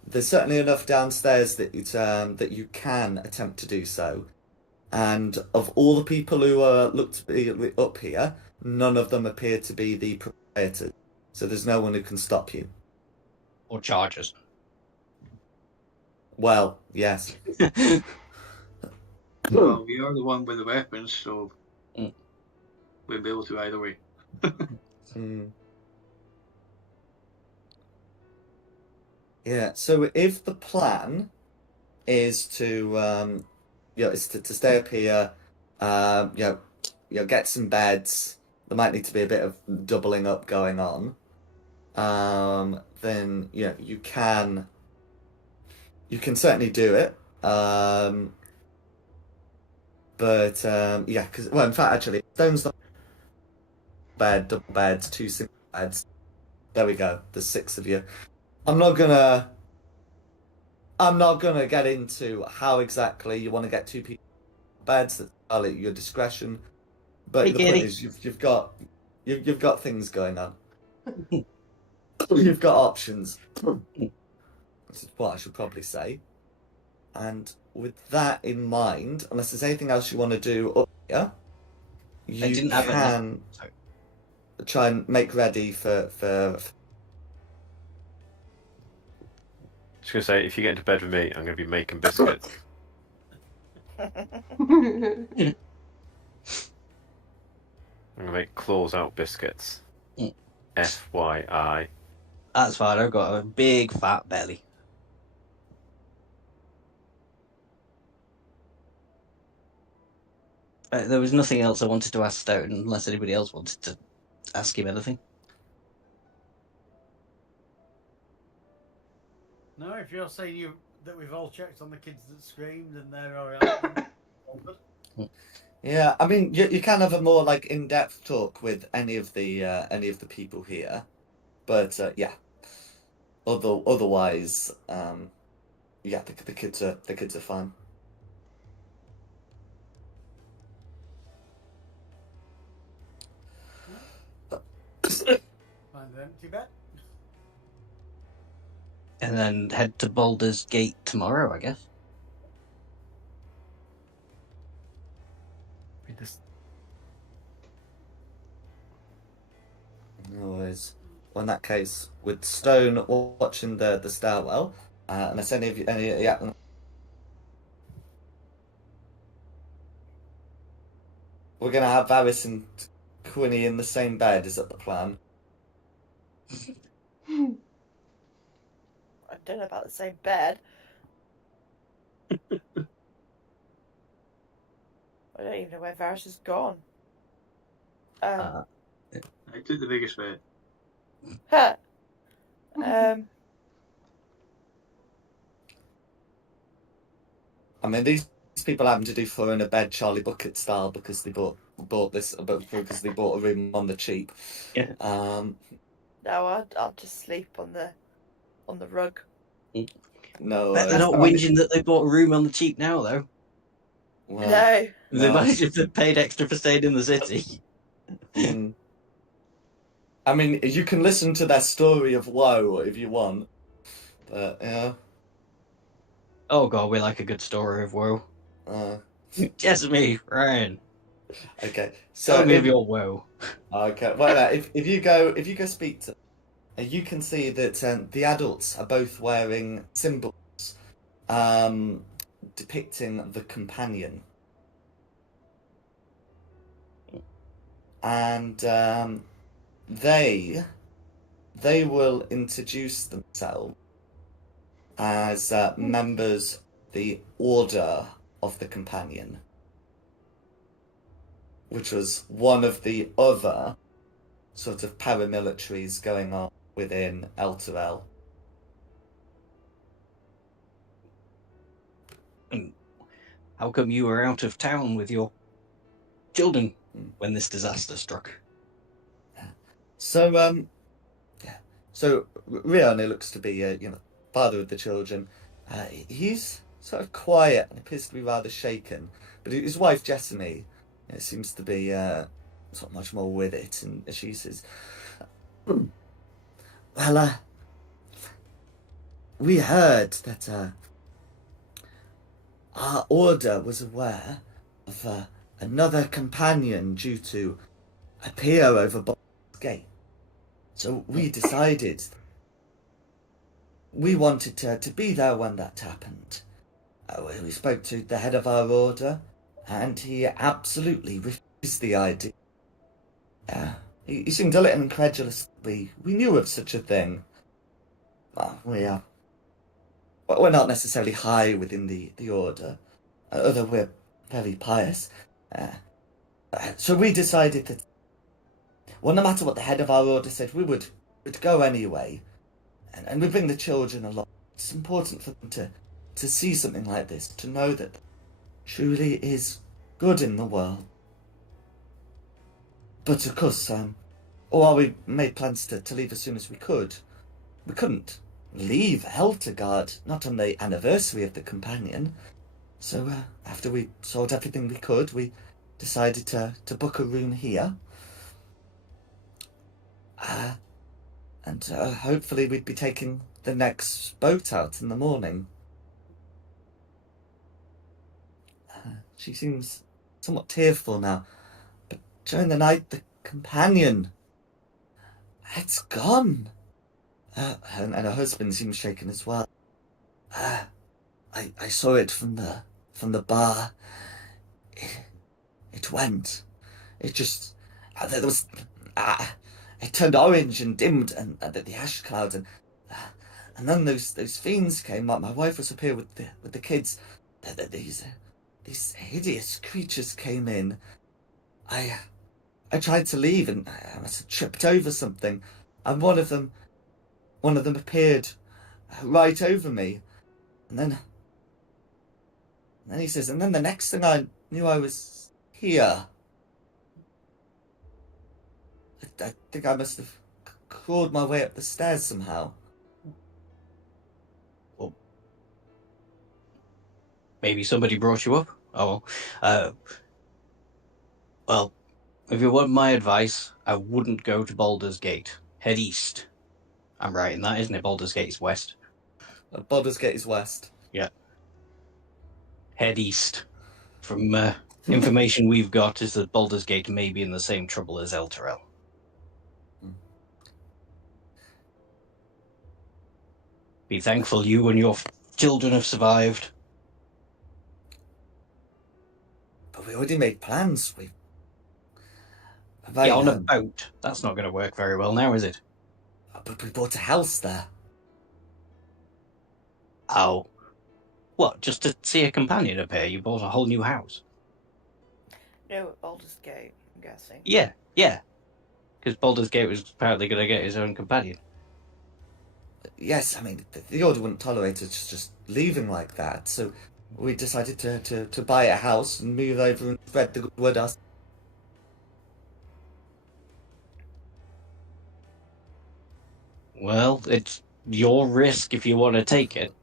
There's certainly enough downstairs that you can attempt to do so. And of all the people who look to be up here, none of them appear to be the proprietors. So there's no one who can stop you. Or charges? Well, yes. Well, we are the one with the weapons, so we'll be able to either way. Yeah. So if the plan is to to stay up here, get some beds. There might need to be a bit of doubling up going on. Then you can certainly do it. Because in fact, actually, Stone's the bed, double beds, 2 single beds. There we go. There's 6 of you. I'm not gonna get into how exactly you want to get 2 people beds. That's at your discretion. But the point is, you've got things going on. You've got options. This is what I should probably say. And with that in mind, unless there's anything else you want to do up here, you can try and make ready for. Just gonna say, if you get into bed with me, I'm gonna be making biscuits. I'm gonna make claws out biscuits. Mm. FYI. That's fine. I've got a big fat belly. There was nothing else I wanted to ask Stone, unless anybody else wanted to ask him anything. No, if you're saying that we've all checked on the kids that screamed and they're all right, then all good. Yeah, I mean, you can have a more like in-depth talk with any of the people here, but yeah. Otherwise, yeah, the kids are fine. Find an empty bed. And then head to Baldur's Gate tomorrow, I guess. No worries. Well, in that case, with Stone watching the stairwell, unless any of you, yeah. We're gonna have Varys and Quinny in the same bed. Is that the plan? I don't know about the same bed. I don't even know where Varys has gone. I took the biggest bed. Huh. I mean, these people happen to do four in a bed, Charlie Bucket style, because they bought this, but because they bought a room on the cheap. Yeah. No, I'll just sleep on the rug. No, They're not whinging that they bought a room on the cheap now, though. well, No. They no. might have paid extra for staying in the city. Mm. I mean, you can listen to their story of woe if you want, but yeah. Oh god, we like a good story of woe. Just me, Ryan. Okay, so Tell me of your woe. okay, well, if you go speak to, you can see that the adults are both wearing symbols, depicting the companion, and they will introduce themselves as members of the Order of the Companion, which was one of the other sort of paramilitaries going on within Elturel. How come you were out of town with your children when this disaster struck? So, yeah. So Rione looks to be, father of the children. He's sort of quiet and appears to be rather shaken, but his wife Jessamy seems to be sort of much more with it, and she says, "Well, we heard that our order was aware of another companion due to appear over Baldur's Gate. So we decided we wanted to be there when that happened. We spoke to the head of our order, and he absolutely refused the idea. He seemed a little incredulous. We knew of such a thing. We're not necessarily high within the order, although we're very pious. So we decided that, well, no matter what the head of our order said, we would go anyway, and we bring the children along. It's important for them to see something like this, to know that truly is good in the world. But of course, while we made plans to leave as soon as we couldn't leave Eltergard, not on the anniversary of the Companion. So after we sold everything we could, we decided to book a room here. And hopefully we'd be taking the next boat out in the morning. She seems somewhat tearful now, but during the night, the Companion, it's gone. And her husband seems shaken as well. I saw it from the bar. It went. It just there was, it turned orange and dimmed, and the ash clouds, and then those fiends came. My wife was up here with the kids. These hideous creatures came in. I tried to leave, and I must have tripped over something, and one of them appeared right over me, and then he says, and then the next thing I knew, I was here. I think I must have crawled my way up the stairs somehow. Well, maybe somebody brought you up. Oh, well, if you want my advice, I wouldn't go to Baldur's Gate. Head east. I'm right in that, isn't it? Baldur's Gate is west. Baldur's Gate is west. Yeah. Head east. From information we've got is that Baldur's Gate may be in the same trouble as Elturel. Be thankful you and your children have survived. But we already made plans. Yeah, on a boat. That's not going to work very well now, is it? But we bought a house there. Oh. What, just to see a companion up here? You bought a whole new house? No, at Baldur's Gate, I'm guessing. Yeah. Because Baldur's Gate was apparently going to get his own companion. Yes, I mean, the Order wouldn't tolerate us just leaving like that, so we decided to buy a house and move over and spread the good word us. Well, it's your risk if you want to take it.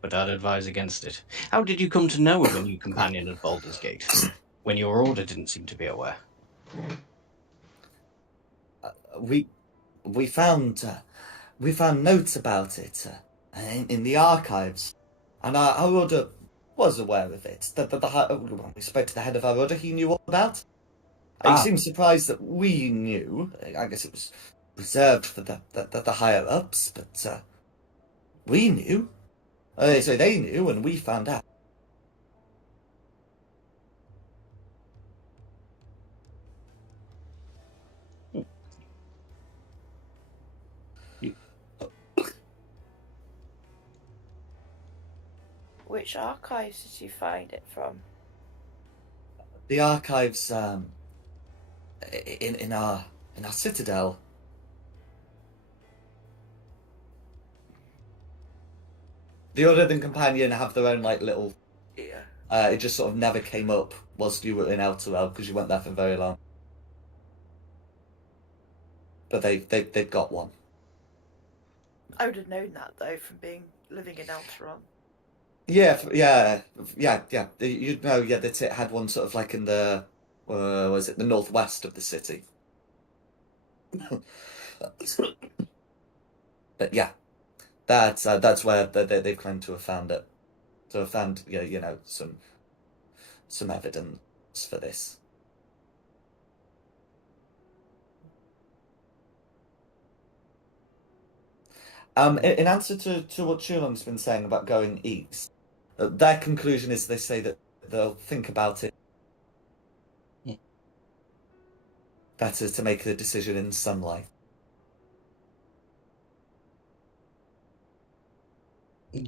But I'd advise against it. How did you come to know of a new companion at Baldur's Gate, when your Order didn't seem to be aware? We found notes about it in the archives, and our Order was aware of it. When we spoke to the head of our Order, he knew all about it. He seemed surprised that we knew. I guess it was reserved for the higher ups, but we knew. So they knew, and we found out. Which archives did you find it from? The archives in our citadel. The Order and Companion have their own little. Yeah. It just sort of never came up whilst you were in Elturel because you weren't there for very long. But they've got one. I would have known that though from living in Elturel. Yeah. You'd know, that it had one sort of in the, was it the northwest of the city? But yeah, that's where they've claimed to have found it. To have found, some evidence for this. In answer to what Chulong's been saying about going east, their conclusion is they say that they'll think about it better to make the decision in sunlight.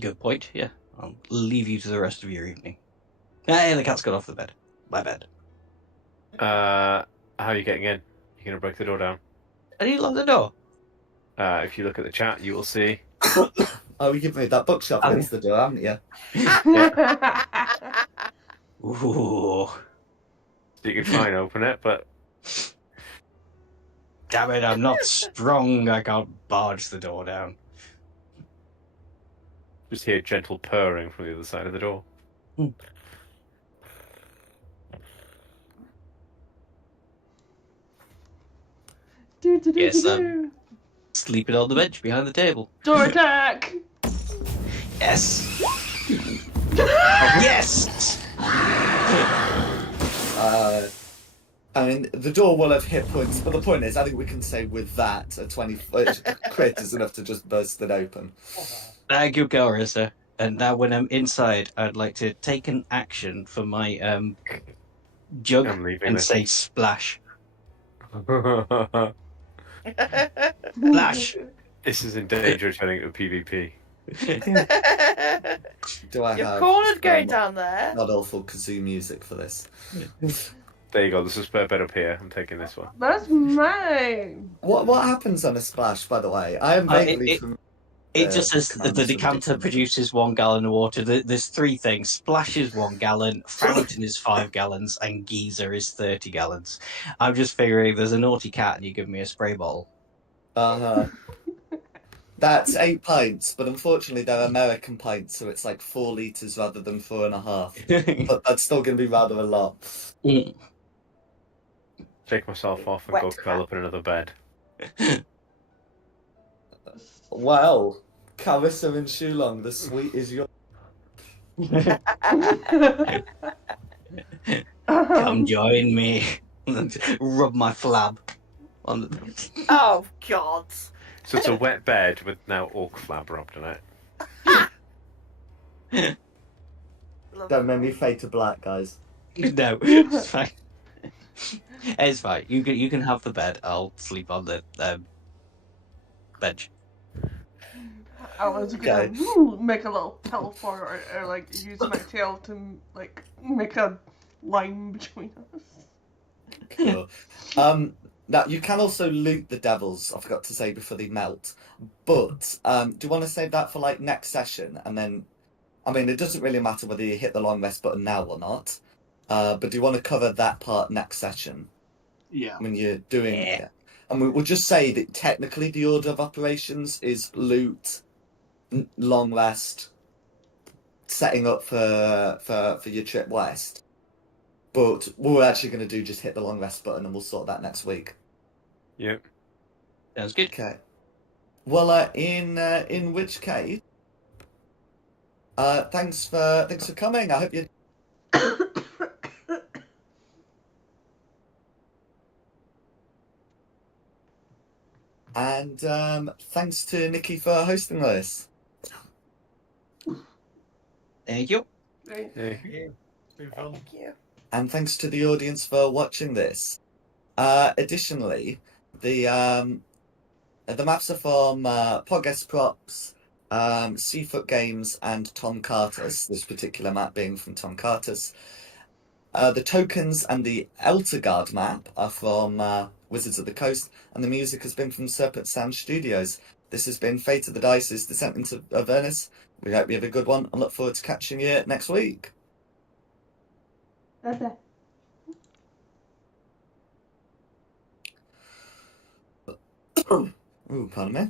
Good point, yeah. I'll leave you to the rest of your evening. Hey, the cat's got off the bed. My bed. How are you getting in? You're going to break the door down? I need to lock the door. If you look at the chat, you will see. Oh, you've made that bookshelf against the door, haven't you? Ooh. So you can try and open it, but... Damn it, I'm not strong. I can't barge the door down. Just hear gentle purring from the other side of the door. Yes, sleeping on the bench behind the table. Door attack! Yes! Yes! I mean, the door will have hit points, but the point is, I think we can say with that, a 20 crit is enough to just burst it open. Thank you, Carissa. And now when I'm inside, I'd like to take an action for my jug I'm leaving and this. say splash. You're Splash! This is in danger of turning into PvP. Do I have cornered going some down there. god awful kazoo music for this? There you go. This is bed up here. I'm taking this one. That's mine. What happens on a splash, by the way? I am vaguely familiar. It just says the mechanics of decanter different- produces 1 gallon of water. There's 3 things. Splash is 1 gallon, fountain is 5 gallons, and geyser is 30 gallons. I'm just figuring there's a naughty cat and you give me a spray bottle. Uh-huh. That's 8 pints, but unfortunately they're American pints, so it's like 4 litres rather than 4.5. But that's still going to be rather a lot. Take myself off and Wet go curl up in another bed. Well, Carissa and Shulong, the suite is yours. Come join me. Rub my flab on the... Oh God. So it's a wet bed with now orc flab rubbed on it. Don't make me fade to black, guys. No, it's fine. It's fine. You can have the bed. I'll sleep on the bench. I was gonna Okay. make a little pillow for or like use my tail to like make a line between us. Cool. Now you can also loot the devils, I forgot to say, before they melt. But do you want to save that for like next session? And then, I mean, it doesn't really matter whether you hit the long rest button now or not. But do you want to cover that part next session Yeah. when you're doing Yeah. it? And we'll just say that technically the order of operations is loot, long rest, setting up for your trip west. But what we're actually going to do just hit the long rest button, and we'll sort that next week. Yep. Sounds good. Okay. Well, in which case, thanks for coming. I hope you. And thanks to Nikki for hosting this. Thank you. Right. Hey. It's been fun. Thank you. And thanks to the audience for watching this. Additionally, the maps are from Progress Props, Seafoot Games, and Tom Cartus. This particular map being from Tom Cartus. The tokens and the Eltergard map are from Wizards of the Coast, and the music has been from Serpent Sound Studios. This has been Fate of the Dice's Descent into Avernus. We hope you have a good one, and look forward to catching you next week. Bye-bye. Ooh, pardon me.